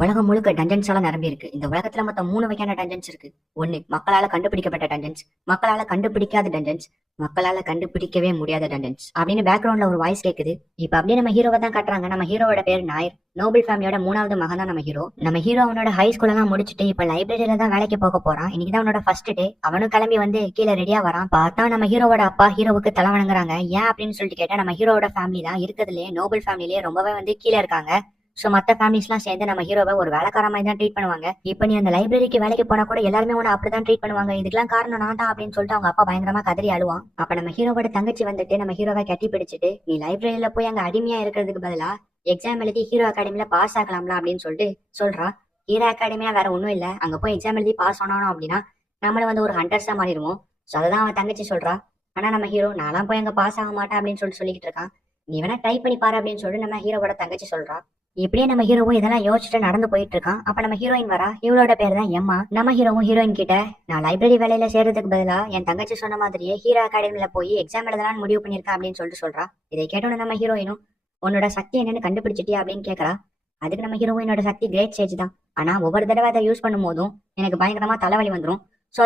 உலகம் முழுக்க டஞ்சன்ஸ் எல்லாம் நிரம்பி இருக்கு. இந்த உலகத்துல மொத்தம் 3 வகையான டஞ்சன்ஸ் இருக்கு. ஒண்ணு மக்களால கண்டுபிடிக்கப்பட்ட டஞ்சன்ஸ், மக்களால கண்டுபிடிக்காத டஞ்சன்ஸ், மக்களால கண்டுபிடிக்கவே முடியாத டஞ்சன்ஸ் அப்படின்னு பேக்ரவுண்ட்ல ஒரு வாய்ஸ் கேக்குது. இப்ப அப்படியே நம்ம ஹீரோவை தான் காட்டுறாங்க. நம்ம ஹீரோவோட பேர் நாயர். நோபல் ஃபேமிலியோட 3வது மகன் தான் நம்ம ஹீரோ. நம்ம ஹீரோ அவனோட ஹை ஸ்கூல் எல்லாம் முடிச்சுட்டு இப்ப லைப்ரரியில தான் வேலைக்கு போக போறான். இன்னைக்குதான் அவனோட ஃபர்ஸ்ட் டே. அவனும் கிளம்பி வந்து கீழே ரெடியா வரான். பார்த்தா நம்ம ஹீரோவோட அப்பா ஹீரோவுக்கு தலை வணங்குறாங்க. ஏன் அப்படின்னு சொல்லிட்டு கேட்டா நம்ம ஹீரோவோட ஃபேமிலி தான் இருக்கிறதுலே நோபல் ஃபேமிலியே ரொம்பவே வந்து கீழே இருக்காங்க. சோ மத்த ஃபேமிலிஸ்லாம் சேர்ந்து நம்ம ஹீரோவை ஒரு வேலைக்கார மாதிரி தான் ட்ரீட் பண்ணுவாங்க. இப்ப நீ அந்த லைப்ரரிக்கு வேலைக்கு போனா கூட எல்லாருமே உன்னை அப்படிதான் ட்ரீட் பண்ணுவாங்க. இதுக்கெல்லாம் காரணம் நான் தான் அப்படின்னு சொல்லிட்டு அவங்க அப்பா பயங்கரமா கதறி அழுவான். அப்ப நம்ம ஹீரோவோட தங்கச்சி வந்துட்டு நம்ம ஹீரோவை கட்டி பிடிச்சிட்டு நீ லைப்ரரியில போய் அங்க அடிமையா இருக்கிறதுக்கு பதிலா எக்ஸாம் எழுதி ஹீரோ அகாடமில பாஸ் ஆகலாம்ல அப்படின்னு சொல்லிட்டு சொல்றா. ஹீரோ அகாடமியா வேற ஒண்ணும் இல்ல, அங்க போய் எக்ஸாம் எழுதி பாஸ் ஆனோம் அப்படின்னா நம்மள வந்து ஒரு ஹண்டர்ஸா மாறிடுவோம். சோ அதான் அவன் தங்கச்சி சொல்றா. ஆனா நம்ம ஹீரோ நான்லாம் போய் அங்க பாஸ் ஆக மாட்டேன் அப்படின்னு சொல்லிட்டு இருக்கான். நீ வேணா ட்ரை பண்ணி பாரு அப்படின்னு சொல்லிட்டு நம்ம ஹீரோவோட தங்கச்சி சொல்றா. இப்படியே நம்ம ஹீரோவும் இதெல்லாம் யோசிச்சுட்டு நடந்து போயிட்டு இருக்கான். அப்ப நம்ம ஹீரோயின் வரா. இவளோட பேர் தான் எம்மா. நம்ம ஹீரோவும் ஹீரோயின் கிட்ட நான் லைப்ரரி வேலையில சேர்றதுக்கு பதிலா என் தங்கச்சி சொன்ன மாதிரியே ஹீரோ அகாடமில போய் எக்ஸாம் எழுதலாம்னு முடிவு பண்ணிருக்கேன் அப்படின்னு சொல்றா. இதை கேட்டோன்னு நம்ம ஹீரோயினும் உன்னோட சக்தி என்னன்னு கண்டுபிடிச்சிட்டியா அப்படின்னு கேட்கறா. அதுக்கு நம்ம ஹீரோயினோட சக்தி கிரேட் ஸ்டேஜ் தான். ஆனா ஒவ்வொரு தடவை அதை யூஸ் பண்ணும் போதும் எனக்கு பயங்கரமா தலைவலி வந்துடும். சோ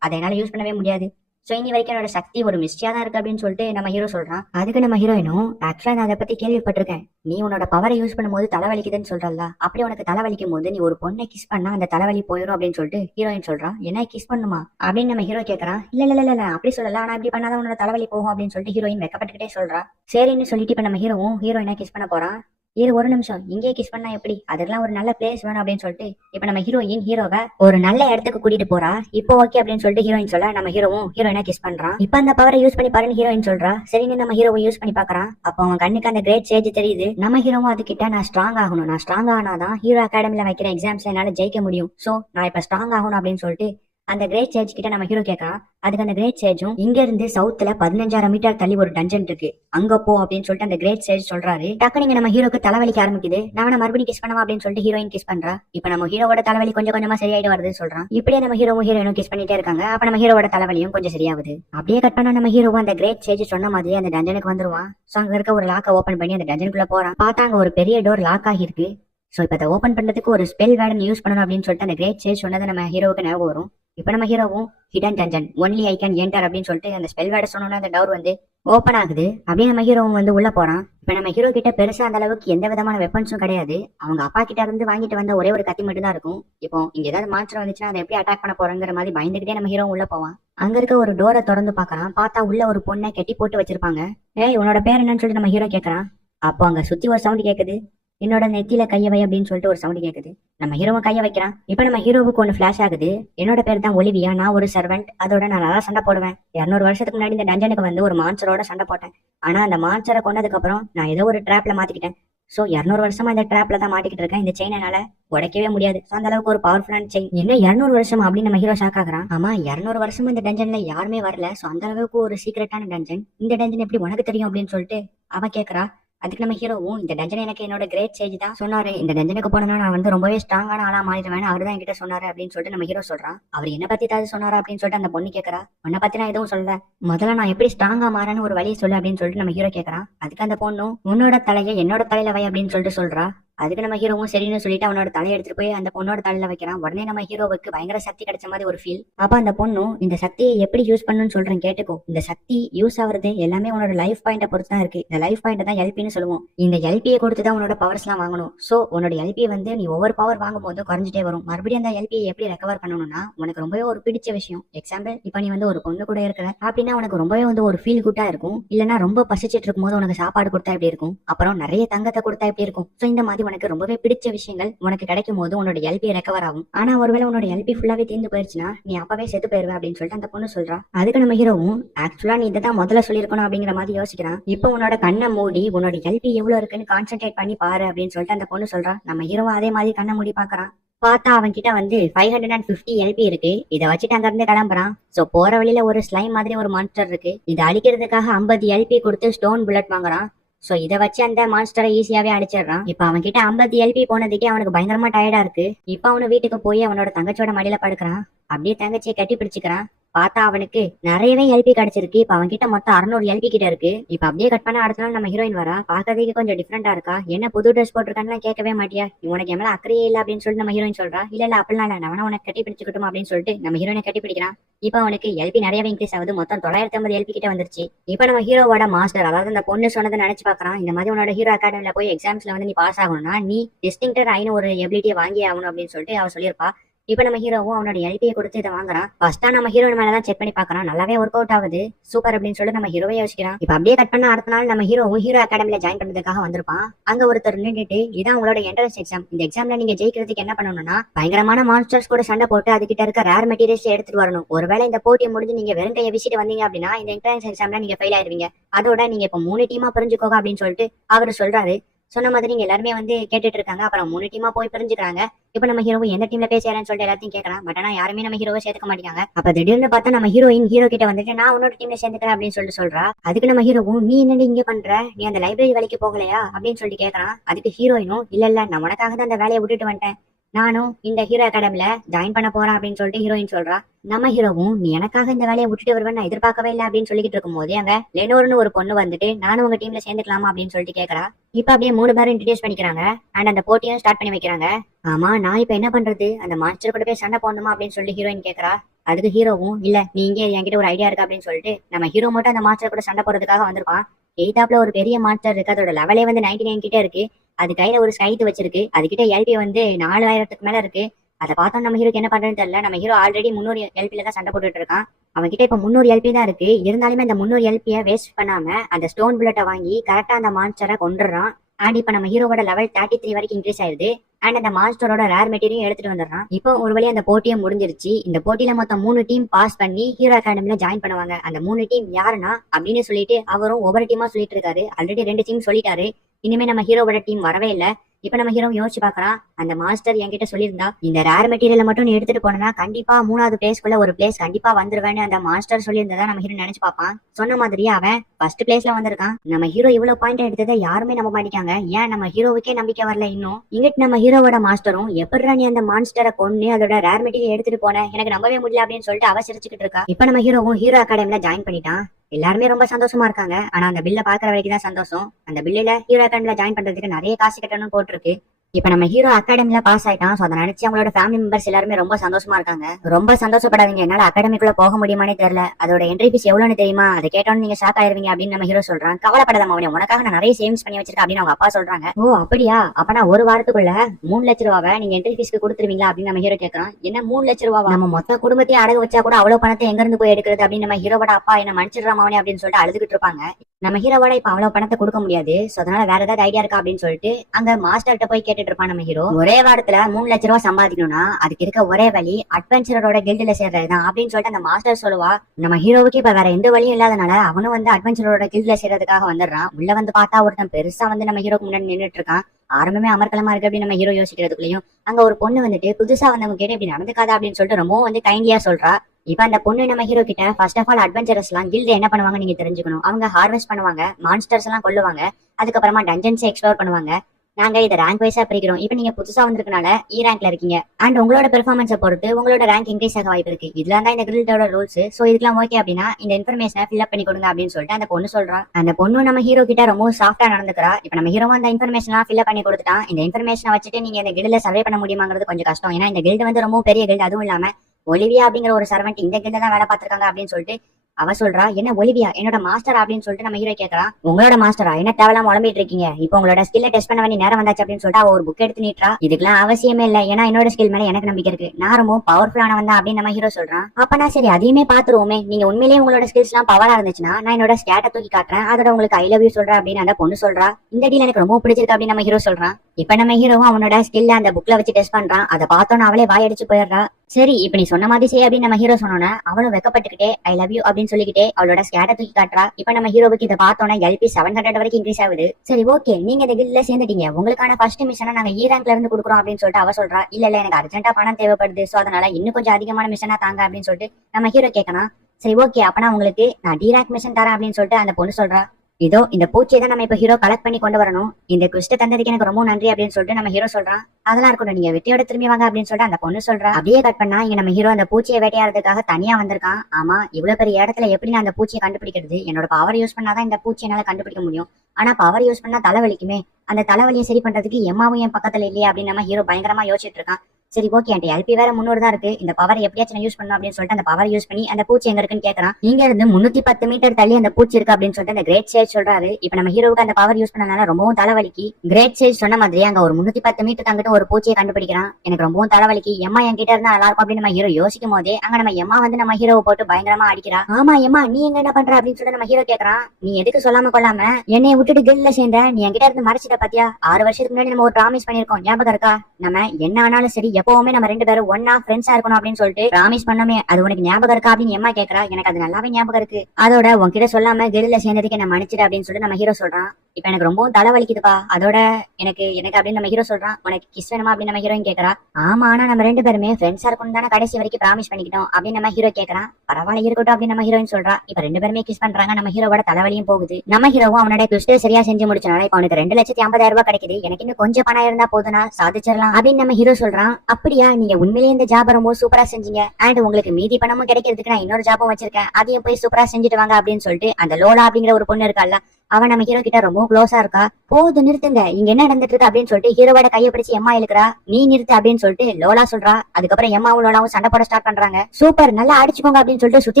அதை என்னால யூஸ் பண்ணவே முடியாது. சோ இனி வரைக்கும் என்னோட சக்தி ஒரு மிஸ்டியா தான் இருக்கு அப்படின்னு சொல்லிட்டு நம்ம ஹீரோ சொல்றான். அதுக்கு நம்ம ஹீரோயினும் ஆக்சுவலா நான் அதை பத்தி கேள்விப்பட்டிருக்கேன். நீ உன்னோட பவரை யூஸ் பண்ணும்போது தலைவலிக்குதுன்னு சொல்றல, அப்படி உனக்கு தலைவலிக்கும் போது நீ ஒரு பொண்ணை கிஸ் பண்ணா அந்த தலைவலி போயிடும் அப்படின்னு சொல்லிட்டு ஹீரோயின் சொல்றான். என்ன கிஸ் பண்ணுமா அப்படின்னு நம்ம ஹீரோ கேட்கறான். இல்ல அப்படி சொல்லல, ஆனா இப்படி பண்ணாதான் உன்னோட தலைவலி போகும் அப்படின்னு சொல்லிட்டு ஹீரோயின் வெக்கப்பட்டுக்கிட்டே சொல்றா. சரின்னு சொல்லிட்டு இப்ப நம்ம ஹீரோவும் ஹீரோயினா கிஸ் பண்ண போறான். இரு ஒரு நிமிஷம், இங்கே கிஸ் பண்ணா எப்படி, அதெல்லாம் ஒரு நல்ல பிளேஸ் வேணும் அப்படின்னு சொல்லிட்டு இப்ப நம்ம ஹீரோயின் ஹீரோவை ஒரு நல்ல இடத்துக்கு கூட்டிட்டு போறா. இப்போ ஓகே அப்படின்னு சொல்லிட்டு ஹீரோயின் சொல்ல நம்ம ஹீரோவும் ஹீரோயினா கிஸ் பண்றான். இப்ப அந்த பவரை யூஸ் பண்ணி பாருன்னு ஹீரோயின் சொல்றா. சரின்னு நம்ம ஹீரோவை யூஸ் பண்ணி பாக்குறான். அப்போ அவன் கண்ணுக்கு அந்த கிரேட் ஸ்டேஜ் தெரியுது. நம்ம ஹீரோவும் அதுக்கிட்ட நான் ஸ்ட்ராங் ஆகணும், நான் ஸ்ட்ராங் ஆனாதான் ஹீரோ அகாடமில வைக்கிற எக்ஸாம்ஸ்ல என்னால ஜெயிக்க முடியும். சோ நான் இப்ப ஸ்ட்ராங் ஆகணும் அப்படின்னு சொல்லிட்டு அந்த கிரேட் ஸ்டேஜ் கிட்ட நம்ம ஹீரோ கேட்கறான். அதுக்கு அந்த கிரேட் ஸ்டேஜும் இங்க இருந்து சவுத்துல 15,000 மீட்டர் தள்ளி ஒரு டஞ்சன் இருக்கு, அங்க போ அப்படின்னு சொல்லிட்டு அந்த கிரேட் ஸ்டேஜ் சொல்றாரு. டக்கு நீங்க நம்ம ஹீரோக்கு தலைவலிக்க ஆரம்பிக்குது. நான் மறுபடியும் கிஸ் பண்ணவா அப்படின்னு சொல்லிட்டு ஹீரோயின் கிஸ் பண்றா. இப்ப நம்ம ஹீரோவோட தலைவலி கொஞ்சம் கொஞ்சமா சரியாயிட்டு வருதுன்னு சொல்றான். இப்படியே நம்ம ஹீரோவும் ஹீரோயினும் கிஸ் பண்ணிட்டே இருக்காங்க. அப்ப நம்ம ஹீரோவோட தலைவலியும் கொஞ்சம் சரியாகுது. அப்படியே கட் பண்ணா நம்ம ஹீரோவும் அந்த கிரேட் ஸ்டேஜ் சொன்ன மாதிரி அந்த டஞ்சனுக்கு வந்துருவான். சோ அங்க இருக்க ஒரு லாக்கை ஓபன் பண்ணி அந்த டஞ்சனுக்குள்ள போறான். பார்த்தா அங்க ஒரு பெரிய டோர் லாக் ஆகிருக்கு. சோ இப்ப அதை ஓபன் பண்றதுக்கு ஒரு ஸ்பெல் வேர்டன் யூஸ் பண்ணணும் அப்படின்னு சொல்லிட்டு அந்த கிரேட் ஸ்டேஜ் சொன்னதை நம்ம ஹீரோவுக்கு ஞாபகம் வரும். இப்ப நம்ம ஹீரோவும் hidden dungeon only I can enter அப்படின்னு சொல்லிட்டு அந்த ஸ்பெல் வேர்டை சொன்னோன்னா அந்த டோர் வந்து ஓப்பன் ஆகுது. அப்படியே நம்ம ஹீரோவும் வந்து உள்ள போறான். இப்ப நம்ம ஹீரோ கிட்ட பெருசா அந்த அளவுக்கு எந்த விதமான வெப்பன்ஸும் கிடையாது. அவங்க அப்பா கிட்ட இருந்து வாங்கிட்டு வந்த ஒரே ஒரு கத்தி மட்டும் தான் இருக்கும். இப்போ இங்க ஏதாவது மாற்றம் வந்துச்சுன்னா அதை எப்படி அட்டாக் பண்ண போறங்கிற மாதிரி பயந்துகிட்டே நம்ம ஹீரோ உள்ள போவான். அங்க இருக்க ஒரு டோரை திறந்து பாக்குறான். பார்த்தா உள்ள ஒரு பொண்ணை கட்டி போட்டு வச்சிருப்பாங்க. ஏய் உன்னோட பேர் என்னன்னு சொல்லிட்டு நம்ம ஹீரோ கேட்கறான். அப்போ அங்க சுத்தி ஒரு சவுண்ட் கேக்குது. என்னோட நெத்தியில கைய வை அப்படின்னு சொல்லிட்டு ஒரு சவுண்ட் கேக்குது. நம்ம ஹீரோவை கைய வைக்கிறான். இப்ப நம்ம ஹீரோவுக்கு ஒண்ணு பிளாஷ் ஆகுது. என்னோட பேர் தான் ஒலிவியா, நான் ஒரு சர்வெண்ட், அதோட நான் நல்லா சண்டை போடுவேன். 200 வருஷத்துக்கு முன்னாடி இந்த டஞ்சனுக்கு வந்து ஒரு மான்ஸ்டரோட சண்டை போட்டேன். ஆனா அந்த மான்ஸ்டரை கொண்டதுக்கு அப்புறம் நான் ஏதோ ஒரு ட்ராப்ல மாட்டிக்கிட்டேன். சோ 200 வருஷமா இந்த ட்ராப்ல தான் மாட்டிக்கிட்டு இருக்கேன். இந்த செயின் என்னால உடைக்கவே முடியாது. அந்த அளவுக்கு ஒரு பவர்ஃபுல்லான செயின். என்ன 200 வருஷம் அப்படின்னு நம்ம ஹீரோ ஷாக் ஆகுறான். ஆமா 200 வருஷமா இந்த டஞ்சன்ல யாருமே வரல. சோ அந்த அளவுக்கு ஒரு சீக்ரெட்டான டஞ்சன். இந்த டஞ்சன் எப்படி உனக்கு தெரியும் அப்படின்னு சொல்லிட்டு அவ கேக்குறா. அதுக்கு நம்ம ஹீரோவும் இந்த டஞ்சன் எனக்கு என்னோட கிரேட் ஸ்டேஜ் தான் சொன்னாரு. இந்த டஞ்சனுக்கு போனா நான் வந்து ரொம்பவே ஸ்ட்ராங்கான ஆளா மாறிடுவேன், அவரு தான் என்கிட்ட சொன்னாரு அப்படின்னு சொல்லிட்டு நம்ம ஹீரோ சொல்றான். அவர் என்ன பத்தி ஏதாவது சொன்னாரா அப்படின்னு சொல்லிட்டு அந்த பொண்ணு கேட்கறா. உன்னை பத்தி நான் எதுவும் சொல்லல, முதல்ல நான் எப்படி ஸ்ட்ராங்கா மாறேன்னு ஒரு வழியை சொல்லு அப்படின்னு சொல்லிட்டு நம்ம ஹீரோ கேட்கறான். அதுக்கு அந்த பொண்ணும் உன்னோட தலையை என்னோட தலையில வை அப்படின்னு சொல்லிட்டு சொல்றா. அதுக்கு நம்ம ஹீரோவும் சரின்னு சொல்லிட்டு அவனோட தலையை எடுத்துட்டு போய் அந்த பொண்ணோட தலையில வைக்கிறான். உடனே நம்ம ஹீரோவுக்கு பயங்கர சக்தி கிடைச்ச மாதிரி ஒரு ஃபீல். அப்ப அந்த பொண்ணும் இந்த சக்தியை எப்படி யூஸ் பண்ணணும்னு சொல்றேன் கேட்டுக்கோ. இந்த சக்தி யூஸ் ஆகுறது எல்லாமே உன்னோட லைஃப் பாயிண்ட பொறுத்து தான் இருக்கு. இந்த லைஃப் பாயிண்ட் தான் எல்பின்னு சொல்லுவோம். இந்த எல்பியை கொடுத்து தான் உன்னோட பவர்ஸ் எல்லாம் வாங்கணும். சோ உன்னோட எல்பியை வந்து நீ ஒவ்வொரு பவர் வாங்கும் போது குறைஞ்சிட்டே வரும். மறுபடியும் அந்த எல்பியை எப்படி ரெக்கவர் பண்ணணும்னா உனக்கு ரொம்பவே ஒரு பிடிச்ச விஷயம். எக்ஸாம்பிள் இப்ப நீ வந்து ஒரு பொண்ணு கூட இருக்கிற அப்படின்னா உனக்கு ரொம்பவே வந்து ஒரு ஃபீல் குட்டா இருக்கும். இல்லன்னா ரொம்ப பசிச்சிட்டு இருக்கும் போது உனக்கு சாப்பாடு கொடுத்தா எப்படி இருக்கும், அப்புறம் நிறைய தங்கத்தை கொடுத்தா எப்படி இருக்கும். சோ இந்த மாதிரி உனக்கு ரொம்பவே பிடிச்ச விஷயங்கள் உனக்கு கிடைக்கும் போது உன்னோட எல்பி ரெக்கவர் ஆகும். ஆனா ஒருவேளை உன்னோட எல்பி ஃபுல்லாவே தீர்ந்து போயிருச்சுன்னா நீ அப்பவே செத்து போயிருவ அப்படின்னு சொல்லிட்டு அந்த பொண்ணு சொல்றா. அதுக்கு நம்ம ஹீரோவும் ஆக்சுவலா நீ இதை தான் முதல்ல சொல்லிருக்கணும் அப்படிங்கிற மாதிரி யோசிக்கிறான். இப்போ உன்னோட கண்ணை மூடி உன்னோட எல்பி எவ்வளவு இருக்குன்னு கான்சென்ட்ரேட் பண்ணி பாரு அப்படின்னு சொல்லிட்டு அந்த பொண்ணு சொல்றா. நம்ம ஹீரோவும் அதே மாதிரி கண்ணை மூடி பாக்குறான். பார்த்தா அவன் கிட்ட வந்து 550 எல்பி இருக்கு. இதை வச்சுட்டு அங்க இருந்து கிளம்புறான். சோ போற வழியில ஒரு ஸ்லைம் மாதிரி ஒரு மான்ஸ்டர் இருக்கு. இதை அழிக்கிறதுக்காக 50 எல்பி கொடுத்து ஸ்டோன் புல்லட் வாங்குறான். சோ இதை வச்சு அந்த மான்ஸ்டரை ஈஸியாவே அடிச்சிடறான். இப்ப அவன் கிட்ட 50 எல்பி போனதுக்கே அவனுக்கு பயங்கரமா டயர்டா இருக்கு. இப்ப அவனு வீட்டுக்கு போய் அவனோட தங்கச்சியோட மடியில படுக்கிறான். அப்படியே தங்கச்சியை கட்டி பிடிச்சுக்கிறான். பார்த்தா அவனுக்கு நிறையவே எல்பி கிடைச்சிருக்கு. இப்ப அவன் கிட்ட மொத்தம் 600 எல்பி கிட்ட இருக்கு. இப்ப அப்படியே கட் பண்ண அடுத்த நாள் நம்ம ஹீரோயின் வரா. பாக்கிறதுக்கு கொஞ்சம் டிஃபரெண்டா இருக்கா. என்ன புது ட்ரெஸ் போட்டிருக்கான்னு கேட்கவே மாட்டியா, உனக்கு என் மேல அக்கறையே இல்ல அப்படின்னு சொல்லிட்டு நம்ம ஹீரோயின் சொல்றா. இல்ல இல்ல அப்படிலாம் இல்ல, நான் உனக்கு கட்டி பிடிச்சுக்கிட்டோம் அப்படின்னு சொல்லிட்டு நம்ம ஹீரோயினை கட்டி பிடிக்கிறான். இப்ப அவனுக்கு எல்பி நிறையவே இன்க்ரீஸ் ஆகுது. மொத்தம் 950 எல்பி கிட்ட வந்துருச்சு. இப்ப நம்ம ஹீரோவோட மாஸ்டர், அதாவது அந்த பொண்ணு சொன்னதை நினைச்சு பாக்குறான். இந்த மாதிரி உன்னோட ஹீரோ அகாடமில போய் எக்ஸாம்ஸ்ல வந்து நீ பாஸ் ஆகணும்னா நீ டிஸ்டிங்டர் ஆயின்னு ஒரு எபிலிட்டியை வாங்கி ஆகணும் அப்படின்னு சொல்லிட்டு அவ சொல்லியிருப்பா. இப்ப நம்ம ஹீரோவும் அவனோட எல்பியை கொடுத்து இதை வாங்குறான். ஃபர்ஸ்டா நம்ம ஹீரோயின் மேலதான் செக் பண்ணி பாக்குறான். நல்லாவே ஒர்க் அவுட் ஆகுது, சூப்பர் அப்படின்னு சொல்லிட்டு நம்ம ஹீரோவே யோசிக்கிறான். இப்ப அப்படியே கட் பண்ண அடுத்த நாள் நம்ம ஹீரோவும் ஹீரோ அகாடமில ஜாயின் பண்றதுக்காக வந்திருப்பான். அங்க ஒருத்தர் நின்றுட்டு, இதான் உங்களோட என்ட்ரன்ஸ் எக்ஸாம். இந்த எக்ஸாம்ல நீங்க ஜெயிக்கிறதுக்கு என்ன பண்ணணும்னா பயங்கரமான மான்ஸ்டர்ஸ் கூட சண்டை போட்டு அதுகிட்ட இருக்க ரேர் மெட்டீரியல்ஸ் எடுத்துட்டு வரணும். ஒருவேளை இந்த போட்டியை முடிஞ்சு நீங்க வெறும் கையை வீசிட்டு வந்தீங்க அப்படின்னா இந்த என்ட்ரன்ஸ் எக்ஸாம்ல நீங்க ஃபெயில் ஆயிருவீங்க. அதோட நீங்க இப்ப 3 டீமா பிரிஞ்சுக்கோங்க அப்படின்னு சொல்லிட்டு அவரு சொல்றாரு. சொன்ன மாதிரி நீங்க எல்லாருமே வந்து கேட்டுட்டு இருக்காங்க. அப்புறம் 3 டீமா போய் பிரிஞ்சுக்கிறாங்க. இப்ப நம்ம ஹீரோ எந்த டீம்ல போய் சேரன்னு சொல்லிட்டு எல்லாத்தையும் கேட்கறான். பட் ஆனா யாருமே நம்ம ஹீரோவை சேர்த்துக்க மாட்டாங்க. அப்ப திடீர்னு பார்த்தா நம்ம ஹீரோயின் ஹீரோ கிட்ட வந்துட்டு நான் உன்னோட டீம்ல சேர்ந்துக்கிறேன் அப்படின்னு சொல்லிட்டு சொல்றா. அதுக்கு நம்ம ஹீரோவும் நீ என்னடி இங்க பண்ற, நீ அந்த லைப்ரரி வேலைக்கு போகலையா அப்படின்னு சொல்லிட்டு கேட்கறான். அதுக்கு ஹீரோயினும் இல்ல இல்ல, நான் உனக்காக தான் அந்த வேலையை விட்டுட்டு வந்துட்டேன், நானும் இந்த ஹீரோ அகாடமில ஜாயின் பண்ண போறேன் அப்படின்னு சொல்லிட்டு ஹீரோயின் சொல்றா. நம்ம ஹீரோவும் நீ எனக்காக இந்த வேலையை விட்டுட்டு வருவேன் நான் எதிர்பார்க்கவே இல்லை அப்படின்னு சொல்லிட்டு இருக்கும் போதே அங்க லெனோர்னு ஒரு பொண்ணு வந்துட்டு நானும் உங்க டீம்ல சேர்ந்துக்கலாமா அப்படின்னு சொல்லிட்டு கேட்கறா. இப்ப அப்படியே 3 பேரும் இன்ட்ரடியூஸ் பண்ணிக்கிறாங்க. அண்ட் அந்த போட்டியும் ஸ்டார்ட் பண்ணி வைக்கிறாங்க. ஆமா, நான் இப்ப என்ன பண்றது, அந்த மாஸ்டர் கூட போய் சண்டை போடணுமா அப்படின்னு சொல்லிட்டு ஹீரோயின் கேட்கறா. அதுக்கு ஹீரோவும் இல்ல, நீ இங்கே என்கிட்ட ஒரு ஐடியா இருக்கா அப்படின்னு சொல்லிட்டு நம்ம ஹீரோ மட்டும் அந்த மாஸ்டர் கூட சண்டை போடுறதுக்காக வந்திருப்பான். எய்தாப்ல ஒரு பெரிய மாஸ்டர் இருக்கு, அதோட லெவலே வந்து 99 கிட்ட இருக்கு. அது கையில ஒரு ஸ்கைத்து வச்சிருக்கு. அதுகிட்ட எல்பி வந்து 4000க்கு மேல இருக்கு. அதை பார்த்தோம் நம்ம ஹீரோக்கு என்ன பண்றதுன்னு தெரியல. நம்ம ஹீரோ ஆல்ரெடி 300 எல்பில தான் சண்டை போட்டுட்டு இருக்கான். அவன் கிட்ட இப்ப 300 எல்பி தான் இருக்கு. இருந்தாலுமே அந்த 300 எல்பியை வேஸ்ட் பண்ணாம அந்த ஸ்டோன் புல்லட்டை வாங்கி கரெக்டா அந்த மான்ஸ்டரை கொண்டுறான். அண்ட் இப்ப நம்ம ஹீரோவோட லெவல் 33 வரைக்கும் இன்க்ரீஸ் ஆயிருது. அண்ட் அந்த மாஸ்டரோட ரேர் மெட்டீரியல் எடுத்துட்டு வந்துடுறான். இப்போ ஒரு வழி அந்த போட்டியும் முடிஞ்சிருச்சு. இந்த போட்டியில மொத்தம் 3 டீம் பாஸ் பண்ணி ஹீரோ அகாடமில ஜாயின் பண்ணுவாங்க. அந்த 3 டீம் யாருன்னா அப்படின்னு சொல்லிட்டு அவரும் ஒவ்வொரு டீமா சொல்லிட்டு இருக்காரு. ஆல்ரெடி 2 டீம் சொல்லிட்டாரு. இனிமே நம்ம ஹீரோவோட டீம் வரவே இல்லை. இப்ப நம்ம ஹீரோ யோசிச்சு பாக்குறான். அந்த மாஸ்டர் என்கிட்ட சொல்லியிருந்தா இந்த ரேர் மெட்டீரியல் மட்டும் நீ எடுத்துட்டு போனா கண்டிப்பா 3வது பிளேஸ்க்குள்ள ஒரு பிளேஸ் கண்டிப்பா வந்துருவேன்னு அந்த மாஸ்டர் சொல்லியிருந்ததா நம்ம ஹீரோ நினைச்சு பாப்பான். சொன்ன மாதிரியே அவன் ஃபர்ஸ்ட் பிளேஸ்ல வந்திருக்கான். நம்ம ஹீரோ இவ்வளவு பாயிண்ட் எடுத்ததை யாருமே நம்ப மாட்டாங்க. ஏன் நம்ம ஹீரோவுக்கே நம்பிக்கை வரல இன்னும். இங்கிட்டு நம்ம ஹீரோவோட மாஸ்டரும் எப்படிடா நீ அந்த மான்ஸ்டரை கொண்டு அதோட ரேர் மெட்டீரியல் எடுத்துட்டு போன, எனக்கு நம்பவே முடியல அப்படின்னு சொல்லிட்டு அவசரிச்சுக்கிட்டு இருக்கா. இப்ப நம்ம ஹீரோவும் ஹீரோ அகாடமில ஜாயின் பண்ணிட்டான். எல்லாருமே ரொம்ப சந்தோஷமா இருக்காங்க. ஆனா அந்த பில்ல பாக்குற வரைக்கும் தான் சந்தோஷம். அந்த பில்லுல ஹீரோ அகாடமில ஜாயின் பண்றதுக்கு நிறைய காசு கட்டணும்னு போட்டிருக்கு. இப்ப நம்ம ஹீரோ அகாடமில பாஸ் ஆயிட்டான். சோ அதை நினைச்சு அவங்களோட ஃபேமிலி மெம்பர்ஸ் எல்லாருமே ரொம்ப சந்தோஷமா இருக்காங்க. ரொம்ப சந்தோஷப்படாதீங்க, என்னால அகாடமிக்குள்ள போக முடியுமானே தெரியல, அதோட என்ட்ரி ஃபீஸ் எவ்வளவுன்னு தெரியுமா, அதை கேட்டோன்னு நீங்க ஷாக் ஆயிருவீங்க அப்படின்னு நம்ம ஹீரோ சொல்றான். கவலைப்படாத அவனே, உனக்காக நான் நிறைய சேவிங்ஸ் பண்ணி வச்சிருக்கேன் அப்படின்னு அவங்க அப்பா சொல்றாங்க. ஓ அப்படியா, அப்ப நான் ஒரு வாரத்துக்குள்ள 3 லட்ச ரூபாவை நீங்க என்ட்ரி ஃபீஸ்க்கு கொடுத்துருவீங்களா அப்படின்னு நம்ம ஹீரோ கேட்கறான். என்ன 3 லட்ச ரூபாவா, நம்ம மொத்த குடும்பத்தையும் அடகு வச்சா கூட அவ்வளவு பணத்தை எங்க இருந்து போய் எடுக்கிறது அப்படின்னு நம்ம ஹீரோவோட அப்பா என்ன மன்னிச்சிடுறான் அவனே அப்படின்னு சொல்லிட்டு அழுதுகிட்டு இருப்பாங்க. நம்ம ஹீரோவோட இப்ப அவ்வளவு பணத்தை கொடுக்க முடியாது. சோ அதனால வேற ஏதாவது ஐடியா இருக்கா அப்படின்னு சொல்லிட்டு அங்க மாஸ்டர்கிட்ட போய் கேட்டுட்டு இருப்பான் நம்ம ஹீரோ. ஒரே வாரத்துல 3 லட்ச ரூபாய் சம்பாதிக்கணும்னா அதுக்கு இருக்க ஒரே வழி அட்வென்ச்சரோட கில்டுல சேர்றதுதான் அப்படின்னு சொல்லிட்டு அந்த மாஸ்டர் சொல்லுவா. நம்ம ஹீரோவுக்கு இப்ப வேற எந்த வழியும் இல்லாதனால அவனும் வந்து அட்வென்ச்சரோட கில்டுல சேர்றதுக்காக வந்துடுறான். உள்ள வந்து பார்த்தா ஒருத்தன் பெருசா வந்து நம்ம ஹீரோக்கு முன்னாடி நின்றுட்டு இருக்கான். ஆரம்பமே அமர்க்கலமா இருக்கு அப்படின்னு நம்ம ஹீரோ யோசிக்கிறதுக்குள்ளயும் அங்க ஒரு பொண்ணு வந்துட்டு புதுசா வந்தவங்க கேட்டு இப்படி நடந்துக்காதா அப்படின்னு சொல்லிட்டு ரொம்பவும் வந்து கைண்டியா சொல்றா. இப்ப அந்த பொண்ணு நம்ம ஹீரோ கிட்ட ஃபர்ஸ்ட் ஆஃப் ஆல் அட்வென்ச்சரஸ் எல்லாம் கில்டு என்ன பண்ணுவாங்க நீங்க தெரிஞ்சுக்கணும். அவங்க ஹார்வெஸ்ட் பண்ணுவாங்க, மான்ஸ்டர்ஸ் எல்லாம் கொல்லுவாங்க, அதுக்கப்புறமா டஞ்சன்ஸ் எக்ஸ்ப்ளோர் பண்ணுவாங்க. நாங்க இதை ரேங்க் வைஸா பிரிக்கிறோம். இப்ப நீங்க புதுசா வந்திருக்கனால ரேங்க்ல இருக்கீங்க. அண்ட் உங்களோட பெர்ஃபார்மன்ஸை பொறுத்து உங்களோட ரேங்க் இன்க்ரீஸ் ஆக வாய்ப்பு இருக்கு. இதெல்லாம் தான் இந்த கில்டோட ரூல்ஸ். சோ இதுக்கெல்லாம் ஓகே அப்படின்னா இந்த இன்ஃபர்மேஷனை ஃபில் அப் பண்ணி கொடுங்க அப்படின்னு சொல்லிட்டு அந்த பொண்ணு சொல்றா. அந்த பொண்ணு நம்ம ஹீரோ கிட்ட ரொம்ப சாஃப்டா நடந்துக்கிறா. இப்ப நம்ம ஹீரோ அந்த இன்ஃபர்மேஷன் ஃபில் அப் பண்ணி கொடுத்துட்டான். இந்த இன்ஃபர்மேஷனை வச்சுட்டு நீங்க இந்த கில்டுல சர்வே பண்ண முடியுமாங்கிறது கொஞ்சம் கஷ்டம். ஏன்னா இந்த கில்டு வந்து ரொம்ப பெரிய கில்டு. அதுவும் இல்லாம ஒலிவியா அப்படிங்கிற ஒரு சர்வெண்ட் இந்த கில்ல தான் வேலை பார்த்திருக்காங்க அப்படின்னு சொல்லிட்டு அவ சொல்றா. என்ன ஒலிவியா என்னோட மாஸ்டர் அப்படின்னு சொல்லிட்டு நம்ம ஹீரோ கேட்கறான். உங்களோட மாஸ்டரா, என்ன தேவையில்லாம உடம்பிட்டு இருக்கீங்க, இப்போ உங்களோட ஸ்கில்ல டெஸ்ட் பண்ண வேண்டிய நேரம் வந்தாச்சு அப்படின்னு சொல்லிட்டு அவ ஒரு புக் எடுத்து நீட்டா. இதுக்கெல்லாம் அவசியமே இல்ல, ஏன்னா என்னோட ஸ்கில் மேல எனக்கு நம்பிக்கை இருக்கு, நான் ரொம்ப பவர்ஃபுல்லானவன் தான் அப்படின்னு நம்ம ஹீரோ சொல்றான். அப்பனா சரி அதையுமே பாத்துருவோமே, நீங்க உண்மையிலேயே உங்களோட ஸ்கில்ஸ் எல்லாம் பவரா இருந்துச்சுன்னா நான் என்னோட ஸ்கேட்டை தூக்கி காட்டுறேன், அதோட உங்களுக்கு ஐ லவ் யூ சொல்றேன் அப்படின்னு அந்த பொண்ணு சொல்றா. இந்த டீல் எனக்கு ரொம்ப பிடிச்சிருக்கு அப்படின்னு நம்ம ஹீரோ சொல்றான். இப்ப நம்ம ஹீரோவும் அவனோட ஸ்கில்ல அந்த புக்ல வச்சு டெஸ்ட் பண்றான். அதை பார்த்தோன்னு அவளே வாயடிச்சு போயிடுறா. சரி இப்ப நீ சொன்ன மாதிரி செய்ய அப்படின்னு நம்ம ஹீரோ சொன்னோன்னா அவனும் வெக்கப்பட்டுக்கிட்டே ஐ லவ் யூ அப்படின்னு சொல்லிக்கிட்டே அவளோட ஸ்கேட்டை தூக்கி காட்டுறா. இப்ப நம்ம ஹீரோவுக்கு இதை பார்த்தோன்னா எல்பி 700 வரைக்கும் இன்க்ரீஸ் ஆகுது. சரி ஓகே, நீங்க இந்த கில்ல சேர்ந்துட்டீங்க, உங்களுக்கான ஃபர்ஸ்ட் மிஷனை நாங்க ரேங்க்ல இருந்து கொடுக்குறோம் அப்படின்னு சொல்லிட்டு அவ சொல்றா. இல்ல இல்ல எனக்கு அர்ஜென்ட்டா பணம் தேவைப்படுது, சோ அதனால இன்னும் கொஞ்சம் அதிகமான மிஷனா தாங்க அப்படின்னு சொல்லிட்டு நம்ம ஹீரோ கேட்கணும். சரி ஓகே, அப்பனா உங்களுக்கு நான் ரேங்க் மிஷன் தரேன் அப்படின்னு சொல்லிட்டு அந்த பொண்ணு சொல்றா. இதோ இந்த பூச்சியை தான் நம்ம இப்ப ஹீரோ கலெக்ட் பண்ணி கொண்டு வரணும். இந்த ட்விஸ்ட் தந்ததுக்கு எனக்கு ரொம்ப நன்றி அப்படின்னு சொல்லிட்டு நம்ம ஹீரோ சொல்றான். அதெல்லாம் இருக்கட்டும், நீங்க வெட்டியோட திரும்பி வாங்க அப்படின்னு சொல்லிட்டு அந்த பொண்ணு சொல்றா. அப்படியே கட் பண்ணா இங்க நம்ம ஹீரோ அந்த பூச்சியை வேட்டையாடுறதுக்காக தனியா வந்திருக்கான். ஆமா, இவ்வளவு பெரிய இடத்துல எப்படி நான் அந்த பூச்சியை கண்டுபிடிக்கிறது? என்னோட பவர் யூஸ் பண்ணாதான் இந்த பூச்சியை என்னால கண்டுபிடிக்க முடியும். ஆனா பவர் யூஸ் பண்ணா தலைவலிக்குமே, அந்த தலைவலியை சரி பண்றதுக்கு எம்மாவும் என் பக்கத்துல இல்லையா அப்படின்னு நம்ம ஹீரோ பயங்கரமா யோசிச்சுட்டு இருக்கான். சரி ஓகே, என்கிட்ட எல்பி வேற 300 தான் இருக்கு. இந்த பவர் எப்படியாச்சும் யூஸ் பண்ணணும் அப்படின்னு சொல்லிட்டு அந்த பவர் யூஸ் பண்ணி அந்த பூச்சி எங்க இருக்குன்னு கேட்கறான். இங்க இருந்து 310 மீட்டர் தள்ளி அந்த பூச்சி இருக்கு அப்படின்னு சொல்லிட்டு அந்த கிரேட் சேஜ் சொல்றாரு. இப்ப நம்ம ஹீரோவுக்கு அந்த பவர் யூஸ் பண்ணனால ரொம்பவும் தலைவலிக்கு. கிரேட் சேஜ் சொன்ன மாதிரி அங்க ஒரு 310 மீட்டர் தங்கிட்டு ஒரு பூச்சியை கண்டுபிடிக்கிறான். எனக்கு ரொம்பவும் தலைவலிக்கு, எம்மா என்கிட்ட இருந்தா நல்லா இருக்கும் அப்படின்னு நம்ம ஹீரோ யோசிக்கும் போதே அங்க நம்ம எம்மா வந்து நம்ம ஹீரோவை போட்டு பயங்கரமா அடிக்கிறா. ஆமா எம்மா, நீ எங்க என்ன பண்ற அப்படின்னு சொல்லிட்டு நம்ம ஹீரோ கேட்கறான். நீ எதுக்கு சொல்லாம கொள்ளாம என்னைய விட்டுட்டு கில்ல சேர்ந்த? நீ என்கிட்ட இருந்து மறைச்சிட்ட பாத்தியா? 6 வருஷத்துக்கு முன்னாடி நம்ம ஒரு ப்ராமிஸ் பண்ணிருக்கோம், ஞாபகம் இருக்கா? நம்ம என்ன ஆனாலும் சரி எப்பவுமே நம்ம 2 பேரும் ஒன்னா ஃப்ரெண்ட்ஸா இருக்கணும் அப்படின்னு சொல்லிட்டு ப்ராமிஸ் பண்ணோமே, அது உனக்கு ஞாபகம் இருக்கா அப்படின்னு எம்மா கேக்குறா. எனக்கு அது நல்லாவே ஞாபகம் இருக்கு. அதோட உன்கிட்ட சொல்லாம கெல்ல சேர்ந்ததுக்கு என்ன மன்னிச்சிடு அப்படின்னு சொல்லிட்டு நம்ம ஹீரோ சொல்றான். இப்ப எனக்கு ரொம்பவும் தலைவலிக்குதுப்பா, அதோட எனக்கு எனக்கு அப்படின்னு நம்ம ஹீரோ சொல்றான். உனக்கு கிஸ் வேணுமா அப்படின்னு நம்ம ஹீரோயின் கேக்குறா. ஆமா, ஆனா நம்ம 2 பேருமே ஃப்ரெண்ட்ஸா இருக்கணும் தானே கடைசி வரைக்கும் ப்ராமிஸ் பண்ணிக்கிட்டோம் அப்படின்னு நம்ம ஹீரோ கேக்குறான். பரவாயில்ல இருக்கட்டும் அப்படின்னு நம்ம ஹீரோயின் சொல்றா. இப்ப 2 பேருமே கிஸ் பண்றாங்க. நம்ம ஹீரோவோட தலைவலியும் போகுது. நம்ம ஹீரோவும் அவனோட ட்விஸ்ட் சரியா செஞ்சு முடிச்சனால இப்ப அவனுக்கு 2,50,000 ரூபாய் கிடைக்குது. எனக்கு இன்னும் கொஞ்சம் பணம் இருந்தா போதுனா சாதிச்சிடலாம் அப்படின்னு நம்ம ஹீரோ சொல்றான். அப்படியா, நீங்க உண்மையிலேயே இந்த ஜாப் ரொம்ப சூப்பரா செஞ்சீங்க, அண்ட் உங்களுக்கு மீதி பணமும் கிடைக்கிறதுக்கு நான் இன்னொரு ஜாபும் வச்சிருக்கேன், அதையும் போய் சூப்பரா செஞ்சுட்டு வாங்க அப்படின்னு சொல்லிட்டு அந்த லோலா அப்படிங்கிற ஒரு பொண்ணு இருக்கால, அவன் நம்ம ஹீரோ கிட்ட ரொம்ப க்ளோஸா இருக்கா. போது நிறுத்துங்க, இங்க என்ன நடந்துட்டு இருக்கு அப்படின்னு சொல்லிட்டு ஹீரோவோட கையை பிடிச்சி எம்மா இழுக்கிறா. நீ நிறுத்து அப்படின்னு சொல்லிட்டு லோலா சொல்றா. அதுக்கப்புறம் எம்மாவும் லோலாவும் சண்டை போட ஸ்டார்ட் பண்றாங்க. சூப்பர், நல்லா அடிச்சுக்கோங்க அப்படின்னு சொல்லிட்டு சுத்தி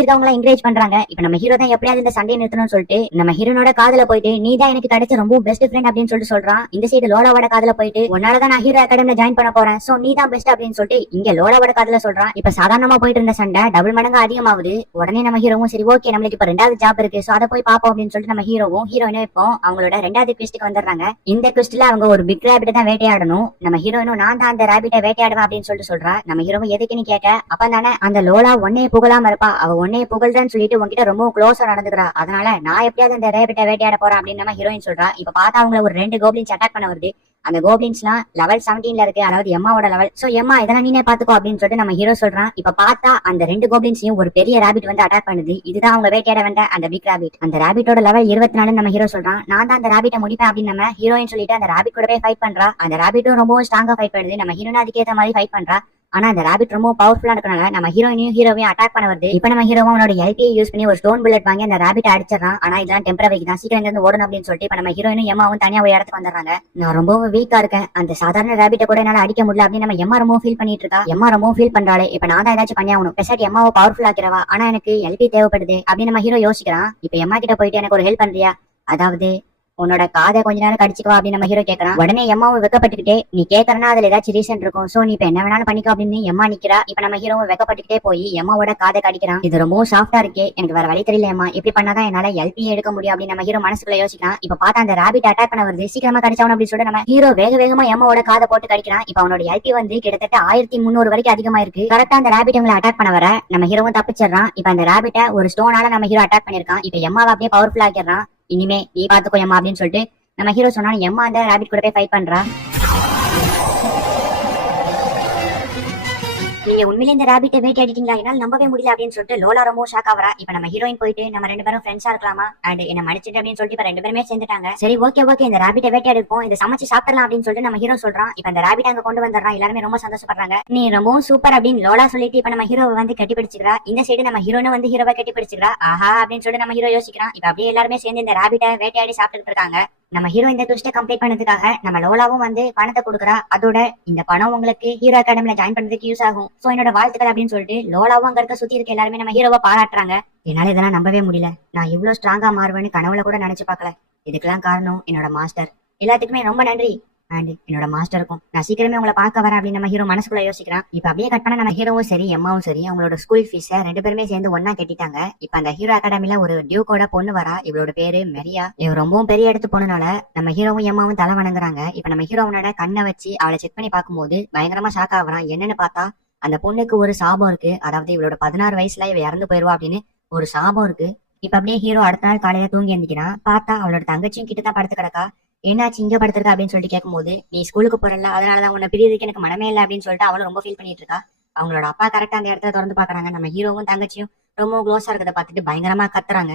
இருக்கவங்க என்கரேஜ் பண்றாங்க. இப்ப நம்ம ஹீரோ தான் எப்படியாவது இந்த சண்டையை நிறுத்தணும்னு சொல்லிட்டு நம்ம ஹீரோனோட காதுல போயிட்டு நீ தான் எனக்கு கிடைச்ச ரொம்ப பெஸ்ட் ஃப்ரெண்ட் அப்படின்னு சொல்லிட்டு சொல்றான். இந்த சைடு லோலாவோட காதுல போயிட்டு உன்னாலதான் நான் ஹீரோ அகாடமில ஜாயின் பண்ண போறேன், சோ நீ தான் பெஸ்ட் அப்படின்னு சொல்லிட்டு இங்க லோலாவோட காதுல சொல்றான். இப்ப சாதாரணமா போயிட்டு இருந்த சண்டை டபுள் மடங்கு அதிகமாகுது. உடனே நம்ம ஹீரோவும் சரி ஓகே, நம்மளுக்கு இப்ப 2வது ஜாப் இருக்கு, சோ அதை போய் பாப்போம் அப்படின்னு சொல்லிட்டு நம்ம ஹீரோவும் ஹீரோயினும் இப்போ அவங்களோட 2வது ட்விஸ்ட்க்கு வந்துடுறாங்க. இந்த ட்விஸ்ட்ல அவங்க ஒரு பிக் ராபிட் தான் வேட்டையாடணும். நம்ம ஹீரோயினும் நான் தான் அந்த ராபிட்டை வேட்டையாடுவேன் அப்படின்னு சொல்லிட்டு சொல்றா. நம்ம ஹீரோவும் எதுக்குன்னு கேட்க, அப்ப தானே அந்த லோலா ஒன்னே புகழாம இருப்பா, அவ ஒன்னே புகழ்தான் சொல்லிட்டு உங்ககிட்ட ரொம்ப க்ளோஸா நடந்துக்கிறா, அதனால நான் எப்படியாவது அந்த ராபிட்டை வேட்டையாட போறேன் அப்படின்னு நம்ம ஹீரோயின் சொல்றா. இப்ப பார்த்தா அவங்கள ஒரு 2 கோப்ளின்ஸ் அட்டாக் பண்ண வருது. அந்த கோப்ளின்ஸ்லாம் லெவல் 17ல இருக்கு, அதாவது எம்மாவோட லெவல். சோ எம்மா இதெல்லாம் நீனே பாத்துக்கோ அப்படின்னு சொல்லிட்டு நம்ம ஹீரோ சொல்றான். இப்ப பார்த்தா அந்த 2 கோப்ளின்ஸையும் ஒரு பெரிய ராபிட் வந்து அட்டாக் பண்ணுது. இதுதான் அவங்க வேட்டையாட வந்த அந்த பிக் ராபிட். அந்த ராபிட்டோட லெவல் 24 நம்ம ஹீரோ சொல்றான். நான் தான் அந்த ராபிட்டை முடிப்பேன் அப்படின்னு நம்ம ஹீரோயின் சொல்லிட்டு அந்த ராபிட் கூடவே ஃபைட் பண்றா. அந்த ராபிட்டும் ரொம்ப ஸ்ட்ராங்கா ஃபைட் பண்ணுது. நம்ம ஹீரோயின் அதுக்கேற்ற மாதிரி ஃபைட் பண்றா. ஆனா அந்த ராபிட் ரொம்ப பவர்ஃபுல்லா இருக்கனால நம்ம ஹீரோயினையும் ஹீரோவையும் அட்டாக் பண்ண வருது. இப்ப நம்ம ஹீரோவும் அவனோட எல்பியை யூஸ் பண்ணி ஒரு ஸ்டோன் புல்லட் வாங்கி அந்த ராபிட்டை அடிச்சிடறான். ஆனா இதெல்லாம் டெம்பரரிக்கு தான், சீக்கிரம் இருந்து ஓடணும் அப்படின்னு சொல்லிட்டு இப்ப நம்ம ஹீரோயினும் எம்மாவும் தனியா ஒரு இடத்துக்கு வந்துடுறாங்க. நான் ரொம்பவும் வீக்கா இருக்கேன், அந்த சாதாரண ராபிட்டை கூட என்னால அடிக்க முடியல அப்படின்னு நம்ம எம்மா ரொம்ப ஃபீல் பண்ணிட்டு இருக்கா. எம்மா ரொம்ப ஃபீல் பண்றாளே, இப்ப நான் தான் ஏதாச்சும் பண்ணி ஆகணும், பெசாட்டி எம்மாவை பவர்ஃபுல் ஆக்கிறவா, ஆனா எனக்கு எல்பி தேவைப்படுது அப்படின்னு நம்ம ஹீரோ யோசிக்கிறான். இப்ப எம்மா கிட்ட போயிட்டு எனக்கு ஒரு ஹெல்ப் பண்றியா, அதாவது உன்னோட காதை கொஞ்ச நேரம் கடிச்சுக்கவா அப்படின்னு நம்ம ஹீரோ கேட்கறான். உடனே எம்மாவும் வெக்கப்பட்டுக்கிட்டே நீ கேட்கறனா அதுல ஏதாச்சும் ரீசன் இருக்கும், சோ நீ இப்ப என்ன வேணாலும் பண்ணிக்கோ அப்படின்னு எம்மா நிக்கிறா. இப்ப நம்ம ஹீரோவும் வெக்கப்பட்டுக்கிட்டே போய் எம்மாவோட காதை கடிக்கிறான். இது ரொம்ப சாஃப்டா இருக்கே, எனக்கு வேற வழி தெரியல எம்மா, எப்படி பண்ணாதான் என்னால எல்பி எடுக்க முடியும் அப்படின்னு நம்ம ஹீரோ மனசுக்குள்ள யோசிக்கிறான். இப்ப பார்த்தா அந்த ராபிட் அட்டாக் பண்ண வருது, சீக்கிரமா கடிச்சவன் அப்படின்னு சொல்லிட்டு நம்ம ஹீரோ வேக வேகமா எம்மாவோட காதை போட்டு கடிக்கிறான். இப்ப அவனோட எல்பி வந்து கிட்டத்தட்ட 1300 வரைக்கும் அதிகமா இருக்கு. கரெக்டா அந்த ராபிட் உங்களை அட்டாக் பண்ண வர நம்ம ஹீரோவும் தப்பிச்சிடறான். இப்ப அந்த ராபிட்டை ஒரு ஸ்டோனால நம்ம ஹீரோ அட்டாக் பண்ணிருக்கான். இப்ப எம்மாவை அப்படியே பவர்ஃபுல் ஆக்கிடுறான். இனிமே நீ பாத்துக்கோ எம்மா அப்படின்னு சொல்லிட்டு நம்ம ஹீரோ சொன்னா எம்மா அந்த ராபிட் கூட போய் ஃபைட் பண்றா. நீங்க உண்மையிலே இந்த ராபிட்டை வேட்டையாடிட்டீங்களா, என்னால நம்பவே முடியல அப்படின்னு சொல்லிட்டு லோலா ரொம்ப ஷாக் ஆவரா. இப்ப நம்ம ஹீரோயின் போயிட்டு நம்ம 2 பேரும் ஃப்ரெண்ட்ஸா இருக்கலாமா அண்ட் என்ன மன்னிச்சிட்டு அப்படின்னு சொல்லிட்டு இப்ப 2 பேருமே சேர்ந்துட்டாங்க. சரி ஓகே ஓகே, இந்த ராபிட்டை வேட்டையாடிப்போம், இதை சமைச்சு சாப்பிடலாம் அப்படின்னு சொல்லிட்டு நம்ம ஹீரோ சொல்றான். இப்ப இந்த ராபிட் அங்க கொண்டு வந்துடுறான். எல்லாருமே ரொம்ப சந்தோஷப்படுறாங்க. நீ ரொம்பவும் சூப்பர் அப்படின்னு லோலா சொல்லிட்டு இப்ப நம்ம ஹீரோவை வந்து கட்டி பிடிச்சிக்கிறா. இந்த சைடு நம்ம ஹீரோனை வந்து ஹீரோவை கட்டி பிடிச்சிக்கிறா. ஆஹா அப்படின்னு சொல்லிட்டு நம்ம ஹீரோ யோசிக்கிறான். இப்ப அப்படியே எல்லாருமே சேர்ந்து இந்த ராபிட்டை வேட்டையாடி சாப்பிட்டு இருக்காங்க. நம்ம ஹீரோ இந்த ட்விஸ்ட்டை கம்ப்ளீட் பண்ணதுக்காக நம்ம லோலாவும் வந்து பணத்தை கொடுக்குறா. அதோட இந்த பணம் உங்களுக்கு ஹீரோ அகாடமில ஜாயின் பண்றதுக்கு யூஸ் ஆகும், சோ என்னோட வாழ்த்துக்கள் அப்படின்னு சொல்லிட்டு லோலாவும் அங்க இருக்க சுத்தி இருக்க எல்லாருமே நம்ம ஹீரோவை பாராட்டுறாங்க. என்னால இதெல்லாம் நம்பவே முடியல, நான் இவ்வளவு ஸ்ட்ராங்கா மாறுவேன்னு கனவுல கூட நினைச்சு பார்க்கல. இதுக்கெல்லாம் காரணம் என்னோட மாஸ்டர். எல்லாத்துக்குமே ரொம்ப நன்றி. அண்ட் என்னோட மாஸ்டருக்கும் நான் சீக்கிரமே உங்களை பார்க்க வரேன் அப்படின்னு நம்ம ஹீரோ மனசுக்குள்ள யோசிக்கிறான். இப்ப அப்படியே கட் பண்ண நம்ம ஹீரோவும் சரி எம்மாவும் சரி அவங்களோட ஸ்கூல் ஃபீஸை 2 பேருமே சேர்ந்து ஒன்னா கட்டிட்டாங்க. இப்ப அந்த ஹீரோ அகாடமில ஒரு டியூக்கோட பொண்ணு வரா. இவளோட பேரு மெரியா. இவ ரொம்பவும் பெரிய இடத்து பொண்ணுனால நம்ம ஹீரோவும் எம்மாவும் தலை வணங்குறாங்க. இப்ப நம்ம ஹீரோவனோட கண்ணை வச்சு அவளை செக் பண்ணி பார்க்கும்போது பயங்கரமா ஷாக் ஆகுறான். என்னன்னு பார்த்தா அந்த பொண்ணுக்கு ஒரு சாபம் இருக்கு, அதாவது இவளோட 16 வயசுல இவ இறந்து போயிருவா அப்படின்னு ஒரு சாபம் இருக்கு. இப்ப அப்படியே ஹீரோ அடுத்த நாள் காலையில தூங்கி எழுந்திக்கிறான். பார்த்தா அவளோட தங்கச்சியும் கிட்டதான் படுத்து கிடக்கா. என்னாச்சு இங்க படுத்திருக்கா அப்படின்னு சொல்லிட்டு கேட்கும்போது நீ ஸ்கூலுக்கு போறல, அதனாலதான் உன்னை பிரியதுக்கு எனக்கு மனமே இல்லை அப்படின்னு சொல்லிட்டு அவளும் ரொம்ப ஃபீல் பண்ணிட்டு இருக்கா. அவங்களோட அப்பா கரெக்டா அந்த இடத்துல திறந்து பாக்குறாங்க. நம்ம ஹீரோவும் தங்கச்சியும் ரொம்ப க்ளோஸா இருக்கிறத பார்த்துட்டு பயங்கரமா கத்துறாங்க.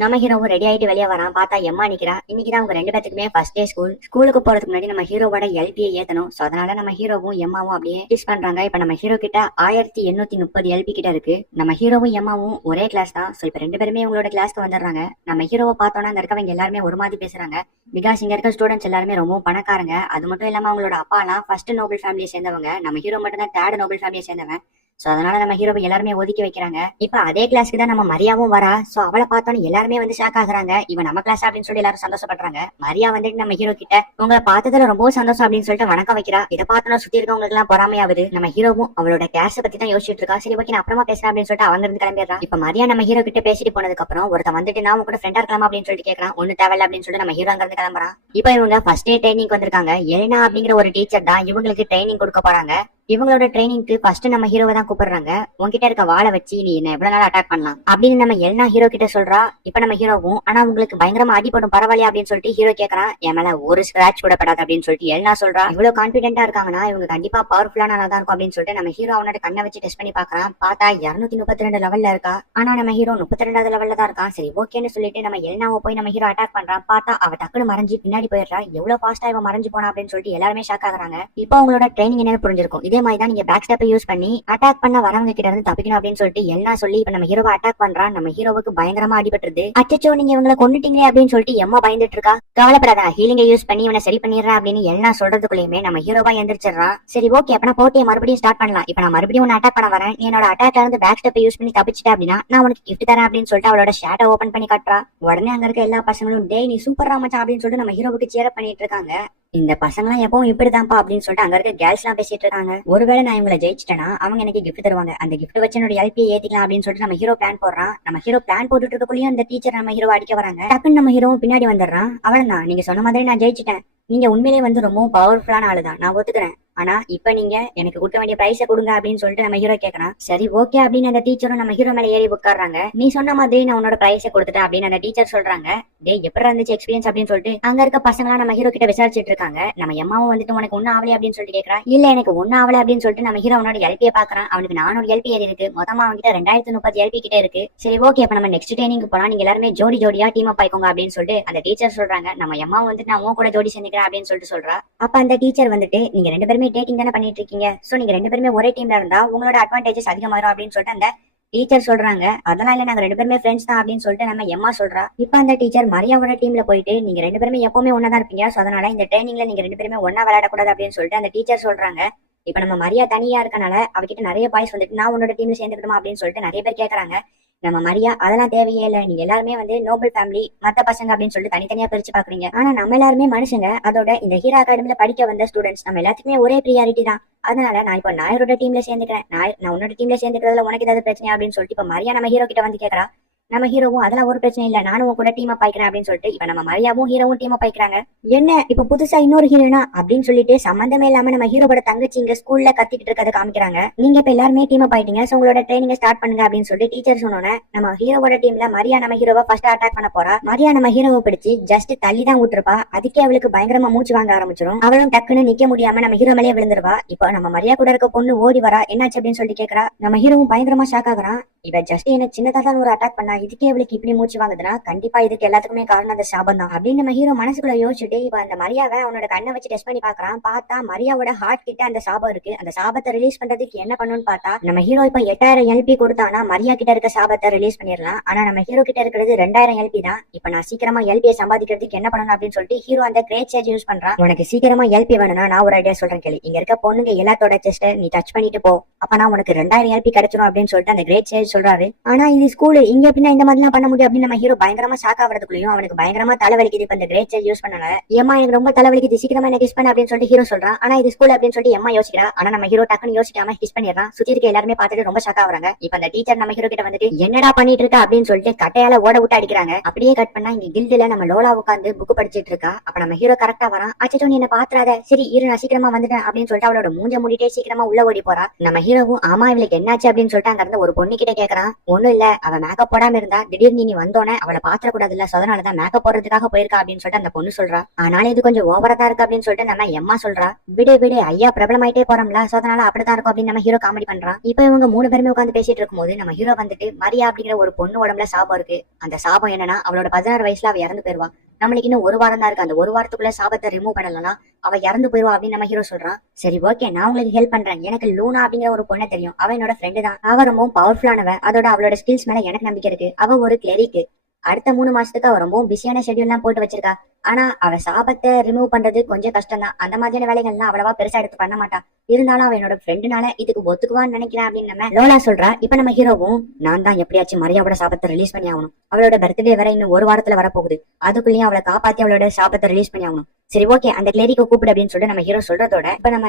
நம்ம ஹீரோவும் ரெடி ஆயிட்டு வெளியே வரான். பார்த்தா எம்மா நிக்கிறா. இன்னைக்குதான் அவங்க ரெண்டு பேத்துக்குமே ஃபர்ஸ்ட் டே ஸ்கூல். ஸ்கூலுக்கு போறதுக்கு முன்னாடி நம்ம ஹீரோவோட எல்பியை ஏத்தணும். சோ அதனால நம்ம ஹீரோவும் எம்மாவும் அப்படியே டீஸ் பண்றாங்க. இப்ப நம்ம ஹீரோ கிட்ட 1830 எல்பி கிட்ட இருக்கு. நம்ம ஹீரோவும் எம்மாவும் ஒரே கிளாஸ் தான். சோ இப்ப ரெண்டு பேருமே உங்களோட கிளாஸ்க்கு வந்துடுறாங்க. நம்ம ஹீரோவை பார்த்தோன்னா அங்க இருக்கவங்க எல்லாருமே ஒரு மாதிரி பேசுறாங்க. பிகாஸ் இங்க இருக்க ஸ்டூடெண்ட்ஸ் எல்லாருமே ரொம்ப பணக்காரங்க. அது மட்டும் இல்லாம அவங்களோட அப்பா எல்லாம் ஃபர்ஸ்ட் நோபல் ஃபேமிலியை சேர்ந்தவங்க. நம்ம ஹீரோ மட்டும் தான் தேர்ட் நோபல் ஃபேமிலியை சேர்ந்தவன். சோ அதனால நம்ம ஹீரோவை எல்லாருமே ஒதுக்கி வைக்கிறாங்க. இப்ப அதே கிளாஸ்க்கு தான் நம்ம மரியாவும் வரா. சோ அவளை பார்த்தோன்னு எல்லாருமே வந்து ஷாக் ஆகுறாங்க. இவன் நம்ம கிளாஸ் அப்படின்னு சொல்லி எல்லாரும் சந்தோஷப்படுறாங்க. மரியா வந்துட்டு நம்ம ஹீரோ கிட்ட உங்களை பார்த்ததுல ரொம்ப சந்தோஷம் அப்படின்னு சொல்லிட்டு வணக்கம் வைக்கிறா. இதை பார்த்தோன்னா சுத்தி இருக்கவங்களுக்கு எல்லாம் பொறாமையாவது. நம்ம ஹீரோவும் அவளோட கிளாஸ் பத்தி தான் யோசிச்சுட்டு இருக்கா. சரி ஓகே நான் அப்புறமா பேசுறேன் அப்படின்னு சொல்லிட்டு அவங்க இருந்து கிளம்பிடுறா. இப்ப மரியா நம்ம ஹீரோ கிட்ட பேசிட்டு போனதுக்கு அப்புறம் ஒருத்தன் வந்துட்டு நான் உங்க கூட ஃப்ரெண்டா இருக்கலாமா அப்படின்னு சொல்லிட்டு கேட்கறான். ஒண்ணு தேவையில்ல அப்படின்னு சொல்லிட்டு நம்ம ஹீரோ அங்க இருந்து கிளம்புறான். இப்ப இவங்க ஃபர்ஸ்ட் டே ட்ரைனிங் வந்திருக்காங்க. எலினா அப்படிங்கிற ஒரு டீச்சர் தான் இவங்களுக்கு ட்ரைனிங் கொடுக்க போறாங்க. இவங்களோட ட்ரைனிங்க்கு ஃபர்ஸ்ட் நம்ம ஹீரோவை தான் கூப்பிடுறாங்க. உங்ககிட்ட இருக்க வாளை வச்சு நீ என்ன எவ்வளவு நாள் அட்டாக் பண்ணலாம் அப்படின்னு நம்ம எல்னா ஹீரோ கிட்ட சொல்றா. இப்ப நம்ம ஹீரோவும் ஆனா உங்களுக்கு பயங்கரமா அடிபடும் பரவாயில்லையா அப்படின்னு சொல்லிட்டு ஹீரோ கேட்கறான். என் மேல ஒரு ஸ்கிராச் கூட படாது அப்படின்னு சொல்லிட்டு எல்னா சொல்றா. இவ்வளவு கான்பிடென்டா இருக்காங்கன்னா இவங்க கண்டிப்பா பவர்ஃபுல்லான தான் இருக்கும் அப்படின்னு சொல்லிட்டு நம்ம ஹீரோ அவனோட கண்ணை வச்சு டெஸ்ட் பண்ணி பாக்குறான். பார்த்தா 232 லெவல்ல இருக்கா. ஆனா நம்ம ஹீரோ 32வது லெவல்ல தான் இருக்கான். சரி ஓகேன்னு சொல்லிட்டு நம்ம எல்னாவை போய் நம்ம ஹீரோ அட்டாக் பண்றான். பார்த்தா அவ டக்குனு மறைஞ்சு பின்னாடி போயிடுறா. எவ்வளவு ஃபாஸ்டா இவன் மறைஞ்சு போனா அப்படின்னு சொல்லிட்டு எல்லாருமே ஷாக் ஆகுறாங்க. இப்போ அவங்களோட ட்ரைனிங் என்னன்னு புரிஞ்சிருக்கும். இதே மாதிரி தான் நீங்க பேக் ஸ்டெப் யூஸ் பண்ணி அட்டாக் பண்ண வரவங்க கிட்ட இருந்து தப்பிக்கணும் அப்படின்னு சொல்லிட்டு எல்லாம் சொல்லி இப்ப நம்ம ஹீரோவை அட்டாக் பண்றான். நம்ம ஹீரோவுக்கு பயங்கரமா அடிபட்டுருது. அச்சச்சோ நீங்க இவங்களை கொண்டுட்டீங்களே அப்படின்னு சொல்லிட்டு எம்மா பயந்துட்டு இருக்கா. கவலைப்படாத ஹீலிங்கை யூஸ் பண்ணி இவனை சரி பண்ணிடுறேன் அப்படின்னு எல்லாம் சொல்றதுக்குள்ளயுமே நம்ம ஹீரோவா எந்திரிச்சிடறான். சரி ஓகே அப்ப நான் போட்டியை மறுபடியும் ஸ்டார்ட் பண்ணலாம். இப்ப நான் மறுபடியும் உன்னை அட்டாக் பண்ண வரேன். நீ என்னோட அட்டாக்ல இருந்து பேக் ஸ்டெப் யூஸ் பண்ணி தப்பிச்சிட்ட அப்படின்னா நான் உனக்கு கிஃப்ட் தரேன் அப்படின்னு சொல்லிட்டு அவளோட ஷேட்டை ஓபன் பண்ணி காட்டுறா. உடனே அங்க இருக்க எல்லா பசங்களும் டேய் நீ சூப்பரா மச்சான் அப்படின்னு சொல்லிட்டு நம்ம ஹீரோவுக்கு சேர் பண்ணிட்டு இருக்காங்க. இந்த பசங்களாம் எப்பவும் இப்படிதான்ப்பா அப்படின்னு சொல்லிட்டு அங்க இருக்க கேர்ள்ஸ் எல்லாம் பேசிட்டு இருக்காங்க. ஒருவேளை நான் இவங்களை ஜெயிச்சிட்டேன்னா அவங்க எனக்கு கிஃப்ட் தருவாங்க. அந்த கிஃப்ட் வச்சு என்னோட எல்பியை ஏத்திக்கலாம் அப்படின்னு சொல்லிட்டு நம்ம ஹீரோ பிளான் போடுறான். நம்ம ஹீரோ பிளான் போட்டுட்டு இருக்கக்குள்ளேயும் அந்த டீச்சர் நம்ம ஹீரோ அடிக்க வராங்க. டக்குன்னு நம்ம ஹீரோவும் பின்னாடி வந்துடுறான். அவன் நீங்க சொன்ன மாதிரி நான் ஜெயிச்சிட்டேன். நீங்க உண்மையிலேயே வந்து ரொம்ப பவர்ஃபுல்லான ஆளுதான் நான் ஒத்துக்கிறேன். ஆனா இப்ப நீங்க எனக்கு கொடுக்க வேண்டிய பிரைஸை கொடுங்க அப்படின்னு சொல்லிட்டு நம்ம ஹீரோ கேட்கறான். சரி ஓகே அப்படின்னு அந்த டீச்சரும் நம்ம ஹீரோ மேல ஏறி உட்காடுறாங்க. நீ சொன்ன மாதிரி நான் உன்னோட பிரைஸை கொடுத்துட்டேன் அப்படின்னு அந்த டீச்சர் சொல்றாங்க. டேய் எப்படி இருந்துச்சு எக்ஸ்பீரியன்ஸ் அப்படின்னு சொல்லிட்டு அங்க இருக்க பசங்களா நம்ம ஹீரோ கிட்ட விசாரிச்சுட்டு இருக்காங்க. நம்ம எம்மாவும் வந்துட்டு உனக்கு ஒன்னும் ஆவலை அப்படின்னு சொல்லிட்டு கேட்கறா. இல்ல எனக்கு ஒன்னும் ஆவலை அப்படின்னு சொல்லிட்டு நம்ம ஹீரோ அவனோட எல்பியை பாக்குறான். அவனுக்கு 400 எல்பி ஏறி இருக்கு. மொத்தமா அவன்கிட்ட 2030 எல்பி கிட்ட இருக்கு. சரி ஓகே அப்ப நம்ம நெக்ஸ்ட் ட்ரைனிங் போலாம். நீங்க எல்லாருமே ஜோடி ஜோடியா டீம் அப் ஆயிக்கோங்க அப்படின்னு சொல்லிட்டு அந்த டீச்சர் சொல்றாங்க. நம்ம எம்மா வந்துட்டு நான் உன் கூட ஜோடி சேர்ந்துக்கிறேன் அப்படின்னு சொல்லிட்டு சொல்றா. அப்ப அந்த டீச்சர் வந்துட்டு நீங்க ரெண்டு பேருமே டேட்டிங் தானே பண்ணிட்டு இருக்கீங்க. சோ நீங்க ரெண்டு பேருமே ஒரே டீம்ல இருந்தா உங்களோட அட்வான்டேஜஸ் அதிகமாயிரும் அப்படின்னு சொல்லிட்டு அந்த டீச்சர் சொல்றாங்க. அதெல்லாம் இல்ல நாங்க ரெண்டு பேருமே ஃப்ரெண்ட்ஸ் தான் அப்படின்னு சொல்லிட்டு நம்ம எம்மா சொல்றா. இப்ப அந்த டீச்சர் மரியாவோட டீம்ல போயிட்டு நீங்க ரெண்டு பேருமே எப்பவுமே ஒன்னா தான் இருப்பீங்க. சோ அதனால இந்த ட்ரைனிங்ல நீங்க ரெண்டு பேருமே ஒன்னா விளையாடக்கூடாது அப்படின்னு சொல்லிட்டு அந்த டீச்சர் சொல்றாங்க. இப்ப நம்ம மரியா தனியா இருக்கனால அவகிட்ட நிறைய பாய்ஸ் வந்துட்டு நான் உன்னோட டீம்ல சேர்ந்துக்கணுமா அப்படின்னு சொல்லிட்டு நிறைய பேர் கேட்கறாங்க. நம்ம மரியா அதெல்லாம் தேவையே இல்ல. நீங்க எல்லாருமே வந்து நோபல் ஃபேமிலி மத்த பசங்க அப்படின்னு சொல்லிட்டு தனித்தனியா பிரிச்சு பாக்குறீங்க. ஆனா நம்ம எல்லாருமே மனுஷங்க. அதோட இந்த ஹீரோ அகாடமில படிக்க வந்த ஸ்டூடெண்ட்ஸ் நம்ம எல்லாத்துக்குமே ஒரே ப்ரியாரிட்டி தான். அதனால நான் இப்ப நாயரோட டீம்ல சேர்ந்துக்கிறேன். நான் உன்னோட டீம்ல சேர்ந்துக்கிறதுல உனக்கு ஏதாவது பிரச்சனை அப்படின்னு சொல்லிட்டு இப்ப மரியா நம்ம ஹீரோ கிட்ட வந்து கேட்கறா. நம்ம ஹீரோவும் அதெல்லாம் ஒரு பிரச்சனை இல்ல நானும் கூட டீம் அப் ஆயிக்கிறேன் அப்படின்னு சொல்லிட்டு இப்ப நம்ம மரியாவும் ஹீரோவும் டீம் அப் ஆயிக்கிறாங்க. என்ன இப்ப புதுசா இன்னொரு ஹீரோனா அப்படின்னு சொல்லிட்டு சம்பந்தமே இல்லாம நம்ம ஹீரோட தங்கச்சி இங்க ஸ்கூல்ல கத்திக்கிட்டு இருக்கதை காமிக்கிறாங்க. நீங்க இப்ப எல்லாருமே டீம் அப் ஆயிட்டீங்க. சோ உங்களோட ட்ரைனிங் ஸ்டார்ட் பண்ணுங்க அப்படின்னு சொல்லிட்டு டீச்சர் சொன்னோன்னே நம்ம ஹீரோட டீம்ல மரியா நம்ம ஹீரோவை ஃபர்ஸ்ட் அட்டாக் பண்ண போறா. மரியா நம்ம ஹீரோவை பிடிச்சு ஜஸ்ட் தள்ளி தான் விட்டுருப்பா. அதுக்கே அவளுக்கு பயங்கரமா மூச்சு வாங்க ஆரம்பிச்சிடும். அவளும் டக்குன்னு நிக்க முடியாம நம்ம ஹீரோ மேலேயே விழுந்துருவா. இப்ப நம்ம மரியா கூட இருக்க பொண்ணு ஓடி வரா. என்னாச்சு அப்படின்னு சொல்லிட்டு கேக்குறா. நம்ம ஹீரோவும் பயங்கரமா ஷாக் ஆகுறான். இவ ஜஸ்ட் என்ன சின்னதா தான் ஒரு அட்டாக் பண்ணா. இதுக்கே அவளுக்கு இப்படி மூச்சு வாங்குதுன்னா கண்டிப்பா இதுக்கு எல்லாத்துக்குமே காரணம் அந்த சாபம் தான் அப்படின்னு நம்ம ஹீரோ மனசுக்குள்ள யோசிச்சுட்டு இப்ப அந்த மரியாவை அவனோட கண்ணை வச்சு டெஸ்ட் பண்ணி பாக்குறான். பார்த்தா மரியாவோட ஹார்ட் கிட்ட அந்த சாபம் இருக்கு. அந்த சாபத்தை ரிலீஸ் பண்றதுக்கு என்ன பண்ணணும்னு பார்த்தா நம்ம ஹீரோ இப்ப 8000 எல்பி கொடுத்தானா மரியா கிட்ட இருக்க சாபத்தை ரிலீஸ் பண்ணிடலாம். ஆனா நம்ம ஹீரோ கிட்ட இருக்கிறது 2000 எல்பி தான். இப்ப நான் சீக்கிரமா எல்பியை சம்பாதிக்கிறதுக்கு என்ன பண்ணணும் அப்படின்னு சொல்லிட்டு ஹீரோ அந்த கிரேட் சேஜ் யூஸ் பண்றான். உனக்கு சீக்கிரமா எல்பி வேணும்னா நான் ஒரு ஐடியா சொல்றேன் கேளு. இங்க இருக்க பொண்ணுங்க எல்லாத்தோட செஸ்ட நீ டச் பண்ணிட்டு போ. அப்ப நான் உனக்கு 2000 எல்பி கிடைச்சிடும் அப்படின்னு சொல்லிட்டு அந்த கிரேட் சேஜ் சொல்றாரு. ஆனா இது ஸ்கூல் இங்க எப்படின்னா இந்த மாதிரி எல்லாம் பண்ண முடியும் அப்படின்னு நம்ம ஹீரோ பயங்கரமா ஷாக் ஆகிறதுக்குள்ளயும் அவனுக்கு பயங்கரமா தலைவலிக்குது. இப்ப இந்த கிரேட் சேஞ்ச் யூஸ் பண்ணல ஏமா எனக்கு ரொம்ப தலைவலிக்குது சீக்கிரமா எனக்கு கிஸ் பண்ண அப்படின்னு சொல்லிட்டு ஹீரோ சொல்றான். ஆனா இது ஸ்கூல் அப்படின்னு சொல்லிட்டு எம்மா யோசிக்கிறா. ஆனா நம்ம ஹீரோ டக்குன்னு யோசிக்காம கிஸ் பண்ணிடுறான். சுத்தி இருக்க எல்லாருமே பார்த்துட்டு ரொம்ப ஷாக் ஆகுறாங்க. இப்ப அந்த டீச்சர் நம்ம ஹீரோ கிட்ட வந்துட்டு என்னடா பண்ணிட்டு இருக்கா அப்படின்னு சொல்லிட்டு கட்டையால ஓட விட்டு அடிக்கிறாங்க. அப்படியே கட் பண்ணா இங்க கில்டுல நம்ம லோலா உட்காந்து புக் படிச்சிட்டு இருக்கா. அப்ப நம்ம ஹீரோ கரெக்டா வரான். அச்சோ நீ என்ன பாத்துறாத சரி இரு நான் சீக்கிரமா வந்துட்டேன் அப்படின்னு சொல்லிட்டு அவளோட மூஞ்ச மூடிட்டே சீக்கிரமா உள்ள ஓடி போறா. நம்ம ஹீரோவும் ஆமா இவளுக்கு என்னாச்சு அப்படின்னு சொல்லிட்டு அங்க இருந்த ஒரு பொண்ணு கிட்ட கேக்குறான். ஒண்ணும் இல்ல அவ மேக்கப் போடாம இருந்தா திடீர்னு நீ வந்தோன்னே அவளை பாத்திரக்கூடாது இல்ல, அதனாலதான் மேக்கப் போடுறதுக்காக போயிருக்கா அப்படின்னு சொல்லிட்டு அந்த பொண்ணு சொல்றா. ஆனாலும் இது கொஞ்சம் ஓவரா தான் இருக்கு அப்படின்னு சொல்லிட்டு நம்ம எம்மா சொல்றா. விடு விடு ஐயா பிரபலம் ஆயிட்டே போறோம்ல, சோ அதனால அப்படிதான் இருக்கும் அப்படின்னு நம்ம ஹீரோ காமெடி பண்றான். இப்ப இவங்க 3 பேருமே உட்காந்து பேசிட்டு இருக்கும்போது நம்ம ஹீரோ வந்துட்டு மரியா அப்படிங்கிற ஒரு பொண்ணு உடம்புல சாபம் இருக்கு. அந்த சாபம் என்னன்னா அவளோட 16 வயசுல அவ இறந்து போயிருவா. நம்மளுக்கு இன்னும் ஒரு வாரம் தான் இருக்கு. அந்த ஒரு வாரத்துக்குள்ள சாபத்தை ரிமூவ் பண்ணலன்னா அவ இறந்து போயிருவா அப்படின்னு நம்ம ஹீரோ சொல்றான். சரி ஓகே, நான் உங்களுக்கு ஹெல்ப் பண்றேன். எனக்கு லூனா அப்படிங்கிற ஒரு பொண்ணை தெரியும். அவ என்னோட ஃப்ரெண்டு தான். அவ ரொம்ப பவர்ஃபுல்லானவ. அதோட அவளோட ஸ்கில்ஸ் மேல எனக்கு நம்பிக்கை இருக்கு. அவ ஒரு கிளரிக்கு. அடுத்த 3 மாசத்துக்கு அவ ரொம்பவும் பிஸியான ஷெட்யூல் எல்லாம் போட்டு வச்சிருக்கா. ஆனா அவ சாபத்தை ரிமூவ் பண்றது கொஞ்சம் கஷ்டம் தான். அந்த மாதிரியான வேலைகள்லாம் அவ்வளவா பெருசா எடுத்து பண்ண மாட்டா. இருந்தாலும் அவ என்னோட ஃப்ரெண்டுனால இதுக்கு ஒத்துக்குவான்னு நினைக்கிறேன் அப்படின்னு நம்ம லோலா சொல்றா. இப்ப நம்ம ஹீரோவும் நான் தான் எப்படியாச்சும் மரியாவோட சாபத்தை ரிலீஸ் பண்ணி ஆகணும். அவளோட பர்த்டே வர இன்னும் ஒரு வாரத்துல வரப்போகுது. அதுக்குள்ளேயும் அவளை காப்பாத்தி அவளோட சாபத்தை ரிலீஸ் பண்ணி ஆகணும். சரி ஓகே, அந்த கிளரிக்கு கூப்பிடு அப்படின்னு சொல்லிட்டு நம்ம ஹீரோ சொல்றதோட இப்ப நம்ம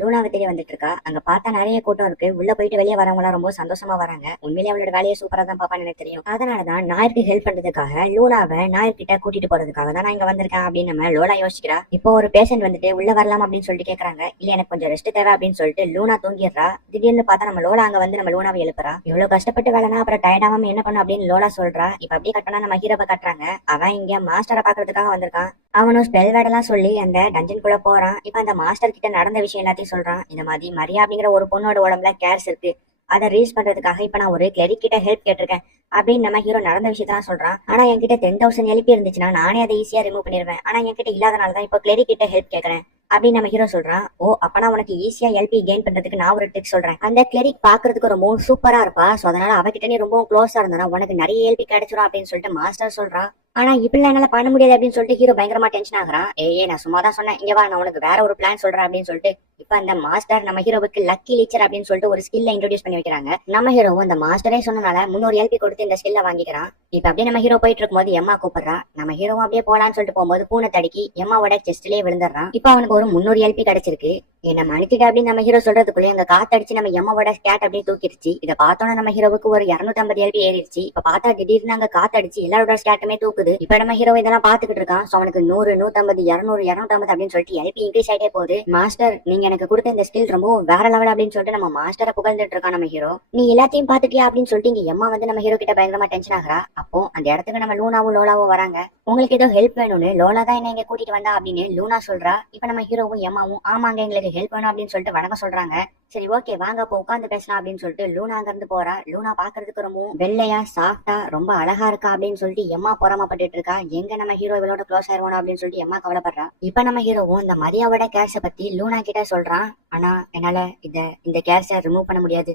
லூனாவை தேடி வந்துட்டு இருக்கா. அங்க பார்த்தா நிறைய கூட்டம் இருக்கு. உள்ள போயிட்டு வெளியே வரவங்க எல்லாம் ரொம்ப சந்தோஷமா வராங்க. உண்மையிலேயே அவளோட வேலையை சூப்பரா தான் பாப்பான்னு எனக்கு தெரியும். அதனாலதான் நாயருக்கு ஹெல்ப் பண்றதுக்காக லூனாவை நாயர்கிட்ட கூட்டிட்டு போறதுக்காக தான் நான் இங்க வந்திருக்கேன் அப்படின்னு நம்ம லோலா யோசிக்கிறா. இப்போ ஒரு பேஷண்ட் வந்துட்டு உள்ள வரலாம் அப்படின்னு சொல்லிட்டு கேக்குறாங்க. இல்ல எனக்கு கொஞ்சம் ரெஸ்ட் தேவை அப்படின்னு சொல்லிட்டு லூனா தூங்கிடுறா. திடீர்னு பார்த்தா நம்ம லோலா அங்க வந்து நம்ம லூனாவை எழுப்புறா. இவ்வளவு கஷ்டப்பட்டு வேலைனா அப்புறம் டயர்டாம என்ன பண்ண அப்படின்னு லோலா சொல்றா. இப்ப அப்படியே கட்டணா நம்ம ஹீரோவை கட்டுறாங்க. அவன் இங்க மாஸ்டரை பாக்குறதுக்காக வந்திருக்கான். அவனும் ஸ்பெல் வேர்டெல்லாம் சொல்லி அந்த டஞ்சனுக்குள்ள போறான். இப்ப அந்த மாஸ்டர் கிட்ட நடந்த விஷயம் எல்லாத்தையும் சொல்றான். இந்த மாதிரி மரியா அப்படிங்கிற ஒரு பொண்ணோட உடம்புல கேர்ஸ் இருக்கு. அதை ரீச் பண்றதுக்காக இப்ப நான் ஒரு கிளரிக் கிட்ட ஹெல்ப் கேட்டிருக்கேன் அப்படின்னு நம்ம ஹீரோ நடந்த விஷயத்தான் சொல்றான். ஆனா என்கிட்ட 10,000 எழுப்பி இருந்துச்சுன்னா நானே அதை ஈஸியா ரிமூவ் பண்ணிடுவேன். ஆனா என்கிட்ட இல்லாதனாலதான் இப்போ கிளரிக் கிட்ட ஹெல்ப் கேட்கறேன் அப்படின்னு நம்ம ஹீரோ சொல்றான். ஓ அப்பனா உனக்கு ஈஸியா எல்பி கெயின் பண்றதுக்கு நான் ஒரு ட்ரிக் சொல்றேன். அந்த கிளரிக் பாக்குறதுக்கு ரொம்ப சூப்பரா இருப்பா. சோ அதனால அவகிட்ட நீ ரொம்ப க்ளோஸா இருந்தா உனக்கு நிறைய எல்பி கிடைச்சிரும் அப்படின்னு சொல்லிட்டு மாஸ்டர் சொல்றா. ஆனா இப்படிலாம் என்னால பண்ண முடியாது அப்படின்னு சொல்லிட்டு ஹீரோ பயங்கரமா டென்ஷன் ஆகுறான். ஏய் நான் சும்மா தான் சொன்னேன், இங்க வா நான் உனக்கு வேற ஒரு பிளான் சொல்றேன் அப்படின்னு சொல்லிட்டு இப்ப அந்த மாஸ்டர் நம்ம ஹீரோவுக்கு லக்கி லீச்சர் அப்படின்னு சொல்லிட்டு ஒரு ஸ்கில்ல இன்ட்ரோடியூஸ் பண்ணி வைக்கிறாங்க. நம்ம ஹீரோவும் அந்த மாஸ்டரே சொன்னனால 300 எல்பி கொடுத்து இந்த ஸ்கில்ல வாங்கிக்கிறான். இப்ப அப்படியே நம்ம ஹீரோ போயிட்டு இருக்கும்போது எம்மா கூப்பிடுறா. நம்ம ஹீரோவும் அப்படியே போலான்னு சொல்லிட்டு போகும்போது பூனை தடுக்கி எம்மாவோட செஸ்ட்லயே விழுந்துடுறான். இப்ப அவனுக்கு ஒரு 300 எல்பி கிடைச்சிருக்கு. என்ன மன்னிச்சுட்டு அப்படின்னு நம்ம ஹீரோ சொல்றதுக்குள்ளே அங்க காத்தடிச்சு நம்ம எம்மாவோட ஸ்கேட் அப்படியே தூக்கிடுச்சு. இதை பார்த்தோன்னா நம்ம ஹீரோவுக்கு ஒரு 250 எல்பி ஏறிடுச்சு. இப்ப பார்த்தா திடீர்னு அங்க காத்தடிச்சு எல்லாரோட ஸ்கேட்டுமே தூக்குது. இப்ப நம்ம ஹீரோ இதெல்லாம் பாத்துக்கிட்டு இருக்கான். சோ அவனுக்கு 100 150 200 250 அப்படின்னு சொல்லிட்டு எல்பி இன்க்ரீஸ் ஆயிட்டே போகுது. மாஸ்டர் நீங்க எனக்கு கொடுத்த இந்த ஸ்கில் ரொம்ப வேற லெவல் அப்படின்னு சொல்லிட்டு நம்ம மாஸ்டரை புகழ்ந்துட்டு இருக்கான் நம்ம ஹீரோ. நீ எல்லாத்தையும் பாத்துட்டியா அப்படின்னு சொல்லிட்டு இங்க எம்மா வந்து நம்ம ஹீரோ கிட்ட பயங்கரமா டென்ஷன் ஆகுறா. அப்போ அந்த இடத்துக்கு நம்ம லூனாவும் லோலாவும் வராங்க. உங்களுக்கு ஏதோ ஹெல்ப் வேணும்னு லோலா தான் என்ன இங்க கூட்டிட்டு வந்தா அப்படின்னு லூனா சொல்றா. இப்ப நம்ம ஹீரோவும் எம்மாவும் ஆமாங்க எங்களுக்கு ஹெல்ப் வேணும் அப்படின்னு சொல்லிட்டு வணக்கம் சொல்றாங்க. சரி ஓகே வாங்க அப்போ உட்காந்து பேசலாம் அப்படின்னு சொல்லிட்டு லூனா அங்க இருந்து போறா. லூனா பாக்குறதுக்கு ரொம்ப வெள்ளையா சாஃப்டா ரொம்ப அழகா இருக்கா அப்படின்னு சொல்லிட்டு எம்மா பொறாமப்பட்டு இருக்கா. எங்க நம்ம ஹீரோ இவளோட க்ளோஸ் ஆயிருவோம் அப்படின்னு சொல்லிட்டு எம்மா கவலைப்படுறா. இப்ப நம்ம ஹீரோவும் இந்த மரியாவோட கேர்ஸ பத்தி லூனா கிட்ட சொல்றான். ஆனா என்னால இந்த கேர்ஸை ரிமூவ் பண்ண முடியாது,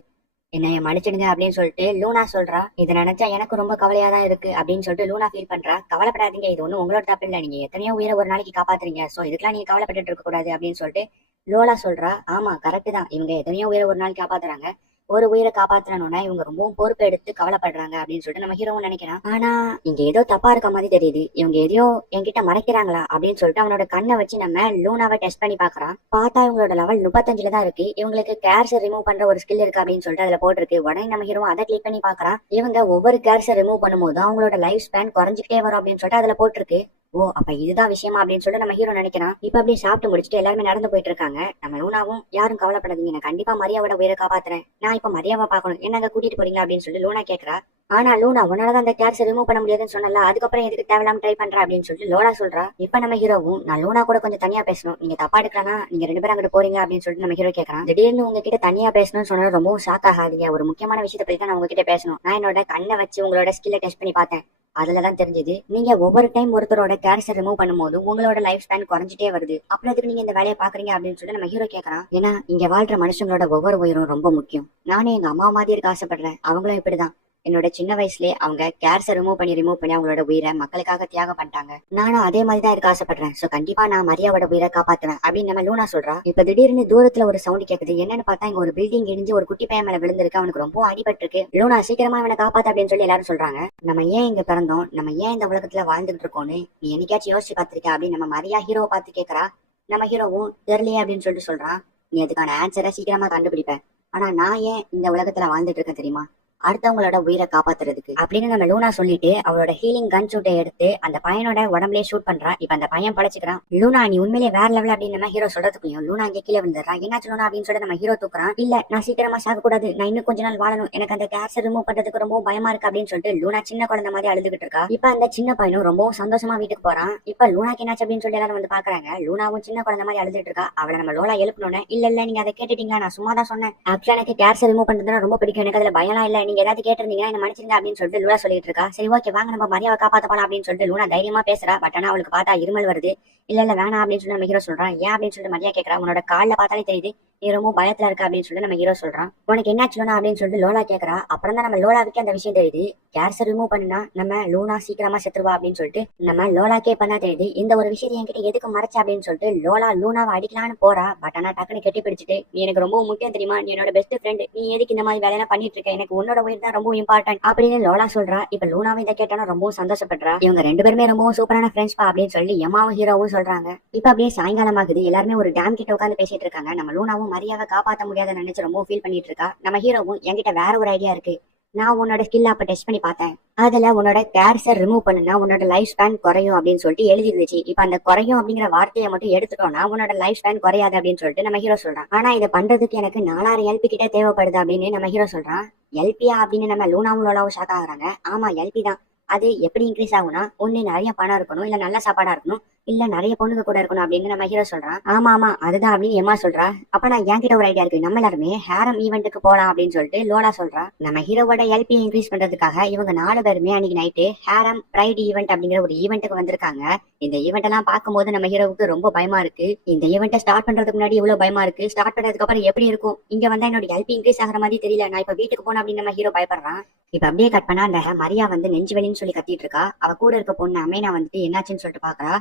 என்னைய மன்னிச்சிடுங்க அப்படின்னு சொல்லிட்டு லூனா சொல்றா. இதை நினைச்சா எனக்கு ரொம்ப கவலையா தான் இருக்கு அப்படின்னு சொல்லிட்டு லூனா ஃபீல் பண்றா. கவலைப்படாதீங்க, இது ஒன்னும் உங்களோட தப்பு இல்ல, நீங்க எத்தனையோ உயிரை ஒரு நாளைக்கு காப்பாத்துறீங்க. சோ இதுக்கெல்லாம் நீங்க கவலைப்பட்டு இருக்க கூடாது அப்படின்னு சொல்லிட்டு லோலா சொல்றா. ஆமா கரெக்ட் தான், இவங்க எத்தனையோ உயிரை ஒரு நாளைக்கு காப்பாத்துறாங்க. ஒரு உயிரை காப்பாத்தணும்னா இவங்க ரொம்பவும் பொறுப்பு எடுத்து கவலைப்படுறாங்க அப்படின்னு சொல்லிட்டு நம்ம ஹீரோவும் நினைக்கிறான். ஆனா இங்க ஏதோ தப்பா இருக்க மாதிரி தெரியுது, இவங்க எதையோ என்கிட்ட மறைக்கிறாங்களா அப்படின்னு சொல்லிட்டு அவனோட கண்ணை வச்சு நம்ம லூனாவை டெஸ்ட் பண்ணி பாக்குறான். பார்த்தா இவங்களோட லெவல் 35 தான் இருக்கு. இவங்களுக்கு கேர்ஸ் ரிமூவ் பண்ற ஒரு ஸ்கில் இருக்கு அப்படின்னு சொல்லிட்டு அதுல போட்டிருக்கு. உடனே நம்ம ஹீரோ அதை கிளிக் பண்ணி பாக்குறான். இவங்க ஒவ்வொரு கேர்ஸை ரிமூவ் பண்ணும்போது அவங்களோட லைஃப் ஸ்பேன் குறைஞ்சிக்கிட்டே வரும் அப்படின்னு சொல்லிட்டு அதுல போட்டிருக்கு. ஓ அப்ப இதுதான் விஷயமா அப்படின்னு சொல்லிட்டு நம்ம ஹீரோ நினைக்கிறான். இப்ப அப்படியே சாப்பிட்டு முடிச்சுட்டு எல்லாருமே நடந்து போயிட்டு இருக்காங்க. நம்ம லூனாவும் யாரும் கவலைப்படாதீங்க, நான் கண்டிப்பா மரியாவோட உயிரை காப்பாத்துறேன், நான் இப்ப மரியாவை பாக்கணும், என்னங்க கூட்டிட்டு போறீங்க அப்படின்னு சொல்லி லூனா கேக்குறா. ஆனா லூனா உன்னாலதான் அந்த கேர்ஸ் ரிமூவ் பண்ண முடியாதுன்னு சொன்னல, அதுக்கப்புறம் எதுக்கு தேவையில்லாம ட்ரை பண்ற அப்படின்னு சொல்லிட்டு லோலா சொல்றா. இப்ப நம்ம ஹீரோவும் நான் லூனா கூட கொஞ்சம் தனியா பேசணும், நீங்க தப்பா எடுக்கலன்னா நீங்க 2 பேரும் அங்கிட்டு போறீங்க அப்படின்னு சொல்லிட்டு நம்ம ஹீரோ கேட்கறான். திடீர்னு உங்ககிட்ட தனியா பேசணும்னு சொன்னா ரொம்பவும் ஷாக் ஆகாதீங்க, ஒரு முக்கியமான விஷயத்தை பத்தி தான் நான் உங்ககிட்ட பேசணும். நான் என்னோட கண்ணை வச்சு உங்களோட ஸ்கில்ல டெஸ்ட் பண்ணி பார்த்தேன். அதுலதான் தெரிஞ்சது நீங்க ஒவ்வொரு டைம் ஒருத்தரோட கேர்ஸை ரிமூவ் பண்ணும்போது உங்களோட லைஃப் ஸ்பேன் குறைஞ்சிட்டே வருது. அப்புறம் அதுக்கு நீங்க இந்த வேலையை பாக்குறீங்க அப்படின்னு சொல்லிட்டு நம்ம ஹீரோ கேட்கறான். ஏன்னா இங்க வாழ்ற மனுஷங்களோட ஒவ்வொரு உயிரும் ரொம்ப முக்கியம். நானே எங்க அம்மா மாதிரி இருக்க ஆசைப்படுறேன், அவங்களும் இப்படிதான். என்னோட சின்ன வயசுலயே அவங்க கேர்ஸை ரிமூவ் பண்ணி அவங்களோட உயிரை மக்களுக்காக தியாகம் பண்ணிட்டாங்க. நானும் அதே மாதிரி தான் இருக்க ஆசைப்படுறேன். சோ கண்டிப்பா நான் மரியாவோட உயிரை காப்பாத்துவேன் அப்படின்னு நம்ம லூனா சொல்றா. இப்ப திடீர்னு தூரத்துல ஒரு சவுண்ட் கேக்குது. என்னன்னு பார்த்தா இங்க ஒரு பில்டிங் இடிஞ்சு ஒரு குட்டி பையன் மேல விழுந்திருக்கு. அவனுக்கு ரொம்ப அடிபட்டு இருக்கு. லூனா சீக்கிரமா அவனை காப்பாத்து அப்படின்னு சொல்லி எல்லாரும் சொல்றாங்க. நம்ம ஏன் இங்க பிறந்தோம், நம்ம ஏன் இந்த உலகத்துல வாழ்ந்துட்டு இருக்கோம்னு நீ என்னைக்காச்சும் யோசிச்சு பாத்திருக்க அப்படின்னு நம்ம மரியா ஹீரோவை பார்த்து கேக்குறா. நம்ம ஹீரோவும் தெரியலையே அப்படின்னு சொல்லிட்டு சொல்றான். நீ அதுக்கான ஆன்சரை சீக்கிரமா கண்டுபிடிப்ப. ஆனா நான் ஏன் இந்த உலகத்துல வாழ்ந்துட்டு இருக்கேன் தெரியுமா, அடுத்தவங்களோட உயிரை காப்பாத்துறதுக்கு அப்படின்னு நம்ம லூனா சொல்லிட்டு அவளோட ஹீலிங் கன் ஷூட்டை எடுத்து அந்த பையனோட உடம்புலயே ஷூட் பண்றா. இப்ப அந்த பையன் பழச்சிக்கிறான். லூனா நீ உண்மையிலே வேற லெவல் அப்படின்னு நம்ம ஹீரோ சொல்றதுக்குள்ளயும் லூனா அங்கே கீழே வந்துடுறான். என்னாச்சு லூனா அப்படின்னு சொல்லிட்டு நம்ம ஹீரோ தூக்குறான். இல்ல நான் சீக்கிரமா சாக கூடாது, நான் இன்னும் கொஞ்ச நாள் வாழணும், எனக்கு அந்த கேன்சர் ரிமூவ் பண்றதுக்கு ரொம்ப பயமா இருக்கு அப்படின்னு சொல்லிட்டு லூனா சின்ன குழந்தை மாதிரி அழுதுகிட்டு இருக்கா. இப்ப அந்த சின்ன பையனும் ரொம்பவும் சந்தோஷமா வீட்டுக்கு போறான். இப்ப லூனாக்கு என்னாச்சு அப்படின்னு சொல்லி எல்லாரும் வந்து பாக்குறாங்க. லூனாவும் சின்ன குழந்தை மாதிரி அழுதுட்டு இருக்கா. அவளை நம்ம லோலா எழுப்பணும்னு இல்ல நீங்க அதை கேட்டுட்டீங்களா, நான் சும்மா தான் சொன்னேன், ஆக்சுவலா எனக்கு கேன்சர் ரிமூவ் பண்றதுனா ரொம்ப பிடிக்கும், எனக்கு அதுல பயம்லாம் இல்ல, நீங்க ஏதாவது கேட்டிருந்தீங்கன்னா என்ன மன்னிச்சிருங்க அப்படின்னு சொல்லிட்டு லூனா சொல்லிட்டு இருக்கா. சரி ஓகே வாங்க நம்ம மரியாதை காப்பாத்த போலாம் அப்படின்னு சொல்லிட்டு லூனா தைரியமா பேசுறா. பட் ஆனா அவளுக்கு பார்த்தா இருமல் வருது. இல்ல வேணாம் அப்படின்னு சொல்லி நம்ம ஹீரோ சொல்றான். ஏன் அப்படின்னு சொல்லிட்டு மரியா கேட்கறா. உன்னோட கால்ல பார்த்தாலே தெரியுது நீ ரொம்ப பயத்துல இருக்க அப்படின்னு சொல்லிட்டு நம்ம ஹீரோ சொல்றான். உனக்கு என்னாச்சு லூனா அப்படின்னு சொல்லிட்டு லோலா கேட்கறா. அப்புறம் தான் நம்ம லோலாவுக்கு அந்த விஷயம் தெரியுது. கேன்சர் ரிமூவ் பண்ணா நம்ம லூனா சீக்கிரமா செத்துருவா அப்படின்னு சொல்லிட்டு நம்ம லோலாக்கே பண்ணா தெரியுது. இந்த ஒரு விஷயத்தை என்கிட்ட எதுக்கு மறைச்சா அப்படின்னு சொல்லிட்டு லோலா லூனாவை அடிக்கலான்னு போறா. பட் ஆனா டக்குனு கெட்டி பிடிச்சிட்டு நீ எனக்கு ரொம்ப முக்கியம் தெரியுமா, நீ என்னோட பெஸ்ட் ஃப்ரெண்ட், நீ எதுக்கு இந்த மாதிரி வேலையெல்லாம் பண்ணிட்டு இருக்க, எனக்கு உன்னோட உயிர் தான் ரொம்ப இம்பார்ட்டன்ட் அப்படின்னு லோலா சொல்றா. இப்ப லூனாவை இதை கேட்டாலும் ரொம்பவும் சந்தோஷப்படுறா. இவங்க ரெண்டு பேருமே ரொம்பவும் சூப்பரான ஃப்ரெண்ட்ஸ் பா அப்படின்னு சொல்லி எம்மாவும் ஹீரோவும் சொல்றாங்க. இப்ப அப்படியே சாயங்காலம் ஆகுது. எல்லாருமே ஒரு டேம் கிட்ட உட்காந்து பேசிட்டு இருக்காங்க. நம்ம லூனாவும் மரியாதை காப்பாற்ற முடியாத நினைச்சு ரொம்ப ஃபீல் பண்ணிட்டு இருக்கா. நம்ம ஹீரோவும் என்கிட்ட வேற ஒரு ஐடியா இருக்கு, நான் உன்னோட ஸ்கில் அப்ப டெஸ்ட் பண்ணி பார்த்தேன், அதுல உன்னோட கேன்சர் ரிமூவ் பண்ணுனா உன்னோட லைஃப் ஸ்பேன் குறையும் அப்படின்னு சொல்லிட்டு எழுதி இருந்துச்சு. இப்ப அந்த குறையும் அப்படிங்கிற வார்த்தையை மட்டும் எடுத்துட்டோம்னா உன்னோட லைஃப் ஸ்பேன் குறையாது அப்படின்னு சொல்லிட்டு நம்ம ஹீரோ சொல்றான். ஆனா இதை பண்றதுக்கு எனக்கு 4000 எல்பி கிட்ட தேவைப்படுது அப்படின்னு நம்ம ஹீரோ சொல்றான். எல்பியா அப்படின்னு நம்ம லூனாவும் லோலாவும் ஷாக் ஆகுறாங்க. ஆமா எல்பி தான். அது எப்படி இன்க்ரீஸ் ஆகும்னா ஒண்ணு நிறைய பணம் இருக்கணும், இல்ல நல்ல சாப்பாடா இருக்கணும், இல்ல நிறைய பொண்ணுங்க கூட இருக்கணும் அப்படின்னு நம்ம ஹீரோ சொல்றான். ஆமா அதுதான் அப்படின்னு எம்மா சொல்றா. அப்ப நான் என்கிட்ட ஒரு ஐடியா இருக்கு, நம்ம எல்லாருமே ஹேரம் ஈவெண்ட்டுக்கு போலாம் அப்படின்னு சொல்லிட்டு லோலா சொல்றா. நம்ம ஹீரோவோட எல்பி இன்க்ரீஸ் பண்றதுக்காக இவங்க 4 பேருமே அன்னைக்கு நைட்டு ஹேரம் பிரைட் ஈவெண்ட் அப்படிங்கிற ஒரு ஈவெண்ட்டுக்கு வந்திருக்காங்க. இந்த ஈவெண்ட் எல்லாம் பார்க்கும்போது நம்ம ஹீரோவுக்கு ரொம்ப பயமா இருக்கு. இந்த ஈவெண்ட்டை ஸ்டார்ட் பண்றதுக்கு முன்னாடி இவ்வளவு பயமா இருக்கு, ஸ்டார்ட் பண்ணதுக்கு அப்புறம் எப்படி இருக்கும், இங்க வந்தா என்னோட எல்பி இன்க்ரீஸ் ஆகிற மாதிரி தெரியல, நான் இப்ப வீட்டுக்கு போனேன் அப்படின்னு நம்ம ஹீரோ பயப்படுறான். இப்ப அப்படியே கட் பண்ணா அந்த மரியா வந்து நெஞ்சு வலின்னு சொல்லி கத்திட்டு இருக்கா. அவ கூட இருக்க பொண்ணு அமேனா வந்துட்டு என்னாச்சுன்னு சொல்லிட்டு பாக்குறா.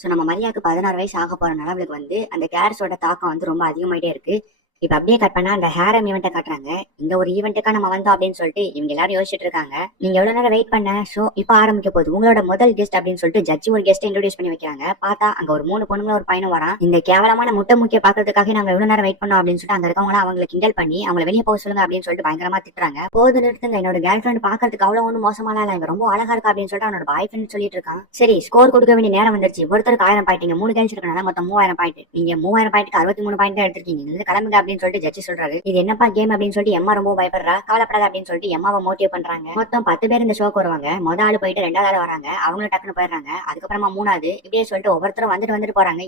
சோ நம்ம மரியாக்கு 16 வயசு ஆக போறனால அவளுக்கு வந்து அந்த கேர்ஸோட தாக்கம் வந்து ரொம்ப அதிகமாயிட்டே இருக்கு. இப்ப அப்படியே கட் பண்ணா அந்த ஹேரம் ஈவெண்ட்டை காட்டுறாங்க. இந்த ஒரு ஈவெண்ட்டுக்கா நம்ம வந்தோம் அப்படின்னு சொல்லிட்டு இவங்க எல்லாரும் யோசிச்சுட்டு இருக்காங்க. நீங்க எவ்வளவு நேரம் வெயிட் பண்ண, ஷோ இப்ப ஆரம்பிக்க போகுது, உங்களோட முதல் கெஸ்ட் அப்படின்னு சொல்லிட்டு ஜட்ஜி ஒரு கெஸ்ட் இன்ட்ரோடியூஸ் பண்ணி வைக்கிறாங்க. பார்த்தா அங்க ஒரு 3 பொண்ணுங்களும் ஒரு பையனும் வரான். இந்த கேவலமான முட்டை முக்கிய பாக்குறதுக்காக நாங்க எவ்வளவு நேரம் வெயிட் பண்ணோம் அப்படின்னு சொல்லிட்டு அங்க இருக்கவங்க அவங்களை கிண்டல் பண்ணி அவங்களை வெளியே போக சொல்லுங்க அப்படின்னு சொல்லிட்டு பயங்கரமா திட்டுறாங்க. போது நிறுத்துங்க, என்னோட கேர்ள் ஃபிரெண்ட் பாக்குறதுக்கு அவ்வளவு ஒன்றும் மோசமாலாம் இல்ல, இவ ரொம்ப அழகா இருக்கா அப்படின்னு சொல்லிட்டு அவனோட பாய் ஃப்ரெண்ட் சொல்லிட்டு இருக்கான். சரி ஸ்கோர் கொடுக்க வேண்டிய நேரம் வந்துருச்சு, ஒருத்தருக்கு 1000 பாயிண்ட், 3 கேர்ள்ஸ் இருக்கனால மொத்தம் 3000 பாயிண்ட், நீங்க 3000 பாயிண்ட்க்கு 63 பாயிண்ட் தான் எடுத்திருக்கீங்க, கிளம்புங்க அப்படின்னு சொல்லிட்டு ஜட்ஜி சொல்றாரு. இது என்னப்பா கேம் அப்படின்னு சொல்லிட்டு எம்மா ரொம்ப பயப்படுறா. கவலைப்படாத அப்படின்னு சொல்லிட்டு எம்மாவை மோட்டிவ் பண்றாங்க. மொத்தம் 10 பேர் இந்த ஷோக்கு வருவாங்க. முதல் ஆளு போயிட்டு 2வது ஆள் வராங்க, அவங்களும் டக்குனு போயிடுறாங்க. அதுக்கப்புறமா 3வது இப்படியே சொல்லிட்டு ஒவ்வொருத்தரும் வந்துட்டு போறாங்க.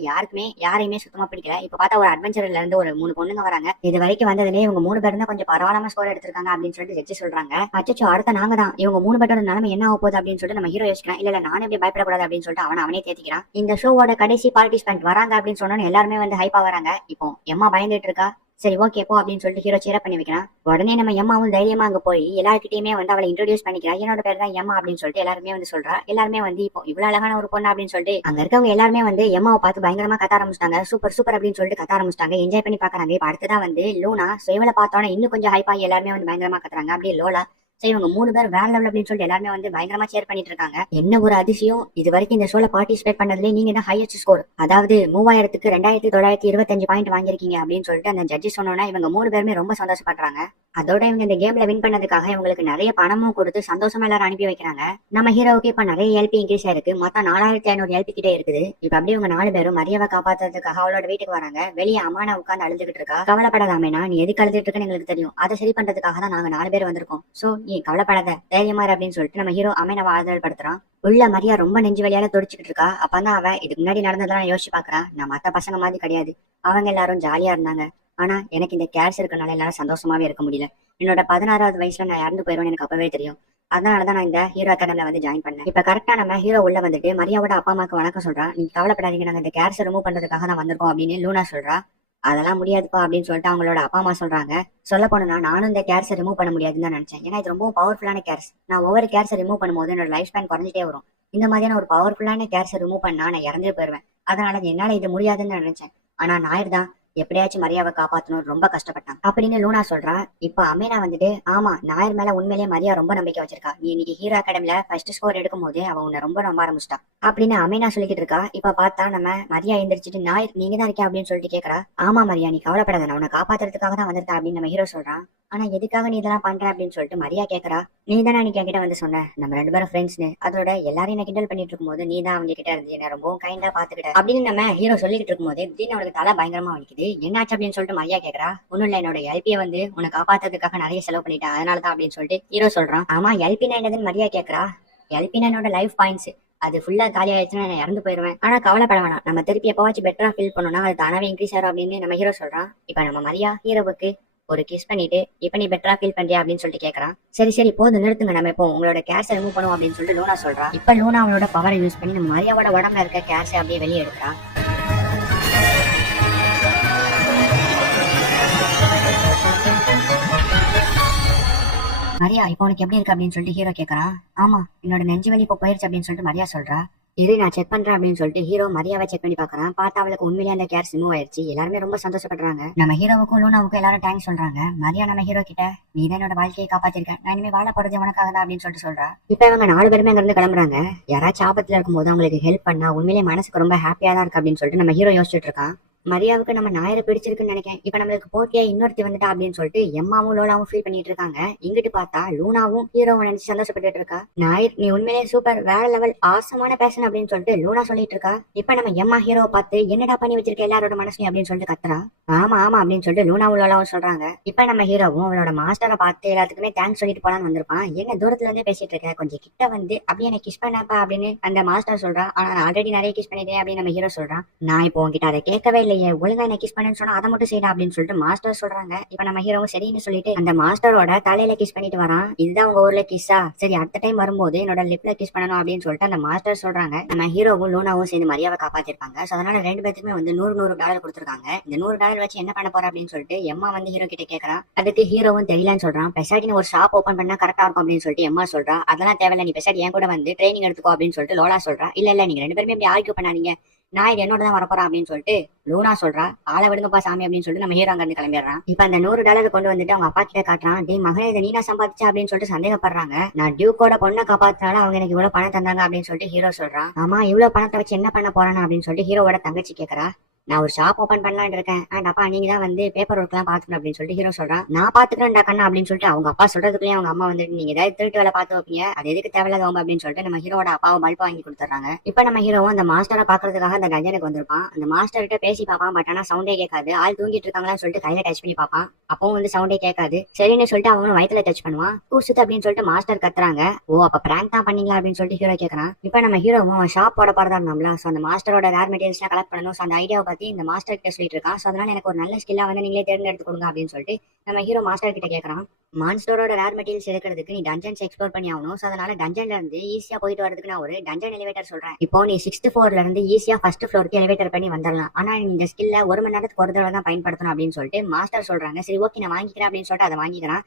யாரையுமே சுத்தமா பிடிக்கல. இப்ப பார்த்தா ஒரு அட்வென்ச்சர்ல இருந்து ஒரு 3 பொண்ணுங்க வராங்க. இது வரைக்கும் வந்ததுலேயே இவங்க 3 பேர் தான் கொஞ்சம் பரவாயில்லாம ஸ்கோர் எடுத்திருக்காங்க அப்படின்னு சொல்லிட்டு ஜட்ஜி சொல்றாங்க. அச்சோ அடுத்த நாங்க தான், இவங்க 3 பேரோட நிலைமை என்ன ஆக போகுது அப்படின்னு சொல்லிட்டு நம்ம ஹீரோ யோசிக்கிறான். இல்ல நானே இப்படி பயப்படக்கூடாது அப்படின்னு சொல்லிட்டு அவனே தேத்திக்கிறான். இந்த ஷோவோட கடைசி பார்ட்டிசிபென்ட் வராங்க அப்படின்னு சொன்னோன்னு எல்லாருமே வந்து ஹைப்பா வராங்க. இப்போ எம்மா பயந்துட்டு இருக்கா. சரி ஓகே போ அப்படின்னு சொல்லிட்டு ஹீரோ சேர பண்ணி வைக்கிறான். உடனே நம்ம எம்மாவும் தைரியமா அங்க போய் எல்லாருக்கிட்டையுமே வந்து அவளை இன்ட்ரோடியூஸ் பண்ணிக்கிறா. என்னோட பேர் தான் எம்மா அப்படின்னு சொல்லிட்டு எல்லாருமே வந்து சொல்றா. எல்லாருமே வந்து இப்போ இவ்வளவு அழகான ஒரு பொண்ணு அப்படின்னு சொல்லிட்டு அங்க இருக்கவங்க எல்லாருமே வந்து எம்மாவை பார்த்து பயங்கரமா கத்த ஆரம்பிச்சிட்டாங்க. சூப்பர் சூப்பர் அப்படின்னு சொல்லிட்டு கத்த ஆரம்பிச்சிட்டாங்க. என்ஜாய் பண்ணி பாக்குறாங்க. இப்ப அடுத்ததான் வந்து லூனா. இவளை பார்த்தோன்னா இன்னும் கொஞ்சம் ஹைப்பாகி எல்லாருமே வந்து பயங்கரமா கத்துறாங்க. அப்படியே லோலா. சரி இவங்க 3 பேர் வேற லெவல் அப்படின்னு சொல்லிட்டு எல்லாருமே வந்து பயங்கரமா ஷேர் பண்ணிட்டு இருக்காங்க. என்ன ஒரு அதிசயம், இது வரைக்கும் இந்த ஷோல பார்ட்டிசிபேட் பண்ணதுல நீங்க தான் ஹையஸ்ட் ஸ்கோர், அதாவது 3000க்கு 2925 பாயிண்ட் வாங்கிருக்கீங்க அப்படின்னு சொல்லிட்டு அந்த ஜட்ஜி சொன்னோன்னா இவங்க 3 பேருமே ரொம்ப சந்தோஷப்படுறாங்க. அதோட இவங்க இந்த கேம்ல வின் பண்ணதுக்காக இவங்களுக்கு நிறைய பணமும் கொடுத்து சந்தோஷமா எல்லாரும் அனுப்பி வைக்கிறாங்க. நம்ம ஹீரோவுக்கு இப்ப நிறைய எல்பி இன்க்ரீஸ் ஆயிருக்கு. மொத்தம் 4500 எல்பி கிட்டே இருக்குது. இப்ப அப்படியே இவங்க 4 பேரும் மரியாதை காப்பாத்துறதுக்காக அவளோட வீட்டுக்கு வராங்க. வெளியே அம்மானா உட்காந்து அழுதுகிட்டு இருக்கா. கவலைப்படாதாமேனா, நீ எதுக்கு அழுதுட்டு இருக்குன்னு எங்களுக்கு தெரியும், அதை சரி பண்றதுக்காக தான் நாங்க 4 பேர் வந்திருக்கோம். சோ நீ கவலைப்படாத, தைரியமா அப்படின்னு சொல்லிட்டு நம்ம ஹீரோ அமேனாவை ஆறுதல் படுத்துறான். உள்ள மரியா ரொம்ப நெஞ்சு வழியால துடிச்சுக்கிட்டு இருக்கா. அப்பதான் அவ இதுக்கு முன்னாடி நடந்ததெல்லாம் யோசிச்சு பாக்குறா. நான் மத்த பசங்க மாதிரி கிடையாது, அவங்க எல்லாரும் ஜாலியா இருந்தாங்க, ஆனா எனக்கு இந்த கேர்ஸ் இருக்கனால எல்லாரும் சந்தோஷமாவே இருக்க முடியல. என்னோட 16வது வயசுல நான் இறந்து போயிருவேன் எனக்கு அப்பவே தெரியும். அதனாலதான் நான் இந்த ஹீரோ அகாடமில வந்து ஜாயின் பண்ணேன். இப்ப கரெக்டா நம்ம ஹீரோ உள்ள வந்துட்டு மரியாவோட அப்பா அம்மாக்கு வணக்கம் சொல்றா. நீங்க கவலைப்படாதீங்க, நாங்க இந்த கேர்ஸ் ரிமூவ் பண்றதுக்காக நான் வந்திருக்கோம் அப்படின்னு லூனா சொல்றா. அதெல்லாம் முடியாதுப்பா அப்படின்னு சொல்லிட்டு அவங்களோட அப்பா அம்மா சொல்றாங்க. சொல்ல போனா நானும் இந்த கேர்ஸை ரிமூவ் பண்ண முடியாதுன்னு தான் நினைச்சேன். ஏன்னா இது ரொம்ப பவர்ஃபுல்லான கேர்ஸ். நான் ஒவ்வொரு கேர்ஸை ரிமூவ் பண்ணும்போது என்னோட லைஃப் ஸ்பேன் குறைஞ்சிட்டே வரும். இந்த மாதிரியான ஒரு பவர்ஃபுல்லான கேர்ஸை ரிமூவ் பண்ணா நான் இறந்தே போயிருவேன். அதனால என்னால இது முடியாதுன்னு நினைச்சேன். ஆனா நாயர் தான் எப்படியாச்சும் மரியாவை காப்பாத்தணும் ரொம்ப கஷ்டப்பட்டான் அப்படின்னு லூனா சொல்றா. இப்ப அமீனா வந்துட்டு ஆமா நாயர் மேல உண்மையிலேயே மரியா ரொம்ப நம்பிக்கை வச்சிருக்கா. நீ இன்னைக்கு ஹீரோ அகாடமில ஃபர்ஸ்ட் ஸ்கோர் எடுக்கும் போதே அவன் உன்னை ரொம்ப நம்ப ஆரம்பிச்சிட்டா அப்படின்னு அமீனா சொல்லிக்கிட்டு இருக்கா. இப்ப பார்த்தா நம்ம மரியா எந்திரிச்சிட்டு நாயர் நீங்க தான் இருக்கேன் அப்படின்னு சொல்லிட்டு கேக்குறா. ஆமா மரியா நீ கவலைப்படாத நான் உன்னை காப்பாத்துறதுக்காக தான் வந்திருக்கா அப்படின்னு நம்ம ஹீரோ சொல்றான். ஆனா எதுக்காக நீ இதெல்லாம் பண்ற அப்படின்னு சொல்லிட்டு மரியா கேக்குறா. நீ தானே அன்னைக்கு என்கிட்ட வந்து சொன்ன நம்ம 2 பேரும் ஃப்ரெண்ட்ஸ்னு, அதோட எல்லாரையும் என்ன கிண்டல் பண்ணிட்டு இருக்கும்போது நீ தான் அவங்க கிட்ட இருந்து என்ன ரொம்ப கைண்டா பாத்துக்கிட்ட அப்படின்னு நம்ம ஹீரோ சொல்லிட்டு இருக்கும்போது திடீர்னு அவனுக்கு தலை பயங்கரமா வலிக்குது. என்னாச்சு அப்படின்னு சொல்லிட்டு மரியா கேக்குறா. ஒண்ணும் இல்ல என்னோட எல்பியை வந்து உன்னை காப்பாத்துறதுக்காக நிறைய செலவு பண்ணிட்டேன் அதனாலதான் அப்படின்னு சொல்லிட்டு ஹீரோ சொல்றான். ஆமா எல்பினா என்னதுன்னு மரியா கேக்குறா. எல்பினா என்னோட லைஃப் பாயிண்ட்ஸ், அது ஃபுல்லா காலி ஆயிடுச்சுன்னா நான் இறந்து போயிருவேன். ஆனா கவலைப்பட வேணாம், நம்ம திருப்பி எப்பவாச்சும் பெட்டரா ஃபீல் பண்ணோம்னா அது தானாவே இன்க்ரீஸ் ஆகும் அப்படின்னு நம்ம ஹீரோ சொல்றான். இப்ப நம்ம மரியா ஹீரோவுக்கு ஒரு கிஸ் பண்ணிட்டு இப்ப நீ பெட்டரா ஃபீல் பண்றியா அப்படின்னு சொல்லிட்டு கேக்குறான். சரி சரி போதும் நிறுத்துங்க, நம்ம இப்போ உங்களோட கேர்ஸை ரிமூவ் பண்ணுவோம் அப்படின்னு சொல்லிட்டு லூனா சொல்றா. இப்ப லூனா அவனோட பவரை யூஸ் பண்ணி நம்ம மரியாவோட உடம்புல இருக்க கேர்ஸை அப்படியே வெளியே எடுக்கிறா. மரியா இப்போ உனக்கு எப்படி இருக்கு அப்படின்னு சொல்லிட்டு ஹீரோ கேக்குறான். ஆமா என்னோட நெஞ்சு வலி இப்போ போயிருச்சு அப்படின்னு சொல்லிட்டு மரியா சொல்றா. இரு நான் செக் பண்றேன் அப்படின்னு சொல்லிட்டு ஹீரோ மரியாவை செக் பண்ணி பாக்குறான். பார்த்தா அவளுக்கு உண்மையிலேயே அந்த கேர் ரிமூவ் ஆயிருச்சு. எல்லாருமே ரொம்ப சந்தோஷப்படுறாங்க. நம்ம ஹீரோவுக்கும் லூனாவுக்கும் எல்லாரும் தேங்க்ஸ் சொல்றாங்க. மரியா நம்ம ஹீரோ கிட்ட நீ தான் என்னோட வாழ்க்கையை காப்பாத்திருக்க, நான் இனிமே வாழ போறது உனக்காக தான் அப்படின்னு சொல்லிட்டு சொல்றா. இப்ப இவங்க 4 பேருமே அங்க இருந்து கிளம்புறாங்க. யாராச்சும் ஆபத்துல இருக்கும்போது அவங்களுக்கு ஹெல்ப் பண்ணா உண்மையிலேயே மனசுக்கு ரொம்ப ஹாப்பியா தான் இருக்கு அப்படின்னு சொல்லிட்டு நம்ம ஹீரோ யோசிச்சுட்டு இருக்கான். மரியாவுக்கு நம்ம நாயரை பிடிச்சிருக்குன்னு நினைக்கிறேன். இப்ப நம்மளுக்கு போட்டியா இன்னொருத்தி வந்துட்டா அப்படின்னு சொல்லிட்டு எம்மாவும் லோலாவும் ஃபீல் பண்ணிட்டு இருக்காங்க. இங்கிட்டு பார்த்தா லூனாவும் ஹீரோவை நினைச்சு சந்தோஷப்பட்டு இருக்கா. நாயர் நீ உண்மையிலேயே சூப்பர் வேற லெவல் ஆசமான பேஷன் அப்படின்னு சொல்லிட்டு லூனா சொல்லிட்டு இருக்கா. இப்ப நம்ம எம்மா ஹீரோவை பார்த்து என்னடா பண்ணி வச்சிருக்க எல்லாரோட மனசுலையும் அப்படின்னு சொல்லிட்டு கத்துறா. ஆமா ஆமா அப்படின்னு சொல்லிட்டு லூனாவும் லோலாவும் சொல்றாங்க. இப்ப நம்ம ஹீரோவும் அவளோட மாஸ்டரை பார்த்து எல்லாத்துக்குமே தேங்க்ஸ் சொல்லிட்டு போலான்னு வந்திருப்பான். என்ன தூரத்துல இருந்தே பேசிட்டு இருக்க, கொஞ்சம் கிட்ட வந்து அப்படியே எனக்கு கிஸ் பண்ணப்பா அப்படின்னு அந்த மாஸ்டர் சொல்றா. ஆனா நான் ஆல்ரெடி நிறைய கிஸ் பண்ணிட்டேன் அப்படின்னு நம்ம ஹீரோ சொல்றான். நான் இப்போ உங்ககிட்ட அதை கேட்கவே இல்லை, ஒழுங்கா என்ன கிஸ் பண்ணு சொன்னா அதை மட்டும் செய்யலாம் அப்படின்னு சொல்லிட்டு மாஸ்டர் சொல்றாங்க. இப்ப நம்ம ஹீரோவும் சரின்னு சொல்லிட்டு அந்த மாஸ்டரோட தலையில கிஸ் பண்ணிட்டு வரான். இதுதான் உங்க ஊர்ல கிஸ்ஸா, சரி அடுத்த டைம் வரும்போது என்னோட லிப்ல கிஸ் பண்ணணும் அப்படின்னு சொல்லிட்டு அந்த மாஸ்டர் சொல்றாங்க. நம்ம ஹீரோவும் லூனாவும் சேர்ந்து மரியாதை காப்பாத்திருப்பாங்க. அதனால 2 பேருக்குமே வந்து $100 கொடுத்துருக்காங்க. இந்த $100 வச்சு என்ன பண்ண போற அப்படின்னு சொல்லிட்டு எம்மா வந்து ஹீரோ கிட்ட கேக்குறான். அதுக்கு ஹீரோவும் தெரியலன்னு சொல்றான். பெசாட்டி ஒரு ஷாப் ஓபன் பண்ணா கரெக்டா இருக்கும் அப்படின்னு சொல்லிட்டு எம்மா சொல்றா. அதெல்லாம் தேவையில்ல, நீ பெசாட்டி என் கூட வந்து ட்ரைனிங் எடுத்துக்கோ அப்படின்னு சொல்லிட்டு லோலா சொல்றா. இல்ல நீங்க 2 பேருமே இப்படி ஆர்கியூ பண்ணாதீங்க, நான் இது என்னோட தான் வரப்போறேன் அப்படின்னு சொல்லிட்டு லூனா சொல்றா. ஆளை விடுங்கப்பா சாமி அப்படின்னு சொல்லிட்டு நம்ம ஹீரோ அங்க இருந்து கிளம்பிடுறான். இப்ப அந்த $100 கொண்டு வந்துட்டு அவங்க அப்பா கிட்ட காட்டுறான். டே மகனே இதை நீனா சம்பாதிச்சா அப்படின்னு சொல்லிட்டு சந்தேகப்படுறாங்க. நான் டியூக்கோட பொண்ணை காப்பாத்தினால அவங்க எனக்கு இவ்வளவு பணம் தந்தாங்க அப்படின்னு சொல்லிட்டு ஹீரோ சொல்றான். ஆமா இவ்வளவு பணத்தை வச்சு என்ன பண்ண போறானு அப்படின்னு சொல்லிட்டு ஹீரோவோட தங்கச்சி கேக்குறா. நான் ஒரு ஷாப் ஓபன் பண்ணலான்னு இருக்கேன் அண்ட் அப்பா நீங்க தான் வந்து பேப்பர் ஒர்க் எல்லாம் பாத்துக்கணும் அப்படின்னு சொல்லிட்டு ஹீரோ சொல்றான். நான் பாத்துக்கிறேன்டா கண்ணா அப்படின்னு சொல்லிட்டு அவங்க அப்பா சொல்றதுக்குள்ளே அவங்க அம்மா வந்துட்டு நீங்க ஏதாவது திருட்டு வேலை பார்த்து வைப்பீங்க, அது எதுக்கு தேவையில்லாத அப்படின்னு சொல்லிட்டு நம்ம ஹீரோட அப்பாவை பல்ப் வாங்கி கொடுத்துறாங்க. இப்ப நம்ம ஹீரோவும் அந்த மாஸ்டரை பாக்குறதுக்காக அந்த டஞ்சனுக்கு வந்திருப்பான். அந்த மாஸ்டர் கிட்ட பேசி பார்ப்பான். பட் ஆனா சவுண்டே கேட்காது. ஆள் தூங்கிட்டு இருக்காங்களான்னு சொல்லிட்டு கையில டச் பண்ணி பார்ப்பான். அப்பவும் வந்து சவுண்டே கேட்காது. சரின்னு சொல்லிட்டு அவனும் வயித்துல டச் பண்ணுவான். கூசுத்து அப்படின்னு சொல்லிட்டு மாஸ்டர் கத்துறாங்க. ஓ அப்ப பிராங்க் தான் பண்ணீங்களா அப்படின்னு சொல்லிட்டு ஹீரோ கேட்கறான். இப்ப நம்ம ஹீரோவும் ஷாப் போட போறதா இருந்தாங்களா, சோ அந்த மாஸ்டரோட ரேர் மெட்டீரியல்ஸ் கலெக்ட் பண்ணணும். அந்த ஐடியாவை பத்தி இந்த மாஸ்டர் கிட்ட சொல்லிட்டு இருக்கான். சோ அதனால எனக்கு ஒரு நல்ல ஸ்கில்லா வந்து நீங்களே தேர்ந்தெடுத்து கொடுங்க அப்படின்னு சொல்லிட்டு நம்ம ஹீரோ மாஸ்டர் கிட்ட கேட்கறான். மான்ஸ்டரோட ரேர் மெட்டீரியல்ஸ் எடுக்கிறதுக்கு நீ டஞ்சன்ஸ் எக்ஸ்ப்ளோர் பண்ணி ஆகணும். சோ அதனால டஞ்சன்ல இருந்து ஈஸியா போயிட்டு வரதுக்கு நான் ஒரு டஞ்சன் எலிவேட்டர் சொல்றேன். இப்போ நீ 6th floorல இருந்து ஈஸியா ஃபர்ஸ்ட் ஃப்ளோருக்கு எலிவேட்டர் பண்ணி வந்துடலாம். ஆனா நீ இந்த ஸ்கில்ல 1 மணி நேரத்துக்கு ஒரு தடவை தான் பயன்படுத்தணும் அப்படின்னு சொல்லிட்டு மாஸ்டர் சொல்றாங்க. சரி ஓகே நான் வாங்கிக்கிறேன் அப்படின்னு சொல்லிட்டு அதை வாங்கிக்கிறான்.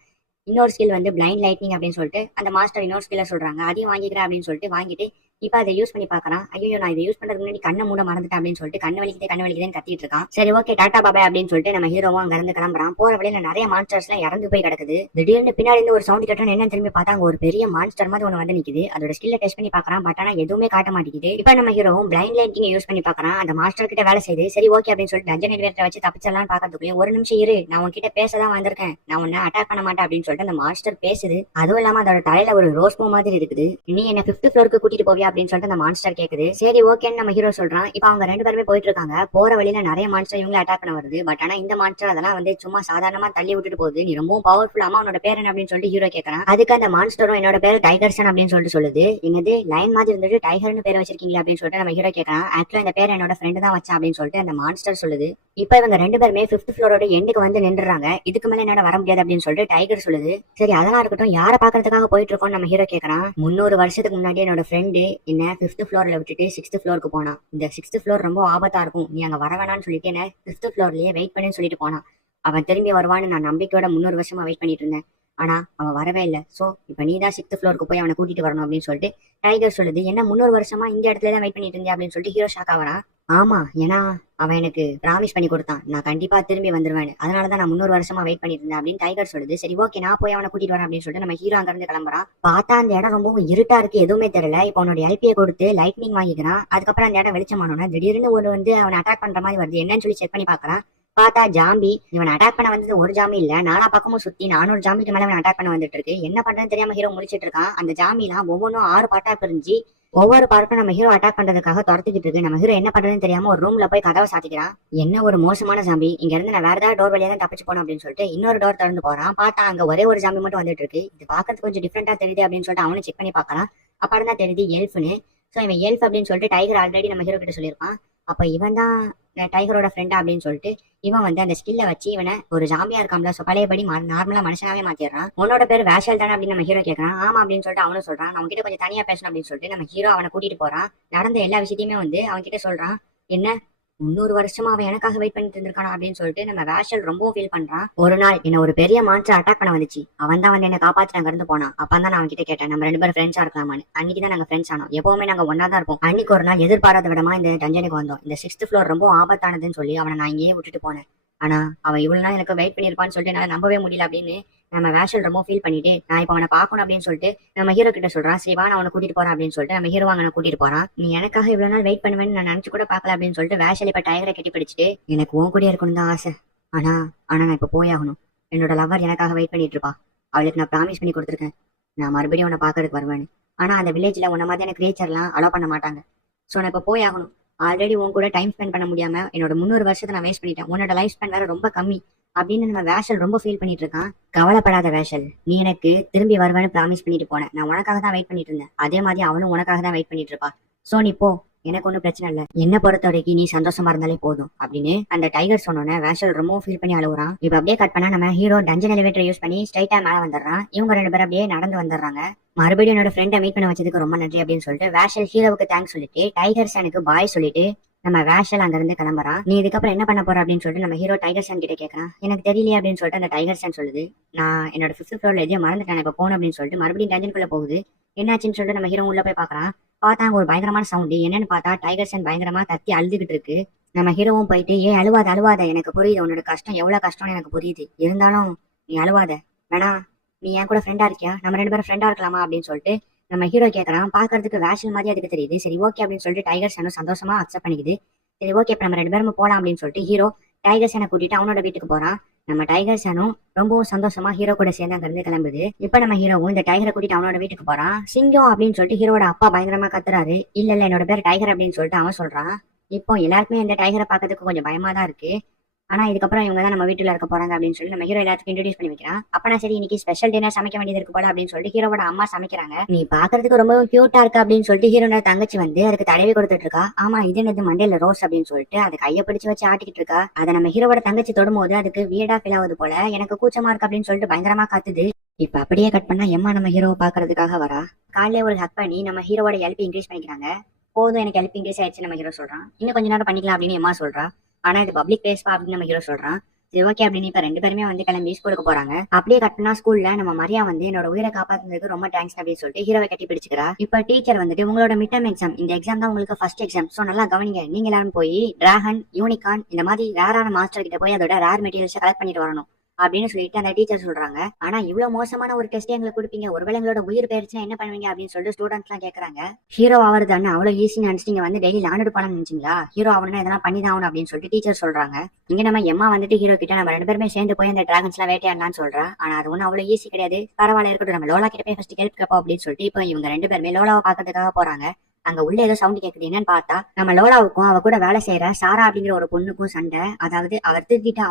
இன்னொரு ஸ்கில் வந்து பிளைண்ட் லைட்னிங் அப்படின்னு சொல்லிட்டு அந்த மாஸ்டர் இன்னொரு ஸ்கில்ல சொல்றாங்க. அதையும் வாங்கிக்கிறேன் அப்படின்னு சொல்லிட்டு வாங்கிட்டு இப்ப அதை யூஸ் பண்ணி பாக்குறான். ஐயோ நான் இதை யூஸ் பண்றதுக்கு முன்னாடி கண்ணை மூட மறந்துட்டேன் அப்படின்னு சொல்லிட்டு கண்ணு வலிக்குதுன்னு கத்திட்டு இருக்கான். சரி ஓகே டாடா பாபாய் அப்படின்னு சொல்லிட்டு நம்ம ஹீரோவும் அங்க இருந்து கிளம்புறான். போற வழியில நிறைய மான்ஸ்டர்ஸ் எல்லாம் இறந்து போய் கிடக்குது. திடீர்னு பின்னாடி இருந்து ஒரு சவுண்ட் கேட்டா என்ன திரும்பி பார்த்தா அங்க ஒரு பெரிய மான்ஸ்டர் மாதிரி ஒண்ணு வந்து நிக்குது. அதோட ஸ்கில்ல டெஸ்ட் பண்ணி பாக்குறான். பட் ஆனா எதுவுமே காட்ட மாட்டேங்குது. இப்ப நம்ம ஹீரோவும் பிளைண்ட் லைட்டிங் யூஸ் பண்ணி பாக்குறான். அந்த மாஸ்டர் கிட்ட வேலை செய்யுது. சரி ஓகே அப்படின்னு சொல்லிட்டு டஞ்சன் எலிவேட்டர் வச்சு தப்பிச்சலாம் பாக்கிறதுக்குள்ளே ஒரு நிமிஷம் இரு, நான் உன்கிட்ட பேசதான் வந்திருக்கேன், நான் உன்னை அட்டாக் பண்ண மாட்டேன் அப்படின்னு சொல்லிட்டு அந்த மாஸ்டர் பேசுது. அதுவும் இல்லாம அதோட தலையில ஒரு ரோஸ் பூ மாதிரி இருக்குது. நீ என்ன 5th ஃப்ளோருக்கு கூட்டிட்டு போவியா அப்படின்னு சொல்லிட்டு அந்த மான்ஸ்டர் கேக்குது. சரி ஓகேன்னு நம்ம ஹீரோ சொல்றான். இப்ப அவங்க 2 பேருமே போயிட்டு இருக்காங்க. போற வழியில நிறைய மான்ஸ்டர் இவங்களை அட்டாக் பண்ண வருது. பட் ஆனா இந்த மான்ஸ்டர் அதெல்லாம் வந்து சும்மா சாதாரணமா தள்ளி விட்டுட்டு போகுது. நீ ரொம்ப பவர்ஃபுல், அம்மா உன்னோட பேர் என்ன அப்படின்னு சொல்லிட்டு ஹீரோ கேட்கறான். அதுக்கு அந்த மான்ஸ்டரும் என்னோட பேர் டைகர்சன் அப்படின்னு சொல்லிட்டு சொல்லுது. என்னது லைன் மாதிரி இருந்துட்டு டைகர்னு பேர் வச்சிருக்கீங்களா அப்படின்னு சொல்லிட்டு நம்ம ஹீரோ கேட்கறான். ஆக்சுவலா இந்த பேர் என்னோட ஃப்ரெண்டு தான் வச்சான் அப்படின்னு சொல்லிட்டு அந்த மான்ஸ்டர் சொல்லுது. இப்ப இவங்க 2 பேருமே 5th ஃப்ளோரோட எண்டுக்கு வந்து நின்றுறாங்க. இதுக்கு மேல என்னோட வர முடியாது அப்படின்னு சொல்லிட்டு டைகர் சொல்லுது. சரி அதெல்லாம் இருக்கட்டும், யார பாக்குறதுக்காக போயிட்டு இருக்கோம் நம்ம ஹீரோ கேட்கறான். 300 வருஷத்துக்கு முன்னாடி என்னோட ஃப்ரெண்டு என்ன 5th ஃப்ளோர்ல விட்டுட்டு 6th ஃப்ளோருக்கு போனா. இந்த 6th ஃப்ளோர் ரொம்ப ஆபத்தா இருக்கும், நீ அங்க வர வேணாம்னு சொல்லிட்டு என்ன 5th ஃப்ளோர்லயே வெயிட் பண்ணுன்னு சொல்லிட்டு போனான். அவன் திரும்பி வருவான்னு நான் நம்பிக்கையோட 300 வருஷமா வெயிட் பண்ணிட்டு இருந்தேன். ஆனா அவன் வரவே இல்லை. சோ இப்ப நீ தான் 6th ஃப்ளோருக்கு போய் அவனை கூட்டிட்டு வரணும் அப்படின்னு சொல்லிட்டு டைகர் சொல்லுது. என்ன 300 வருஷமா இந்த இடத்துல தான் வெயிட் பண்ணிட்டு இருந்தேன் அப்படின்னு சொல்லிட்டு ஹீரோ ஷாக் ஆவறான். ஆமா, ஏன்னா அவன் எனக்கு ப்ராமிஸ் பண்ணி கொடுத்தான், நான் கண்டிப்பா திரும்பி வந்துருவேன்னு. அதனாலதான் நான் 300 வருஷமா வெயிட் பண்ணிட்டு இருந்தேன் அப்படின்னு டைகர் சொல்லுது. சரி ஓகே, நான் போய் அவனை கூட்டிட்டு வரேன் அப்படின்னு சொல்லிட்டு நம்ம ஹீரோ அங்க இருந்து கிளம்புறான். பார்த்தா அந்த இடம் ரொம்பவும் இருட்டா இருக்கு, எதுவுமே தெரியல. இப்போ அவனோட எல்பியை கொடுத்து லைட்னிங் வாங்கிக்கிறான். அதுக்கப்புறம் அந்த இடம் வெளிச்சமானோன்னா திடீர்னு ஒரு வந்து அவனை அட்டாக் பண்ற மாதிரி வருது. என்னன்னு சொல்லி செக் பண்ணி பாக்குறான். பார்த்தா ஜாம்பி. இவன் அட்டாக் பண்ண வந்தது ஒரு ஜாம்பி இல்ல, நாலா பக்கமும் சுத்தி 400 ஜாம்பிக்கு மேல அவன் அட்டாக் பண்ண வந்துட்டு இருக்கு. என்ன பண்றதுன்னு தெரியாம ஹீரோ முழிச்சிட்டு இருக்கான். அந்த ஜாம்பிலாம் ஒவ்வொன்றும் 6 பாட்டா பிரிஞ்சு ஒவ்வொரு பார்ட்டும் நம்ம ஹீரோ அட்டாக் பண்றதுக்காக துரத்திக்கிட்டு இருக்கு. நம்ம ஹீரோ என்ன பண்றதுன்னு தெரியாம ஒரு ரூம்ல போய் கதவை சாத்திக்கிறான். என்ன ஒரு மோசமான ஜாம்பி, இங்க இருந்து நான் வேற ஏதாவது டோர் வழியா தான் தப்பிச்சு போனோம் அப்படின்னு சொல்லிட்டு இன்னொரு டோர் திறந்து போறான். பார்த்தா அங்க ஒரே ஒரு ஜாம்பி மட்டும் வந்துட்டு இருக்கு. இது பாக்கிறதுக்கு கொஞ்சம் டிஃப்ரெண்டா தெரியுது அப்படின்னு சொல்லிட்டு அவனை செக் பண்ணி பாக்கலாம். அப்புறம் தான் தெரியுது எல்ஃப்னு. சோ இவன் எல்ஃப் அப்படின்னு சொல்லிட்டு டைகர் ஆல்ரெடி நம்ம ஹீரோ கிட்ட சொல்லியிருப்பான். அப்ப இவன் தான் டைகரோட ஃப்ரெண்டா அப்படின்னு சொல்லிட்டு இவன் வந்து அந்த ஸ்கில்ல வச்சு இவனை ஒரு ஜாம்பியா இருக்காம்ல, சோ பழையபடி நார்மலா மனுஷனாவே மாத்திடுறான். உன்னோட பேர் வேஷல் தானே அப்படின்னு நம்ம ஹீரோ கேட்கறான். ஆமா அப்படின்னு சொல்லிட்டு அவனும் சொல்றான். நான் உன்கிட்ட கொஞ்சம் தனியா பேசணும் அப்படின்னு சொல்லிட்டு நம்ம ஹீரோ அவனை கூட்டிட்டு போறான். நடந்த எல்லா விஷயத்தையுமே வந்து அவன் கிட்ட சொல்றான். என்ன 300 வருஷமா அவன் எனக்காக வெயிட் பண்ணிட்டு இருந்திருக்கானா அப்படின்னு சொல்லிட்டு நம்ம வேஷல் ரொம்பவும் ஃபீல் பண்றான். ஒரு நாள் என்ன ஒரு பெரிய மான்ஸ்டர் அட்டாக் பண்ண வந்துச்சு, அவன் தான் வந்து என்ன காப்பாத்தி அங்க இருந்து போனான். அப்பதான் நான் அவன் கிட்ட கேட்டேன், நம்ம 2 பேரும் ஃப்ரெண்ட்ஸா இருக்கலாமான்னு. அன்னைக்கு தான் நாங்க ஃப்ரெண்ட்ஸ் ஆனோம், எப்பவுமே நாங்க ஒன்னா தான் இருப்போம். அன்னைக்கு ஒரு நாள் எதிர்பாராத விடமா இந்த டஞ்சனுக்கு வந்தோம். இந்த 6th ஃப்ளோர் ரொம்ப ஆபத்தானதுன்னு சொல்லி அவனை நான் இங்கேயே விட்டுட்டு போனேன். ஆனா அவன் இவ்வளவு நாள் எனக்கு வெயிட் பண்ணிருப்பான்னு சொல்லிட்டு என்னால நம்பவே முடியல அப்படின்னு நம்ம வேஷல் ரொம்ப ஃபீல் பண்ணிட்டு நான் இப்ப அவனை பாக்கணும் அப்படின்னு சொல்லிட்டு நம்ம ஹீரோ கிட்ட சொல்றான். சரி வா, நான் அவனை கூட்டிட்டு போறேன் அப்படின்னு சொல்லிட்டு நம்ம ஹீரோ அங்க கூட்டிட்டு போறான். நீ எனக்காக இவ்வளவு நாள் வெயிட் பண்ணுவேன்னு நான் நினைச்சு கூட பாக்கல அப்படின்னு சொல்லிட்டு வேஷல் இப்ப டைகரை கட்டி பிடிச்சிட்டு எனக்கு உன் கூட இருக்கணும் தான் ஆசை, ஆனா ஆனா நான் இப்ப போயாகணும். என்னோட லவர் எனக்காக வெயிட் பண்ணிட்டு இருப்பா. அவளுக்கு நான் ப்ராமிஸ் பண்ணி கொடுத்துருக்கேன், நான் மறுபடியும் உன்னை பாக்குறதுக்கு வருவேன்னு. ஆனா அந்த வில்லேஜ்ல உன்ன மாதிரியான கிரியேச்சர்லாம் அலோ பண்ண மாட்டாங்க. சோ நான் இப்ப போயாகணும். ஆல்ரெடி உன் கூட டைம் ஸ்பெண்ட் பண்ண முடியாம என்னோட 300 வருஷத்தை நான் வேஸ்ட் பண்ணிட்டேன். உன்னோட லைஃப் ஸ்பென் வேற ரொம்ப கம்மி அப்படின்னு நம்ம வேஷல் ரொம்ப ஃபீல் பண்ணிட்டு இருக்கான். கவலைப்படாத வேஷல், நீ எனக்கு திரும்பி வருவேன்னு ப்ராமிஸ் பண்ணிட்டு போனேன். நான் உனக்காக தான் வெயிட் பண்ணிட்டு இருந்தேன், அதே மாதிரி அவனும் உனக்காக தான் வெயிட் பண்ணிட்டு இருப்பா. சோ நீ போ, எனக்கு ஒன்றும் பிரச்சனை இல்லை, என்ன பொறுத்த வரைக்கும் நீ சந்தோஷமா இருந்தாலே போதும் அப்படின்னு அந்த டைகர் சொன்னோன்னே வேஷல் ரொம்ப ஃபீல் பண்ணி அழுகுறான். இப்ப அப்படியே கட் பண்ணா நம்ம ஹீரோ டஞ்சன் எலிவேட்டர் யூஸ் பண்ணி ஸ்ட்ரைட்டா மேல வந்துடுறான். இவங்க 2 பேரும் அப்படியே நடந்து வந்துடுறாங்க. மறுபடியும் என்னோட ஃப்ரெண்டை மீட் பண்ண வச்சதுக்கு ரொம்ப நன்றி அப்படின்னு சொல்லிட்டு வேஷல் ஹீரோவுக்கு தேங்க்ஸ் சொல்லிட்டு டைகர் சானுக்கு பாய் சொல்லிட்டு நம்ம வேஷல் அங்க இருந்து கிளம்புறான். நீ இதுக்கப்புறம் என்ன பண்ண போற அப்படின்னு சொல்லிட்டு நம்ம ஹீரோ டைகர் சான் கிட்ட கேட்கறான். எனக்கு தெரியலையே அப்படின்னு சொல்லிட்டு அந்த டைகர் சான் சொல்லுது. நான் என்னோட 5th ஃப்ளோர்ல எதையும் மறந்துட்டேன், இப்ப போகணும் அப்படின்னு சொல்லிட்டு மறுபடியும் டஞ்சனுக்குள்ள போகுது. என்னாச்சுன்னு சொல்லிட்டு நம்ம ஹீரோ உள்ள போய் பாக்குறான். பார்த்தா ஒரு பயங்கரமான சவுண்ட். என்னன்னு பார்த்தா டைகர் சான் பயங்கரமா கத்தி அழுதுகிட்டு இருக்கு. நம்ம ஹீரோவும் போயிட்டு ஏன் அழுவாத அழுவாத, எனக்கு புரியுது உன்னோட கஷ்டம் எவ்வளவு கஷ்டம்னு எனக்கு புரியுது, இருந்தாலும் நீ அழுவாத, வேணா நீ என் கூட ஃப்ரெண்டா இருக்கியா, நம்ம 2 பேரும் ஃப்ரெண்டா இருக்கலாமா அப்படின்னு சொல்லிட்டு நம்ம ஹீரோ கேட்கறான். பாக்குறதுக்கு வேஷல் மாதிரி அதுக்கு தெரியுது. சரி ஓகே அப்படின்னு சொல்லிட்டு டைகர் சானும் சந்தோஷமா அக்செப்ட் பண்ணிக்குது. சரி ஓகே, இப்ப நம்ம 2 பேரும் போலாம் அப்படின்னு சொல்லிட்டு ஹீரோ டைகர் சேனை கூட்டிட்டு அவனோட வீட்டுக்கு போறான். நம்ம டைகர் சேனும் ரொம்பவும் சந்தோஷமா ஹீரோ கூட சேர்ந்து அங்க இருந்து கிளம்புது. இப்ப நம்ம ஹீரோவும் இந்த டைகரை கூட்டிட்டு அவனோட வீட்டுக்கு போறான். சிங்கம் அப்படின்னு சொல்லிட்டு ஹீரோட அப்பா பயங்கரமா கத்துறாரு. இல்ல இல்ல என்னோட பேர் டைகர் அப்படின்னு சொல்லிட்டு அவன் சொல்றான். இப்போ எல்லாருக்குமே இந்த டைகரை பாக்கிறதுக்கு கொஞ்சம் பயமா தான் இருக்கு. ஆனா இதுக்கப்புறம் இவங்க தான் நம்ம வீட்டுல இருக்க போறாங்க அப்படின்னு சொல்லி நம்ம ஹீரோ எல்லாத்துக்கும் இன்ட்ரோடியூஸ் பண்ணி வைக்கிறான். அப்பனா சரி, இன்னைக்கு ஸ்பெஷல் டின்னர் சமைக்க வேண்டியது இருக்கு போல அப்படின்னு சொல்லிட்டு ஹீரோட அம்மா சமைக்கிறாங்க. நீ பாக்குறதுக்கு ரொம்ப கியூட்டா இருக்கு அப்படின்னு சொல்லிட்டு ஹீரோட தங்கச்சி வந்து அதுக்கு தடவி கொடுத்துட்டு இருக்கா. ஆமா, இது என்னது மண்டையில ரோஸ் அப்படின்னு சொல்லிட்டு அதை கையை பிடிச்சு வச்சு ஆட்டிக்கிட்டு இருக்கா. அதை நம்ம ஹீரோட தங்கச்சி தொடும்போது அதுக்கு வியர்டா ஃபீல் ஆகுது போல, எனக்கு கூச்சமா இருக்கு அப்படின்னு சொல்லிட்டு பயங்கரமா கத்துது. இப்ப அப்படியே கட் பண்ணா எம்மா நம்ம ஹீரோவை பாக்குறதுக்காக வரா. காலையில ஒரு ஹக் பண்ணி நம்ம ஹீரோட எல்பி இன்க்ரீஸ் பண்ணிக்கிறாங்க. போதும், எனக்கு எல்பி இன்க்ரீஸ் ஆயிடுச்சு நம்ம ஹீரோ சொல்றான். இன்னும் கொஞ்ச நேரம் பண்ணிக்கலாம் அப்படின்னு எம்மா சொல்றா. ஆனா இது பப்ளிக் பிளேஸ்பா அப்படின்னு நம்ம ஹீரோ சொல்றான். சரி ஓகே அப்படின்னு இப்ப 2 பேருமே வந்து கிளம்பி ஸ்கூலுக்கு போறாங்க. அப்படியே கட்டினா ஸ்கூல்ல நம்ம மரியா வந்து என்னோட உயிரை காப்பாத்துறதுக்கு ரொம்ப தேங்க்ஸ் அப்படின்னு சொல்லிட்டு ஹீரோவை கட்டி பிடிச்சிக்கிறா. இப்ப டீச்சர் வந்துட்டு உங்களோட மிட் டர்ம் எக்ஸாம், இந்த எக்ஸாம் தான் உங்களுக்கு ஃபர்ஸ்ட் எக்ஸாம், சோ நல்லா கவனிங்க. நீங்க எல்லாரும் போய் டிராகன், யூனிகார்ன் இந்த மாதிரி ரேரான மாஸ்டர் கிட்ட போய் அதோட ரேர் மெட்டீரியல்ஸ் கலெக்ட் பண்ணிட்டு வரணும் அப்படின்னு சொல்லிட்டு அந்த டீச்சர் சொல்றாங்க. ஆனா இவ்வளவு மோசமான ஒரு டெஸ்ட் எங்களுக்கு கொடுப்பீங்க, ஒருவேளை எங்களோட உயிர் போயிருச்சுன்னா என்ன பண்ணுவீங்க அப்படின்னு சொல்லிட்டு ஸ்டூடெண்ட்ஸ் எல்லாம் கேக்குறாங்க. ஹீரோ ஆவறதுன்னு அவ்வளவு ஈஸி நினைச்சு நீங்க வந்து டெய்லி லாண்டுட்டு போலாம்னு நினைச்சீங்களா? ஹீரோ ஆகணும்னா இதெல்லாம் பண்ணி தான் ஆகணும் அப்படின்னு சொல்லிட்டு டீச்சர் சொல்றாங்க. இங்க நம்ம எம்மா வந்துட்டு ஹீரோ கிட்ட நம்ம 2 பேருமே சேர்ந்து போய் அந்த டிராகன்ஸ் எல்லாம் வேட்டையாடலாம்னு சொல்றா. ஆனா அது ஒன்னும் அவ்வளவு ஈஸி கிடையாது. பரவாயில்ல இருக்கட்டும், நம்ம லோலா கிட்ட போய் ஃபர்ஸ்ட் ஹெல்ப் கேட்போம் அப்படின்னு சொல்லிட்டு இப்போ இவங்க 2 பேருமே லோலாவை பாக்கிறதுக்காக போறாங்க. அங்க உள்ள ஏதோ சவுண்ட் கேக்குது. என்னன்னு பார்த்தா நம்ம லோலாவுக்கும் அவ கூட வேலை செய்யற சாரா அப்படிங்கிற ஒரு பொண்ணுக்கும் சண்டை. அதாவது அவர் திருடிட்டா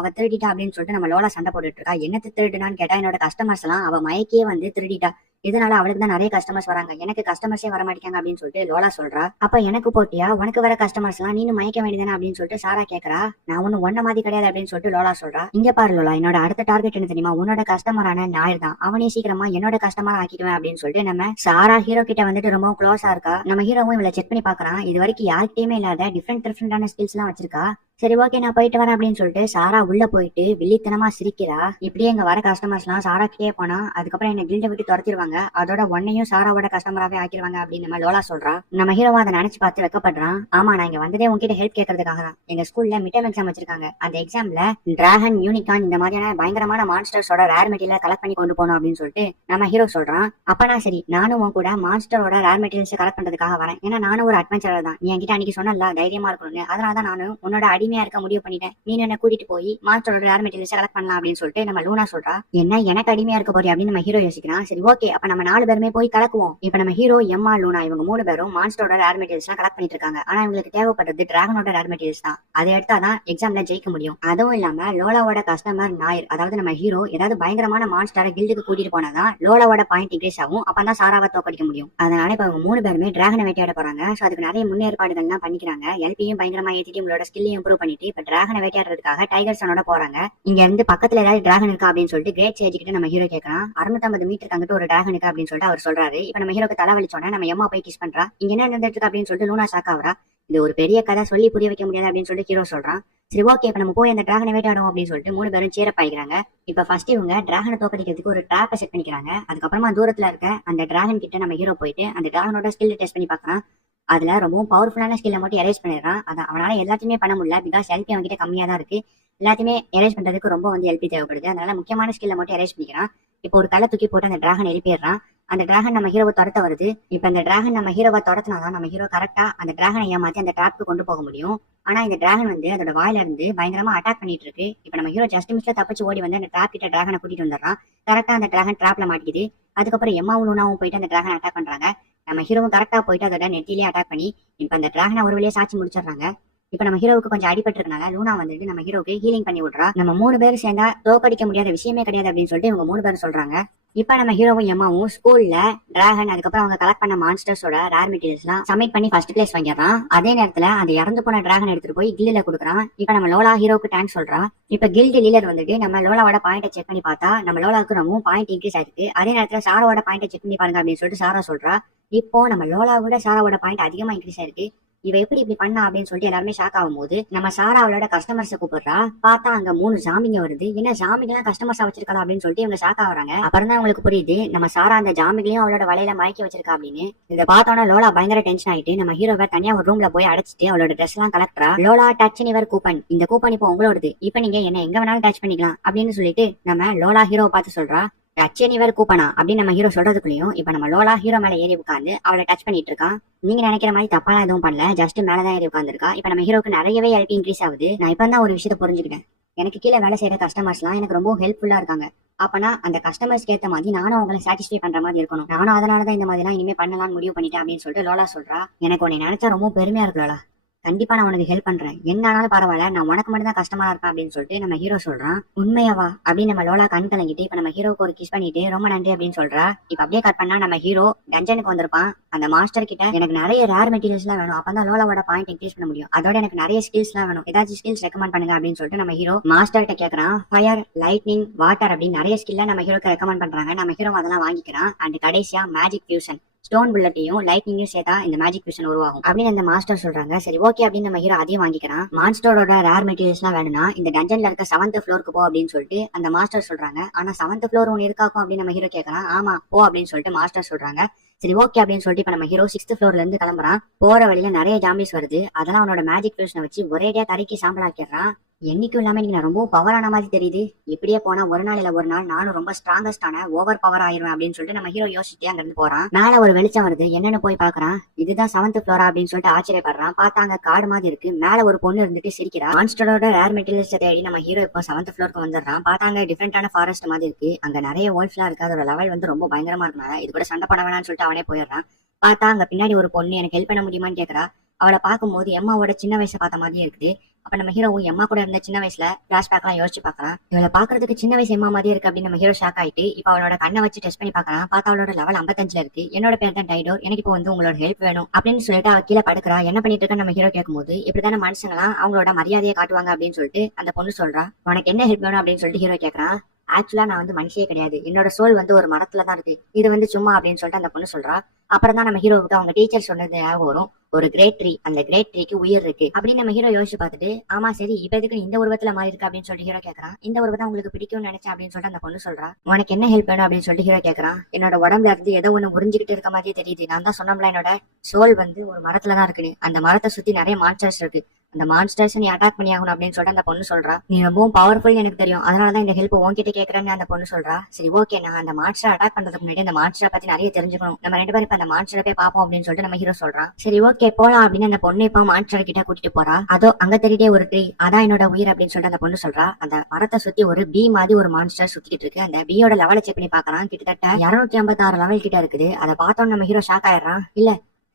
அப்படின்னு சொல்லிட்டு நம்ம லோலா சண்டை போட்டுட்டு இருக்கா. என்ன திருடுனான்னு கேட்டா என்னோட கஸ்டமர்ஸ் எல்லாம் அவ மயக்கியே வந்து திருடிட்டா, இதனால அவளுக்கு தான் நிறைய கஸ்டமர்ஸ் வராங்க, எனக்கு கஸ்டமர்ஸே வர மாட்டேங்க அப்படின்னு சொல்லிட்டு லோலா சொல்றா. அப்ப எனக்கு போட்டியா, உனக்கு வர கஸ்டமர்ஸ் எல்லாம் நீனு மயக்க வேண்டியதானே அப்படின்னு சொல்லிட்டு சாரா கேக்குறா. நான் ஒண்ணு ஒன்ன மாதிரி கிடையாது அப்படின்னு சொல்லிட்டு லோலா சொல்றா. இங்க பாரு லோலா, என்னோட அடுத்த டார்கெட் என்ன தெரியுமா? உன்னோட கஸ்டமரான நாயர் தான், அவனே சீக்கிரமா என்னோட கஸ்டமர் ஆக்கிடுவேன் அப்படின்னு சொல்லிட்டு நம்ம சாரா ஹீரோ கிட்ட வந்துட்டு ரொம்ப க்ளோஸா இருக்கா. நம்ம ஹீரோவும் இவளை செக் பண்ணி பாக்குறான். இது வரைக்கும் யார்கிட்டயுமே இல்லாத டிஃப்ரெண்டான ஸ்கில்ஸ் எல்லாம் வச்சிருக்கா. சரி ஓகே நான் போயிட்டு வரேன் அப்படின்னு சொல்லிட்டு சாரா உள்ள போயிட்டு வில்லித்தனமா சிரிக்கிறா. இப்படியே இங்க வர கஸ்டமர்ஸ் எல்லாம் சாரா கிட்டே போனா அதுக்கப்புறம் என்ன கில்ட விட்டு துரத்திடுவாங்க, அதோட ஒன்னையும் சாராவோட கஸ்டமராவே ஆக்கிடுவாங்க அப்படின்னு நம்ம லோலா சொல்றா. நம்ம ஹீரோவா அதை நினைச்சு பார்த்து வெக்கப்படுறான். ஆமா நான் இங்க வந்ததே உங்ககிட்ட ஹெல்ப் கேட்கறதுக்காக தான். எங்க ஸ்கூல்ல மிட் டர்ம் எக்ஸாம் வச்சிருக்காங்க, அந்த எக்ஸாம்ல டிராகன் யூனிகான் இந்த மாதிரியான பயங்கரமான மான்ஸ்டர்ஸோட ரேர் மெட்டீரியல் கலெக்ட் பண்ணி கொண்டு போகணும் அப்படின்னு சொல்லிட்டு நம்ம ஹீரோ சொல்றான். அப்பனா சரி நானும் உன் கூட மான்ஸ்டரோட ரேர் மெட்டீரியல்ஸ் கலெக்ட் பண்றதுக்காக வரேன், ஏன்னா நானும் ஒரு அட்வென்ச்சரர் தான். நீ என்கிட்ட அன்னைக்கு சொன்னல தைரியமா இருக்கணும்னு, அதனாலதான் நானும் உன்னோட அடிமையா இருக்க முடிவு பண்ணிட்டேன். நீ என்ன கூட்டிட்டு போய் மாஸ்டரோட ரேர் மெட்டீரியல்ஸ் கலெக்ட் பண்ணலாம் அப்படின்னு சொல்லிட்டு நம்ம லூனா சொல்றா. என்ன எனக்கு அடிமையா இருக்க போறீ அப்படின்னு நம்ம ஹீரோ யோசிக்கிறான். சரி ஓகே அப்ப நம்ம 4 பேருமே போய் கலக்குவோம். இப்ப நம்ம ஹீரோ எம்மா லூனா இவங்க 3 பேரும் மான்ஸ்டரோட ரேர் மெட்டீரியல்ஸ் எல்லாம் கலெக்ட் பண்ணிட்டு இருக்காங்க. ஆனா இவங்களுக்கு தேவைப்படுறது டிராகனோட ரேர் மெட்டீரியல்ஸ் தான். அதை எடுத்தாதான் எக்ஸாம்ல ஜெயிக்க முடியும். அதுவும் இல்லாம லோலாவோட கஸ்டமர் நாயர், அதாவது நம்ம ஹீரோ ஏதாவது பயங்கரமான மான்ஸ்டரை கில்டுக்கு கூட்டிட்டு போனாதான் லோலாவோட பாயிண்ட் இன்க்ரீஸ் ஆகும், அப்பதான் சாராவை தோக்கடிக்க முடியும். அதனால இப்ப அவங்க 3 பேருமே டிராகனை வேட்டையாட போறாங்க. சோ அதுக்கு நிறைய முன்னேற்பாடுகள் எல்லாம் பண்ணிக்கிறாங்க. எல்பியும் பயங்கரமா ஏத்திட்டு உங்களோட ஸ்கில்லையும் இம்ப்ரூவ் பண்ணிட்டு இப்ப டிராகனை வேட்டையாடுறதுக்காக டைகர் சனோட போறாங்க. இங்க இருந்து பக்கத்துல ஏதாவது டிராகன் இருக்கா அப்படின்னு சொல்லிட்டு கிரேட் சேஜ் கிட்ட நம்ம ஹீரோ கேட்கறான். 650 மீட்டருக்கு அங்கிட்டு ஒரு டிராகன் இருக்கா அப்படின்னு சொல்லிட்டு அவர் சொல்றாரு. இப்ப நம்ம ஹீரோக்கு தலை வலிச்சோட நம்ம எம்மா போய் கிஸ் பண்றா. இங்க என்ன நடந்துட்டு அப்படின்னு சொல்லிட்டு லூனா ஷாக் ஆகுறா. இது ஒரு பெரிய கதை, சொல்லி புரிய வைக்க முடியாது அப்படின்னு சொல்லிட்டு ஹீரோ சொல்றான். சரி ஓகே இப்ப நம்ம போய் அந்த டிராகனை வேட்டையாடுவோம் அப்படின்னு சொல்லிட்டு 3 பேரும் சேரப் ஆயிக்கிறாங்க. இப்ப ஃபர்ஸ்ட் இவங்க டிராகனை தோக்கடிக்கிறதுக்கு ஒரு ட்ராப்பை செட் பண்ணிக்கிறாங்க. அதுக்கப்புறமா தூரத்துல இருக்க அந்த டிராகன் கிட்ட நம்ம ஹீரோ போயிட்டு அந்த டிராகனோட ஸ்கில் டெஸ்ட் பண்ணி பாக்குறான். அதுல ரொம்பவும் பவர்ஃபுல்லான ஸ்கில்ல மட்டும் எரேஸ் பண்ணிடுறான். அதான் அவனால எல்லாத்தையுமே பண்ண முடியல, பிகாஸ் எல்பி அவன்கிட்ட கம்மியா தான் இருக்கு. எல்லாத்தையுமே எரேஸ் பண்றதுக்கு ரொம்ப எல்பி தேவைப்படுது. அதனால முக்கியமான ஸ்கில்ல மட்டும் எரேஸ் பண்ணிக்கிறான். இப்போ ஒரு கல்லை தூக்கி போட்டு அந்த டிராகன் எழுப்பிடுறான். அந்த டிராகன் நம்ம ஹீரோவை துரத்த வருது. இப்ப அந்த டிராகன் நம்ம ஹீரோவை துரத்தினாதான் நம்ம ஹீரோ கரெக்டா அந்த டிராகனை ஏமாத்தி அந்த டிராப்க்கு கொண்டு போக முடியும். ஆனா இந்த டிராகன் அதோட வாயில இருந்து பயங்கரமா அட்டாக் பண்ணிட்டு இருக்கு. இப்ப நம்ம ஹீரோ ஜஸ்ட் மிஸ்ல தப்பிச்சு ஓடி வந்து அந்த டிராப் கிட்ட டிராகனை கூட்டிட்டு வந்துடுறான். கரெக்டா அந்த டிராகன் டிராப்ல மாட்டிக்குது. அதுக்கப்புறம் எம்மாவும் லூனாவும் போயிட்டு அந்த டிராகன் அட்டாக் பண்றாங்க. நம்ம ஹீரோவும் கரெக்டா போயிட்டு அதோட நெத்திலேயே அட்டாக் பண்ணி இப்ப அந்த டிராகனை ஒரு வழியா சாட்சி முடிச்சிடுறாங்க. இப்ப நம்ம ஹீரோவுக்கு கொஞ்சம் அடிபட்டு இருக்கனால லூனா நம்ம ஹீரோக்கு ஹீலிங் பண்ணி விடுறா. நம்ம 3 பேரும் சேர்ந்தா தோக்கடிக்க முடியாத விஷயமே கிடையாது அப்படின்னு சொல்லிட்டு இவங்க 3 பேரும் சொல்றாங்க. இப்ப நம்ம ஹீரோவும் எம்மாவும் ஸ்கூல்ல டிராகன் அதுக்கப்புறம் அவங்க கலெக்ட் பண்ண மான்ஸ்டர்ஸோட ரேர் மெட்டீரியல்ஸ் எல்லாம் சப்மிட் பண்ணி ஃபர்ஸ்ட் பிளேஸ் வாங்கிடுறான். அதே நேரத்துல அந்த இறந்து போன டிராகன் எடுத்துட்டு போய் கில்ல கொடுக்குறான். இப்ப நம்ம லோலா ஹீரோக்கு தேங்க்ஸ் சொல்றான். இப்ப கில்டு லீடர் நம்ம லோலாவோட பாயிண்ட செக் பண்ணி பார்த்தா நம்ம லோலாவுக்கு ரொம்ப பாயிண்ட் இன்க்ரீஸ் ஆயிருக்கு. அதே நேரத்துல சாராவோட பாயிண்ட செக் பண்ணி பாருங்க அப்படின்னு சொல்லிட்டு சாரா சொல்றா. இப்போ நம்ம லோலாவோட சாராவோட பாயிண்ட் அதிகமா இன்க்ரீஸ் ஆயிருக்கு. இவ எப்படி இப்படி பண்ணா அப்படின்னு சொல்லிட்டு எல்லாருமே ஷாக் ஆகும் போது நம்ம சாரா அவளோட கஸ்டமர்ஸை கூப்பிடுறா. பார்த்தா அங்க 3 ஜாமிங்க வருது. என்ன ஜாமிங்க எல்லாம் கஸ்டமர்ஸா வச்சிருக்கா அப்படின்னு சொல்லிட்டு இவங்க ஷாக் ஆகுறாங்க. அப்புறம் தான் உங்களுக்கு புரியுது நம்ம சாரா அந்த ஜாமிகளையும் அவளோட வலையில மயக்கி வச்சிருக்கா அப்படின்னு. இதை பார்த்தோன்னா லோலா பயங்கர டென்ஷன் ஆயிட்டு நம்ம ஹீரோவை தனியா ஒரு ரூம்ல போய் அடைச்சிட்டு அவளோட ட்ரெஸ் எல்லாம் கலெக்டரா. லோலா டச் இவர் கூப்பன், இந்த கூப்பன் இப்போ உங்களோடது, இப்ப நீங்க என்ன எங்க வேணாலும் டச் பண்ணிக்கலாம் அப்படின்னு சொல்லிட்டு நம்ம லோலா ஹீரோவை பார்த்து சொல்றா. டச் எனிவர் கூப்பனா அப்படின்னு நம்ம ஹீரோ சொல்றதுக்குள்ளயும் இப்ப நம்ம லோலா ஹீரோ மேல ஏறி உட்காந்து அவளை டச் பண்ணிட்டு இருக்கான். நீங்க நினைக்கிற மாதிரி தப்பாலாம் எதுவும் பண்ணல, ஜஸ்ட் மேலதான் ஏறி உட்காந்துருக்கா. இப்ப நம்ம ஹீரோக்கு நிறையவே எல்பி இன்க்ரீஸ் ஆகுது. நான் இப்பதான் ஒரு விஷயத்த புரிஞ்சுக்கிட்டேன். எனக்கு கீழே வேலை செய்யற கஸ்டமர்ஸ் எல்லாம் எனக்கு ரொம்ப ஹெல்ப்ஃபுல்லா இருக்காங்க. அப்பனா அந்த கஸ்டமர்ஸ்க்கு ஏத்த மாதிரி நானும் அவங்களை சாட்டிஸ்ஃபை பண்ற மாதிரி இருக்கணும். நானும் அதனாலதான் இந்த மாதிரி எல்லாம் இனிமே பண்ணலாம்னு முடிவு பண்ணிட்டேன் அப்படின்னு சொல்லிட்டு லோலா சொல்றா. எனக்கு உன்னை நினைச்சா ரொம்ப பெருமையா இருக்கு லோலா, கண்டிப்பா நான் உனக்கு ஹெல்ப் பண்றேன், என்ன ஆனாலும் பரவாயில்ல, நான் உனக்கு மட்டும் தான் கஷ்டமா இருப்பேன் அப்படின்னு சொல்லிட்டு நம்ம ஹீரோ சொல்றான். உண்மையாவா அப்படின்னு நம்ம லோலா கண் கலங்கிட்டு இப்ப நம்ம ஹீரோக்கு ஒரு கிஸ் பண்ணிட்டு ரொம்ப நன்றி அப்படின்னு சொல்றா. இப்ப அப்படியே கட் பண்ணா நம்ம ஹீரோ டஞ்சனுக்கு வந்திருப்பான். அந்த மாஸ்டர் கிட்ட எனக்கு நிறைய ரேர் மெட்டீரியல்ஸ் எல்லாம் வேணும், அப்பதான் லோலாவோட பாயிண்ட் இன்க்ரீஸ் பண்ண முடியும், அதோட எனக்கு நிறைய ஸ்கில்ஸ் எல்லாம் வேணும், ஏதாச்சும் ஸ்கில்ஸ் ரெக்கமெண்ட் பண்ணுங்க அப்படின்னு சொல்லிட்டு நம்ம ஹீரோ மாஸ்டர் கிட்ட கேட்கறான். ஃபயர், லைட்னிங், வாட்டர் அப்படின்னு நிறைய ஸ்கில்ல நம்ம ஹீரோக்கு ரெக்கமெண்ட் பண்றாங்க. நம்ம ஹீரோ அதெல்லாம் வாங்கிக்கிறான். அண்ட் கடைசியா மேஜிக் ஃபியூஷன், ஸ்டோன் புல்லட்டையும் லைட்னிங்கையும் சேர்த்தா இந்த மேஜிக் விஷன் உருவாகும் அப்படின்னு அந்த மாஸ்டர் சொல்றாங்க. சரி ஓகே அப்படின்னு நம்ம ஹீரோ அதையும் வாங்கிக்கிறான். மான்ஸ்டரோட ரேர் மெட்டீரியல்ஸ் எல்லாம் வேணும்னா இந்த டஞ்சன்ல இருக்க 7th ஃப்ளோருக்கு போ அப்படின்னு சொல்லிட்டு அந்த மாஸ்டர் சொல்றாங்க. ஆனா 7th ஃப்ளோர் ஒன்னு இருக்காக்கும் அப்படின்னு நம்ம ஹீரோ கேட்கறான். ஆமா போ அப்படின்னு சொல்லிட்டு மாஸ்டர் சொல்றாங்க. சரி ஓகே அப்படின்னு சொல்லிட்டு இப்ப நம்ம ஹீரோ 6th ஃப்ளோர்ல இருந்து கிளம்புறான். போற வழியில நிறைய ஜாம்பிஸ் வருது. அதெல்லாம் அவனோட மேஜிக் ஃபியூஷனை வச்சு ஒரேடியா கரைக்கு சாம்பலாக்கிடுறான். என்னைக்கும் இல்லாம நீங்க ரொம்ப பவரான மாதிரி தெரியுது. இப்படியே போனா ஒரு நாள் இல்ல ஒரு நாள் நானும் ரொம்ப ஸ்ட்ராங்கஸ்டான ஓவர் பவர் ஆயிருவேன் அப்படின்னு சொல்லிட்டு நம்ம ஹீரோ யோசிச்சுட்டே அங்க இருந்து போறான். மேல ஒரு வெளிச்சம் வருது, என்னன்னு போய் பாக்குறான். இதுதான் 7th ஃப்ளோரா அப்படின்னு சொல்லிட்டு ஆச்சரியப்படுறான். பார்த்தாங்க காடு மாதிரி இருக்கு. மேல ஒரு பொண்ணு இருந்துட்டு சிரிக்கிறா. மான்ஸ்டரோட ரேர் மெட்டீரியல்ஸ் தேடி நம்ம ஹீரோ இப்போ 7th ஃப்ளோருக்கு வந்துடுறான். பார்த்தாங்க டிஃபரெண்டான ஃபாரஸ்ட் மாதிரி இருக்கு. அங்க நிறைய வோல்ஃப்லாம் இருக்கு. அதோட லெவல் ரொம்ப பயங்கரமா இருக்கனால இது கூட சண்டை பண்ண வேணாம்னு சொல்லிட்டு அவனே போயிடுறான். பார்த்தா அங்க பின்னாடி ஒரு பொண்ணு எனக்கு ஹெல்ப் பண்ண முடியுமான்னு கேக்குறா. அவளை பார்க்கும்போது எம்மாவோட சின்ன வயசை பார்த்த மாதிரியே இருக்குது. அப்ப நம்ம ஹீரோவும் எம்மா கூட இருந்த சின்ன வயசுல பிளாஷ்பேக் எல்லாம் யோசிச்சு பாக்கலாம். இவளை பாக்குறதுக்கு சின்ன வயசு எம்மா மாதிரி இருக்கு அப்படின்னு நம்ம ஹீரோ ஷாக் ஆயிட்டு இப்ப அவளோட கண்ணை வச்சு டெஸ்ட் பண்ணி பாக்கலாம். பார்த்தா அவளோட லெவல் 55 இருக்கு. என்னோட பேர் தான் டைடோர், எனக்கு இப்போ உங்களோட ஹெல்ப் வேணும் அப்படின்னு சொல்லிட்டு அவ கீழே படுக்கிறா. என்ன பண்ணிட்டு இருக்க நம்ம ஹீரோ கேட்கும்போது இப்படிதான மனுஷங்களாம் அவங்களோட மரியாதையை காட்டுவாங்க அப்படின்னு சொல்லிட்டு அந்த பொண்ணு சொல்றா. உனக்கு என்ன ஹெல்ப் வேணும் அப்படின்னு சொல்லிட்டு ஹீரோ கேட்கறான். ஆக்சுவலா நான் மனுஷியே கிடையாது, என்னோட சோல் ஒரு மரத்துல தான் இருக்கு, இது சும்மா அப்படின்னு சொல்லிட்டு அந்த பொண்ணு சொல்றா. அப்புறம் தான் நம்ம ஹீரோவுக்கு அவங்க டீச்சர் சொன்னது ஞாபகம் வரும். ஒரு கிரேட் ட்ரீ, அந்த கிரேட் ட்ரீக்கு உயிர் இருக்கு அப்படின்னு நம்ம ஹீரோ யோசிச்சு பார்த்துட்டு, ஆமா சரி இப்ப எதுக்கு இந்த உருவத்துல மாறி இருக்கு அப்படின்னு சொல்லிட்டு ஹீரோ கேக்குறான். இந்த உருவம் உங்களுக்கு பிடிக்கும்னு நினைச்சேன் அப்படின்னு சொல்லிட்டு அந்த பொண்ணு சொல்றா. உனக்கு என்ன ஹெல்ப் வேணும் அப்படின்னு சொல்லிட்டு ஹீரோ கேக்குறான். என்னோட உடம்புல இருந்து ஏதோ ஒண்ணு உறிஞ்சிக்கிட்டு இருக்க மாதிரியே தெரியுது. நான் தான் சொன்னோம்ல என்னோட சோல் வந்து ஒரு மரத்துல தான் இருக்குன்னு. அந்த மரத்தை சுத்தி நிறைய மான்ஸ்டர்ஸ் இருக்கு. அந்த மான்ஸ்டர்ஸ் நீ அட்டாக் பண்ணி ஆகணும் அப்படின்னு சொல்லிட்டு அந்த பொண்ணு சொல்றா. நீ ரொம்பவும் பவர்ஃபுல் எனக்கு தெரியும், அதனாலதான் இந்த ஹெல்ப் உன்கிட்ட கேக்குறேன்னு அந்த பொண்ணு சொல்றா. சரி ஓகே, நான் அந்த மான்ஸ்டர் அட்டாக் பண்றதுக்கு முன்னாடி அந்த மான்ஸ்டரை பத்தி நிறைய தெரிஞ்சுக்கணும். நம்ம 2 பேரும் இப்ப அந்த மான்ஸ்டரை போய் பாப்போம் அப்படின்னு சொல்லிட்டு நம்ம ஹீரோ சொல்றான். சரி ஓகே போலாம் அப்படின்னு அந்த பொண்ணு இப்ப மான்ஸ்டர் கிட்ட கூட்டிட்டு போறா. அதோ அங்க தெரியுதே ஒரு ட்ரீ, அதான் என்னோட உயிர் அப்படின்னு சொல்லிட்டு அந்த பொண்ணு சொல்றா. அந்த மரத்தை சுத்தி ஒரு பீ மாதிரி ஒரு மான்ஸ்டர் சுத்திட்டு இருக்கு. அந்த பீயோட லெவலை செக் பண்ணி பாக்குறான். கிட்டத்தட்ட 256 லெவல் கிட்ட இருக்குது. அதை பார்த்தோம் நம்ம ஹீரோ ஷாக் ஆயிடுறான். இல்ல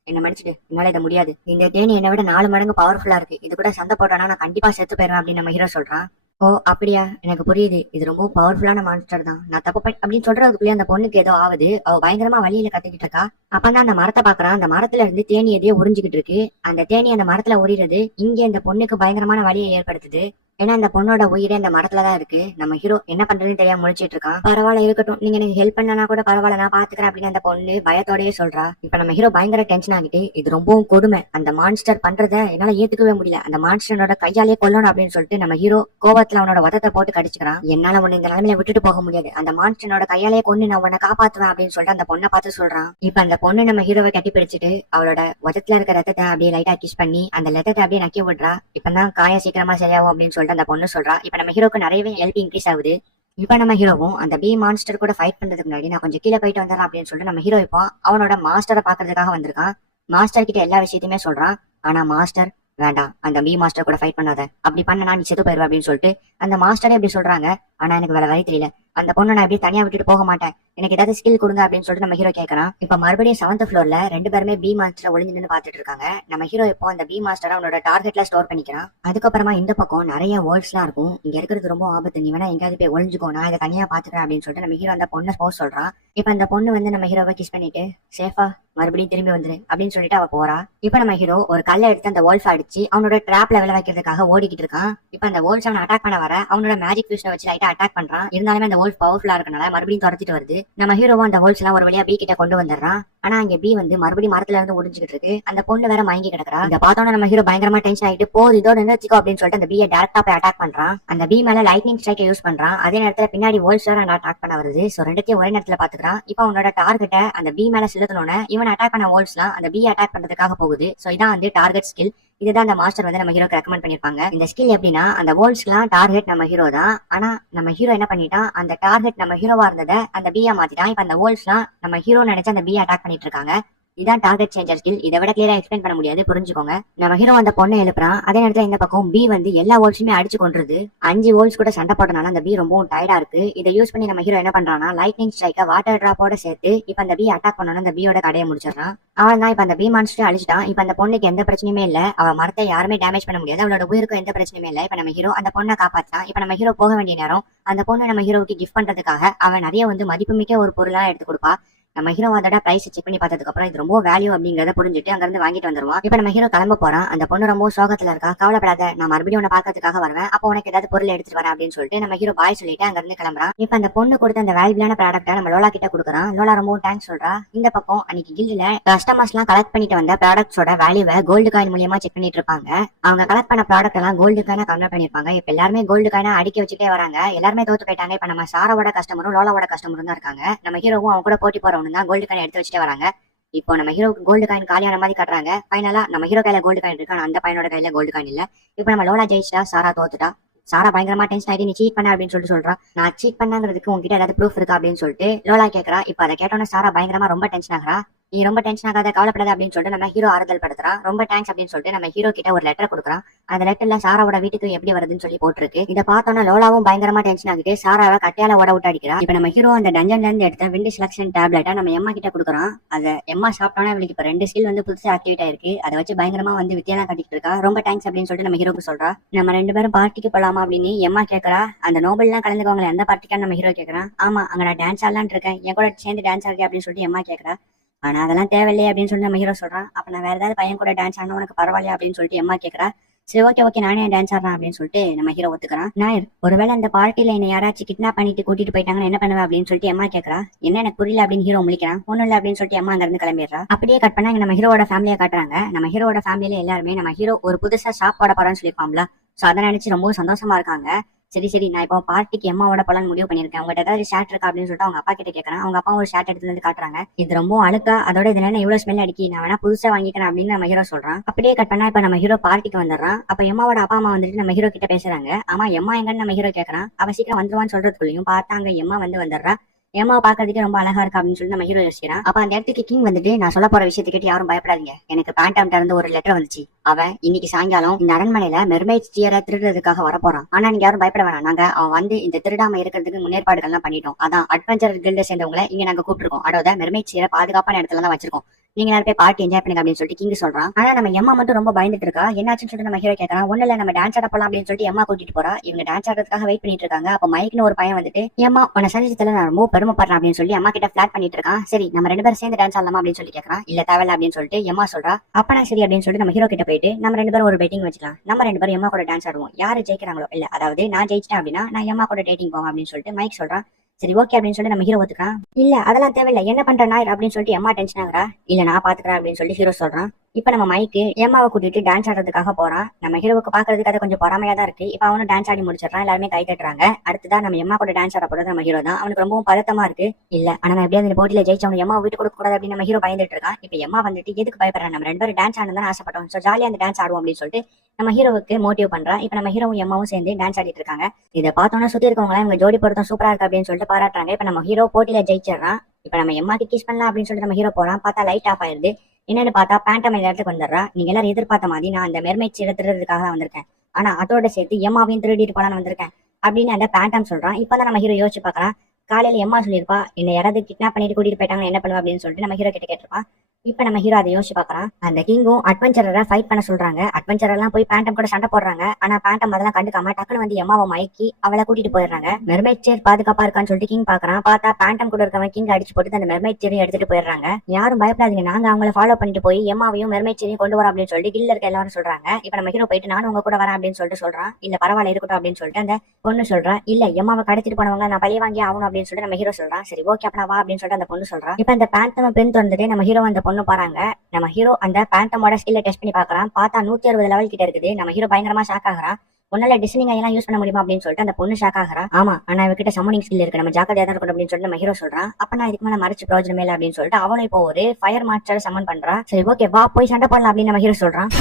என்ன மன்னிச்சிடு, என்னால இதை முடியாது. இந்த தேனி என்னை விட 4 மடங்கு பவர்ஃபுல்லா இருக்கு. இது கூட சண்டை போட்டோம்னா நான் கண்டிப்பா செத்து போயிருவேன் அப்படின்னு நம்ம ஹீரோ சொல்றான். ஓ அப்படியா, எனக்கு புரியுது. இது ரொம்ப பவர்ஃபுல்லான மான்ஸ்டர் தான். நான் தப்பு அப்படின்னு சொல்றதுக்குள்ளே அந்த பொண்ணுக்கு ஏதோ ஆகுது. அவ பயங்கரமா வழியில கத்திக்கிட்டு இருக்கா. அப்பதான் அந்த மரத்தை பாக்குறான். அந்த மரத்துல இருந்து தேனி எதையோ உறிஞ்சிக்கிட்டு இருக்கு. அந்த தேனி அந்த மரத்துல உரிறது இங்க இந்த பொண்ணுக்கு பயங்கரமான வழியை ஏற்படுத்துது. ஏன்னா அந்த பொண்ணோட உயிரே அந்த மரத்துலதான் இருக்கு. நம்ம ஹீரோ என்ன பண்றதுன்னு தெரியாம முழிச்சிட்டு இருக்கான். பரவாயில்ல இருக்கட்டும், நீங்க எனக்கு ஹெல்ப் பண்ணனா கூட பரவாயில்ல, நான் பாத்துக்கிறேன் அப்படின்னு அந்த பொண்ணு பயத்தோடயே சொல்றா. இப்ப நம்ம ஹீரோ பயங்கர டென்ஷன் ஆகிட்டு, இது ரொம்பவும் கொடுமை, அந்த மான்ஸ்டர் பண்றத என்னால ஏத்துக்கவே முடியல, அந்த மான்ஸ்டரோட கையாலே கொல்லணும் அப்படின்னு சொல்லிட்டு நம்ம ஹீரோ கோவத்துல அவனோட உதத்தை போட்டு கடிச்சுக்கிறான். என்னால உன்னை இந்த நிலைமையில விட்டுட்டு போக முடியாது, அந்த மான்ஸ்டரோட கையாலே கொண்டு நான் உன்னை காப்பாத்துவேன் அப்படின்னு சொல்லிட்டு அந்த பொண்ணை பார்த்து சொல்றான். இப்ப அந்த பொண்ணு நம்ம ஹீரோவை கட்டி பிடிச்சிட்டு அவளோட உதத்துல இருக்க ரத்தத்தை அப்படியே லைட்டா கிஸ் பண்ணி அந்த ரத்தத்தை அப்படியே நக்கி விடுறா. இப்பதான் காயம் சீக்கிரமா சரியாகும் அப்படின்னு சொல்லிட்டு அந்த பொண்ணு சொல்றா. இப்ப நம்ம ஹீரோக்கு நிறையவே ஹெல்ப் இன்க்ரீஸ் ஆகுது. இப்ப நம்ம ஹீரோவும் அந்த பி மான்ஸ்டர் கூட ஃபைட் பண்றதுக்கு முன்னாடி நான் கொஞ்சம் கீழே போயிட்டு வந்துடுறேன் அப்படின்னு சொல்லிட்டு நம்ம ஹீரோ இப்போ அவனோட மாஸ்டரை பாக்குறதுக்காக வந்திருக்கான். மாஸ்டர் கிட்ட எல்லா விஷயத்தையுமே சொல்றான். ஆனா மாஸ்டர் வேண்டாம், அந்த பி மாஸ்டர் கூட ஃபைட் பண்ணாத, அப்படி பண்ணா நீ செத்து போயிருவ அப்படின்னு சொல்லிட்டு அந்த மாஸ்டரே இப்படி சொல்றாங்க. ஆனா எனக்கு வேற வழி தெரியல, அந்த பொண்ணை நான் அப்படியே தனியா விட்டுட்டு போக மாட்டேன், எனக்கு ஏதாவது ஸ்கில் கொடுங்க அப்படின்னு சொல்லிட்டு நம்ம ஹீரோ கேட்கறான். இப்ப மறுபடியும் 7th ஃப்ளோர்ல 2 பேருமே பி மாஸ்டர் ஒளிஞ்சு நின்று பாத்துட்டு இருக்காங்க. நம்ம ஹீரோ இப்போ அந்த பி மாஸ்டர் அவனோட டார்கெட்ல ஸ்டோர் பண்ணிக்கிறான். அதுக்கப்புறமா இந்த பக்கம் நிறைய வேர்ல்ட்ஸ் எல்லாம் இருக்கும். இங்க இருக்கிறது ரொம்ப ஆபத்து, நீ வேணா எங்கேயாவது போய் ஒளிஞ்சுக்கோ, நான் இதை தனியா பாத்துக்கிறேன் அப்படின்னு சொல்லிட்டு நம்ம ஹீரோ அந்த பொண்ணை போக சொல்றான். இப்ப அந்த பொண்ணு வந்து நம்ம ஹீரோவை கிஸ் பண்ணிட்டு சேஃபா மறுபடியும் திரும்பி வந்துரு அப்படின்னு சொல்லிட்டு அவ போறா. இப்ப நம்ம ஹீரோ ஒரு கல்லை எடுத்து அந்த வோல்ஃப் அடிச்சு அவனோட ட்ராப்ல விளை வைக்கிறதுக்காக ஓடிக்கிட்டு இருக்கான். இப்ப அந்த வோல்ஃப் அவனை அட்டாக் பண்ண வர அவனோட மேஜிக் ஃபியூஷனை வச்சு லைட்டா அட்டாக் பண்றான். இருந்தாலுமே அந்த வோல்ஃப் பவர்ஃபுல்லா இருக்கனால மறுபடியும் துரத்திட்டு வருது. நம்ம ஹீரோவும் அந்த வோல்ஃப்ஸ் எல்லாம் ஒரு வழியா பி கிட்ட கொண்டு வந்துடுறான். ஆனா அங்க பி வந்து மறுபடியும் மரத்துல இருந்து ஒடிஞ்சுக்கிட்டு இருக்கு. அந்த பொண்ணு வேற மயங்கி கிடக்குறா. இந்த பார்த்தோன்னா நம்ம ஹீரோ பயங்கரமா டென்ஷன் ஆகிட்டு போது இதோட நிறுத்திக்கோ அப்படின்னு சொல்லிட்டு அந்த பீயை டேரக்டா போய் அட்டாக் பண்றான். அந்த பி மேல லைட்னிங் ஸ்ட்ரைக்கை யூஸ் பண்றான். அதே நேரத்துல பின்னாடி வோல்ஃப்ஸ் வேற அட்டாக் பண்ண வருது. சோ ரெண்டுத்தையும் ஒரே நேரத்துல பாத்துக்கிறான். இப்ப அவனோட டார்கெட்டை அந்த பி மேல செலுத்தணும்னு இவன் அட்டாக் பண்ண வோல்ஃப்ஸ்லாம் அந்த பி அட்டாக் பண்றதுக்காக போகுது. சோ இதான் வந்து டார்கெட் ஸ்கில். இதுதான் அந்த மாஸ்டர் வந்து நம்ம ஹீரோக்கு ரெக்கமெண்ட் பண்ணிருப்பாங்க. இந்த ஸ்கில் எப்படின்னா அந்த வோல்ஸ்க்குலாம் டார்கெட் நம்ம ஹீரோ தான். ஆனா நம்ம ஹீரோ என்ன பண்ணிட்டான், அந்த டார்கெட் நம்ம ஹீரோவா இருந்ததை அந்த பியா மாத்திட்டான். இப்ப அந்த வோல்ஸ்லாம் நம்ம ஹீரோ நினைச்சு அந்த பியா அட்டாக் பண்ணிட்டு இருக்காங்க. இதான் டார்கெட் சேஞ்சர் ஸ்கில். இதை விட கிளியரா எக்ஸ்பிளைன் பண்ண முடியாது, புரிஞ்சுக்கோங்க. நம்ம ஹீரோ அந்த பொண்ணை எழுப்புறான். அதே நேரத்துல இந்த பக்கம் பி வந்து எல்லா வோல்ஸுமே அடிச்சு கொண்டுருது. 5 வோல்ஸ் கூட சண்டை போட்டனால அந்த பி ரொம்பவும் டயர்டா இருக்கு. இதை யூஸ் பண்ணி நம்ம ஹீரோ என்ன பண்றான்னா லைட்னிங் ஸ்ட்ரைக்க வாட்டர் டிராப்போட சேர்த்து இப்ப அந்த பி அட்டாக் பண்ணணும் அந்த பியோட கடையை முடிச்சிடறான். அவன் தான் இப்ப அந்த பி மான்ஸ்டர் அழிச்சிட்டான். இப்ப அந்த பொண்ணுக்கு எந்த பிரச்சனையுமே இல்ல. அவ மரத்தை யாருமே டேமேஜ் பண்ண முடியாது. அவளோட உயிருக்கும் எந்த பிரச்சனையுமே இல்ல. இப்ப நம்ம ஹீரோ அந்த பொண்ணை காப்பாத்தான். இப்ப நம்ம ஹீரோ போக வேண்டிய நேரம் அந்த பொண்ணை நம்ம ஹீரோவுக்கு கிஃப்ட் பண்றதுக்காக அவன் நிறைய வந்து மதிப்புமிக்க ஒரு பொருளா எடுத்து கொடுப்பா. நம்ம ஹீரோ அதோட பிரைஸ் செக் பண்ணி பார்த்ததுக்கு அப்புறம் இது ரொம்ப வேல்யூ அப்படிங்கறத புரிஞ்சுட்டு அங்க இருந்து வாங்கிட்டு வந்துருவான். இப்ப நம்ம ஹீரோ கிளம்ப போறான். அந்த பொண்ணு ரொம்ப சோகத்துல இருக்கா. கவலைப்படாத, நான் மறுபடியும் உன்னை பாக்கிறதுக்காக வருவேன், அப்போ உனக்கு ஏதாவது பொருள் எடுத்துட்டு வரேன் அப்படின்னு சொல்லிட்டு நம்ம ஹீரோ பாய் சொல்லிட்டு அங்க இருந்து கிளம்புறான். இப்ப அந்த பொண்ணு கொடுத்த அந்த வேல்யூபிளான ப்ராடக்ட்டை நம்ம லோலா கிட்ட கொடுக்குறான். லோலா ரொம்ப தேங்க்ஸ் சொல்றா. இந்த பக்கம் அன்னைக்கு கில்ட்ல கஸ்டமர்ஸ் எல்லாம் கலெக்ட் பண்ணிட்டு வந்த ப்ராடக்ட்ஸோட வேல்யூவை கோல்டு காயின் மூலியமா செக் பண்ணிட்டு இருப்பாங்க. அவங்க கலெக்ட் பண்ண ப்ராடக்ட் எல்லாம் கோல்டு காயினா கன்வெர்ட் பண்ணிருப்பாங்க. இப்ப எல்லாருமே கோல்டு காயினா அடிக்க வச்சுட்டே வராங்க. எல்லாருமே தோத்து போயிட்டாங்க. இப்ப நம்ம சாராவோட கஸ்டமரும் லோலாவோட கஸ்டமரும் தான் இருக்காங்க. நம்ம ஹீரோவும் அவங்க கூட போட்டி போறவனு தான் கோல்டு காயின் எடுத்து வச்சுட்டே வராங்க. இப்போ நம்ம ஹீரோக்கு கோல்டு காயின் காலியான மாதிரி காட்டுறாங்க. ஃபைனலா நம்ம ஹீரோ கையில கோல்டு காயின் இருக்கு, அந்த பையனோட கையில கோல்டு காயின் இல்ல. இப்போ நம்ம லோலா ஜெயிச்சிட்டா, சாரா தோத்துட்டா. சாரா பயங்கரமா டென்ஷன் ஆயிட்டு நீ சீட் பண்ண அப்படின்னு சொல்றா. நான் சீட் பண்ணாங்கிறதுக்கு உங்ககிட்ட ஏதாவது ப்ரூஃப் இருக்கா அப்படின்னு சொல்லிட்டு லோலா கேட்கறா. இப்போ அதை கேட்டோன்னா சாரா பயங்கரமா ரொம்ப டென்ஷன் ஆகிறா. நீ ரொம்ப டென்ஷன் ஆகாத, கவலைப்படாத அப்படின்னு சொல்லிட்டு நம்ம ஹீரோ ஆறுதல் படுத்துறான். ரொம்ப தேங்க்ஸ் அப்படின்னு சொல்லிட்டு நம்ம ஹீரோ கிட்ட ஒரு லெட்டர் கொடுக்குறான். அந்த லெட்டர்ல சாராவோட வீட்டுக்கு எப்படி வருதுன்னு சொல்லி போட்டிருக்கு. இதை பார்த்தோன்னா லோலாவும் பயங்கரமா டென்ஷன் ஆகிட்டு சாராவை கட்டையால ஓட விட்டு அடிக்கிறா. இப்ப நம்ம ஹீரோ அந்த டஞ்சன்ல இருந்து எடுத்த விண்டு செலக்ஷன் டேப்லெட்டை நம்ம எம்மா கிட்ட கொடுக்குறான். அதை எம்மா சாப்பிட்டோன்னா இவளுக்கு இப்ப 2 ஸ்கில் வந்து புதுசா ஆக்டிவேட் ஆயிருக்கு. அதை வச்சு பயங்கரமா வந்து வித்தியாலாம் கட்டிட்டு இருக்கா. ரொம்ப தேங்க்ஸ் அப்படின்னு சொல்லிட்டு நம்ம ஹீரோக்கு சொல்றா. நம்ம 2 பேரும் பார்ட்டிக்கு போலாமா அப்படின்னு எம்மா கேட்கறா. அந்த நோபல் எல்லாம் கலந்துக்கவங்களை எந்த பார்ட்டிக்கான்னு நம்ம ஹீரோ கேட்கறான். ஆமா, அங்க நான் டான்ஸ் ஆடலான்னு இருக்கேன், என் கூட சேர்ந்து டான்ஸ் ஆடுறேன் அப்படின்னு சொல்லிட்டு எம்மா கேட்கறா. ஆனா அதெல்லாம் தேவையில்லையே அப்படின்னு சொல்லி நம்ம ஹீரோ சொல்றான். அப்ப நான் வேற ஏதாவது பையன் கூட டான்ஸ் ஆடணும் உனக்கு பரவாயில்லையா அப்படின்னு சொல்லிட்டு எம்மா கேட்கறா. சரி ஓகே ஓகே நானே டான்ஸ் ஆடுறேன் அப்படின்னு சொல்லிட்டு நம்ம ஹீரோ ஒத்துக்கிறான். நாயர் ஒருவேளை அந்த பார்ட்டில என்ன யாராச்சும் கிட்னாப் பண்ணிட்டு கூட்டிட்டு போயிட்டாங்கன்னு என்ன பண்ணுவேன் அப்படின்னு சொல்லிட்டு அம்மா கேக்குறா. என்ன எனக்கு புரியல அப்படின்னு ஹீரோ முழிக்கிறான். ஒண்ணும் இல்ல அப்படின்னு சொல்லிட்டு அம்மா அங்க இருந்து கிளம்பிடுறா. அப்படியே கட் பண்ணா நம்ம ஹீரோட ஃபேமிலியா காட்டுறாங்க. நம்ம ஹீரோட ஃபேமிலியில எல்லாருமே நம்ம ஹீரோ ஒரு புதுசா ஷாப் போட போறான்னு சொல்லியிருப்பாங்களா. சோ அதை நினைச்சு ரொம்ப சந்தோஷமா இருக்காங்க. சரி சரி நான் இப்போ பார்ட்டிக்கு எம்மாவோட போலான்னு முடிவு பண்ணிருக்கேன். உங்ககிட்ட ஏதாவது ஷர்ட் இருக்கா அப்படின்னு சொல்லிட்டு அவங்க அப்பா கிட்ட கேட்கறேன். அவங்க அப்பா ஒரு ஷர்ட் எடுத்து வந்து காட்டுறாங்க. இது ரொம்ப அழுக்கா, அதோட இதுல இவ்வளவு ஸ்மெல் அடிக்கி, நான் வேணா புதுசா வாங்கிக்கிறேன் அப்படின்னு நம்ம ஹீரோ சொல்றான். அப்படியே கட் பண்ணா இப்ப நம்ம ஹீரோ பார்ட்டிக்கு வந்துடுறான். அப்ப எம்மாவோட அப்பா அம்மா வந்துட்டு நம்ம ஹீரோ கிட்ட பேசுறாங்க. ஆமா எம்மா எங்கன்னு நம்ம ஹீரோ கேட்கறான். அவ சீக்கிரம் வந்துருவான்னு சொல்றதுக்குள்ளயும் பார்த்தா அங்க எம்மா வந்துடுறா. ஏமா பாக்குறதுக்கு ரொம்ப அழகா இருக்கா அப்படின்னு சொல்லி நம்ம ஹீரோ யோசிக்கிறான். அப்ப அந்த இடத்துக்கு கிங் வந்துட்டு நான் சொல்ல போற விஷயத்தை கேட்டு யாரும் பயப்படாதீங்க. எனக்கு பேண்டாம்ட்ட இருந்து ஒரு லெட்டர் வந்துச்சு. அவன் இன்னைக்கு சாயங்காலம் இந்த அரண்மனையில மெர்மைட் ஸ்டியரை திருடுறதுக்காக வரப்போறான். ஆனா நீங்க யாரும் பயப்பட வேணாம். நாங்க அவன் வந்து இந்த திருடாம இருக்கிறதுக்கு முன்னேற்பாடுகள் எல்லாம் பண்ணிட்டோம். அதான் அட்வென்ச்சர் கில்ட சேர்ந்தவங்களை இங்க நாங்க கூப்பிட்டுருக்கோம். அதோட மெர்மைட் ஸ்டியரை பாதுகாப்பான இடத்துல தான் வச்சிருக்கோம். நீங்க நிறைய பார்ட்டி என்ஜாய் பண்ணுங்க அப்படின்னு சொல்லிட்டு கிங் சொல்றான். ஆனா நம்ம எம்மா மட்டும் ரொம்ப பயந்துட்டு இருக்கா. என்னாச்சுன்னு சொல்லிட்டு நம்ம ஹீரோ கேட்கறான். ஒண்ணு இல்ல நம்ம டான்ஸ் ஆட போலாம் அப்படின்னு சொல்லிட்டு எம்மா கூட்டிட்டு போறா. இவங்க டான்ஸ் ஆடுறதுக்காக வெயிட் பண்ணிட்டு இருக்காங்க. அப்ப மைக்னு ஒரு பையன் வந்துட்டு ஏமா உன்னை சந்திச்சதுல நான் ரொம்ப பெருமைப்படுறேன் அப்படின்னு சொல்லி அம்மா கிட்ட பிளாட் பண்ணிட்டு இருக்கான். சரி நம்ம ரெண்டு பேரும் சேர்ந்து டான்ஸ் ஆடலாமா அப்படின்னு சொல்லி கேட்கறான். இல்ல தேவையில்ல அப்படின்னு சொல்லிட்டு எம்மா சொல்றா. அப்பனா சரி அப்படின்னு சொல்லிட்டு நம்ம ஹீரோ கிட்ட போயிட்டு நம்ம ரெண்டு பேரும் ஒரு பெட்டிங் வச்சுக்கலாம். நம்ம ரெண்டு பேரும் எம்மா கூட டான்ஸ் ஆடுவோம். யாரு ஜெயிக்கிறாங்களோ இல்ல அதாவது நான் ஜெயிச்சிட்டேன் அப்படின்னா நான் எம்மா கூட டேட்டிங் போவேன் அப்படின்னு சொல்லிட்டு மைக் சொல்றான். சரி ஓகே அப்படின்னு சொல்லிட்டு நம்ம ஹீரோ ஒத்துக்கான். இல்ல அதெல்லாம் தேவையில்ல என்ன பண்ற நாயர் அப்படின்னு சொல்லிட்டு எம்மா டென்ஷன் ஆகுறா. இல்ல நான் பாத்துக்கிறேன் அப்படின்னு சொல்லி ஹீரோ சொல்றான். இப்ப நம்ம மைக்கு ஏமாவை கூட்டிட்டு டான்ஸ் ஆடுறதுக்காக போறான். நம்ம ஹீரோவுக்கு பாக்குறதுக்கு அது கொஞ்சம் பொறாமையா தான் இருக்கு. இப்ப அவனும் டான்ஸ் ஆடி முடிச்சிடறான். எல்லாருமே கை தட்டுறாங்க. அடுத்ததான் நம்ம எம்மா கூட டான்ஸ் ஆட போறது நம்ம ஹீரோ தான். அவனுக்கு ரொம்பவும் பதட்டமா இருக்கு. இல்ல ஆனா நான் எப்படியாவது இந்த போட்டியில ஜெயிச்சவங்க எம்மா வீட்டு கொடுக்க கூடாது அப்படின்னு நம்ம ஹீரோ பயந்துட்டு இருக்கான். இப்ப எம்மா வந்துட்டு எதுக்கு பயப்படுறான், நம்ம ரெண்டு பேரும் டான்ஸ் ஆடணும் ஆசைப்பட்டோம், சோ ஜாலியா அந்த டான்ஸ் ஆடுவோம் அப்படின்னு சொல்லிட்டு நம்ம ஹீரோவுக்கு மோட்டிவ் பண்றான். இப்ப நம்ம ஹீரோவும் எம்மாவும் சேர்ந்து டான்ஸ் ஆடிட்டு இருக்காங்க. இதை பார்த்தோன்னா சுத்தி இருக்கவங்க இவங்க ஜோடி பொருத்தம் சூப்பரா இருக்கு அப்படின்னு சொல்லிட்டு பாராட்டுறாங்க. இப்ப நம்ம ஹீரோ போட்டியில ஜெயிச்சிடறான். இப்ப நம்ம எம்மாக்கு கிஸ் பண்ணலாம் அப்படின்னு சொல்லிட்டு நம்ம ஹீரோ போறான். பார்த்தா லைட் ஆஃப் ஆயிருது. என்னன்னு பார்த்தா பேண்டம் இந்த இடத்துக்கு வந்துடுறா. நீங்க எல்லாரும் எதிர்பார்த்த மாதிரி நான் அந்த மெர்மைட் சீரை திருடுறதுக்காக தான் வந்திருக்கேன். ஆனா அதோட சேர்த்து எம்மாவையும் திருடிட்டு போலான்னு வந்திருக்கேன் அப்படின்னு அந்த பேண்டம் சொல்றான். இப்பதான் நம்ம ஹீரோ யோசிச்சு பாக்கலாம். காலையில எம்மா சொல்லியிருப்பா என்ன யாராவது கிட்னாப் பண்ணிட்டு கூட்டிட்டு போயிட்டாங்க என்ன பண்ணுவா அப்படின்னு சொல்லிட்டு நம்ம ஹீரோ கிட்ட கேட்டிருப்பான். இப்ப நம்ம ஹீரோ அதை யோசிச்சு பாக்குறான். அந்த கிங்கும் அட்வென்ச்சரரை ஃபைட் பண்ண சொல்றாங்க. அட்வென்ச்சர் எல்லாம் போய் பேண்டம் கூட சண்டை போடுறாங்க. ஆனா பேண்டம் அதெல்லாம் கண்டுக்காம டக்குனு வந்து எம்மாவை மயக்கி அவளை கூட்டிட்டு போயிடுறாங்க. மெர்மைட் சேர் பாதுகாப்பா இருக்கான்னு சொல்லிட்டு கிங் பாக்குறான். பார்த்தா பேண்டம் கூட இருக்கவன் கிங் அடிச்சு போட்டு அந்த மெர்மைட் சேரையும் எடுத்துட்டு போயிடுறாங்க. யாரும் பயப்படாதீங்க, நாங்க அவங்கள ஃபாலோ பண்ணிட்டு போய் எம்மாவையும் மெர்மைட் சேரையும் கொண்டு வரோம் அப்படின்னு சொல்லிட்டு கில்ல இருக்க எல்லாரும் சொல்றாங்க. இப்ப நம்ம ஹீரோ போயிட்டு நானும் உங்க கூட வரேன் அப்படின்னு சொல்லிட்டு சொல்றான். இல்ல பரவாயில்ல இருக்கட்டும் அப்படின்னு சொல்லிட்டு அந்த பொண்ணு சொல்றா. இல்ல எம்மாவை கடத்திட்டு போனவங்க நான் பழைய வாங்கி ஆகணும் அப்படின்னு சொல்லிட்டு நம்ம ஹீரோ சொல்றான். சரி ஓகே அப்ப வா அப்படின்னு சொல்லிட்டு அந்த பொண்ணு சொல்றான். இப்ப அந்த பேண்டம் பெண் திறந்துட்டு நம்ம ஹீரோ அந்த பொண்ணு பாருங்க. நம்ம ஹீரோ அந்த பேண்டமோட ஸ்கில்ல டெஸ்ட் பண்ணி பாக்குறான். பார்த்தா 160 லெவல் கிட்ட இருக்குது. நம்ம ஹீரோ பயங்கரமா ஷாக் ஆகுறான். உன்னால டிசைனிங் எல்லாம் யூஸ் பண்ண முடியுமா அப்படின்னு சொல்லிட்டு அந்த பொண்ணு ஷாக் ஆகுறா. ஆமா ஆனா இவகிட்ட சம்மனிங் ஸ்கில் இருக்கு, நம்ம ஜாக்கிரதையா தான் இருக்கணும் அப்படின்னு சொல்லிட்டு நம்ம ஹீரோ சொல்றான். அப்ப நான் இதுக்கு மேல மறைச்சு பிரோஜனமே இல்லை அப்படின்னு சொல்லிட்டு அவனும் இப்போ ஒரு ஃபயர் மாஸ்டர் சம்மன் பண்றான். சரி ஓகே வா போய் சண்டை போடலாம் அப்படின்னு நம்ம ஹீரோ சொல்றான்.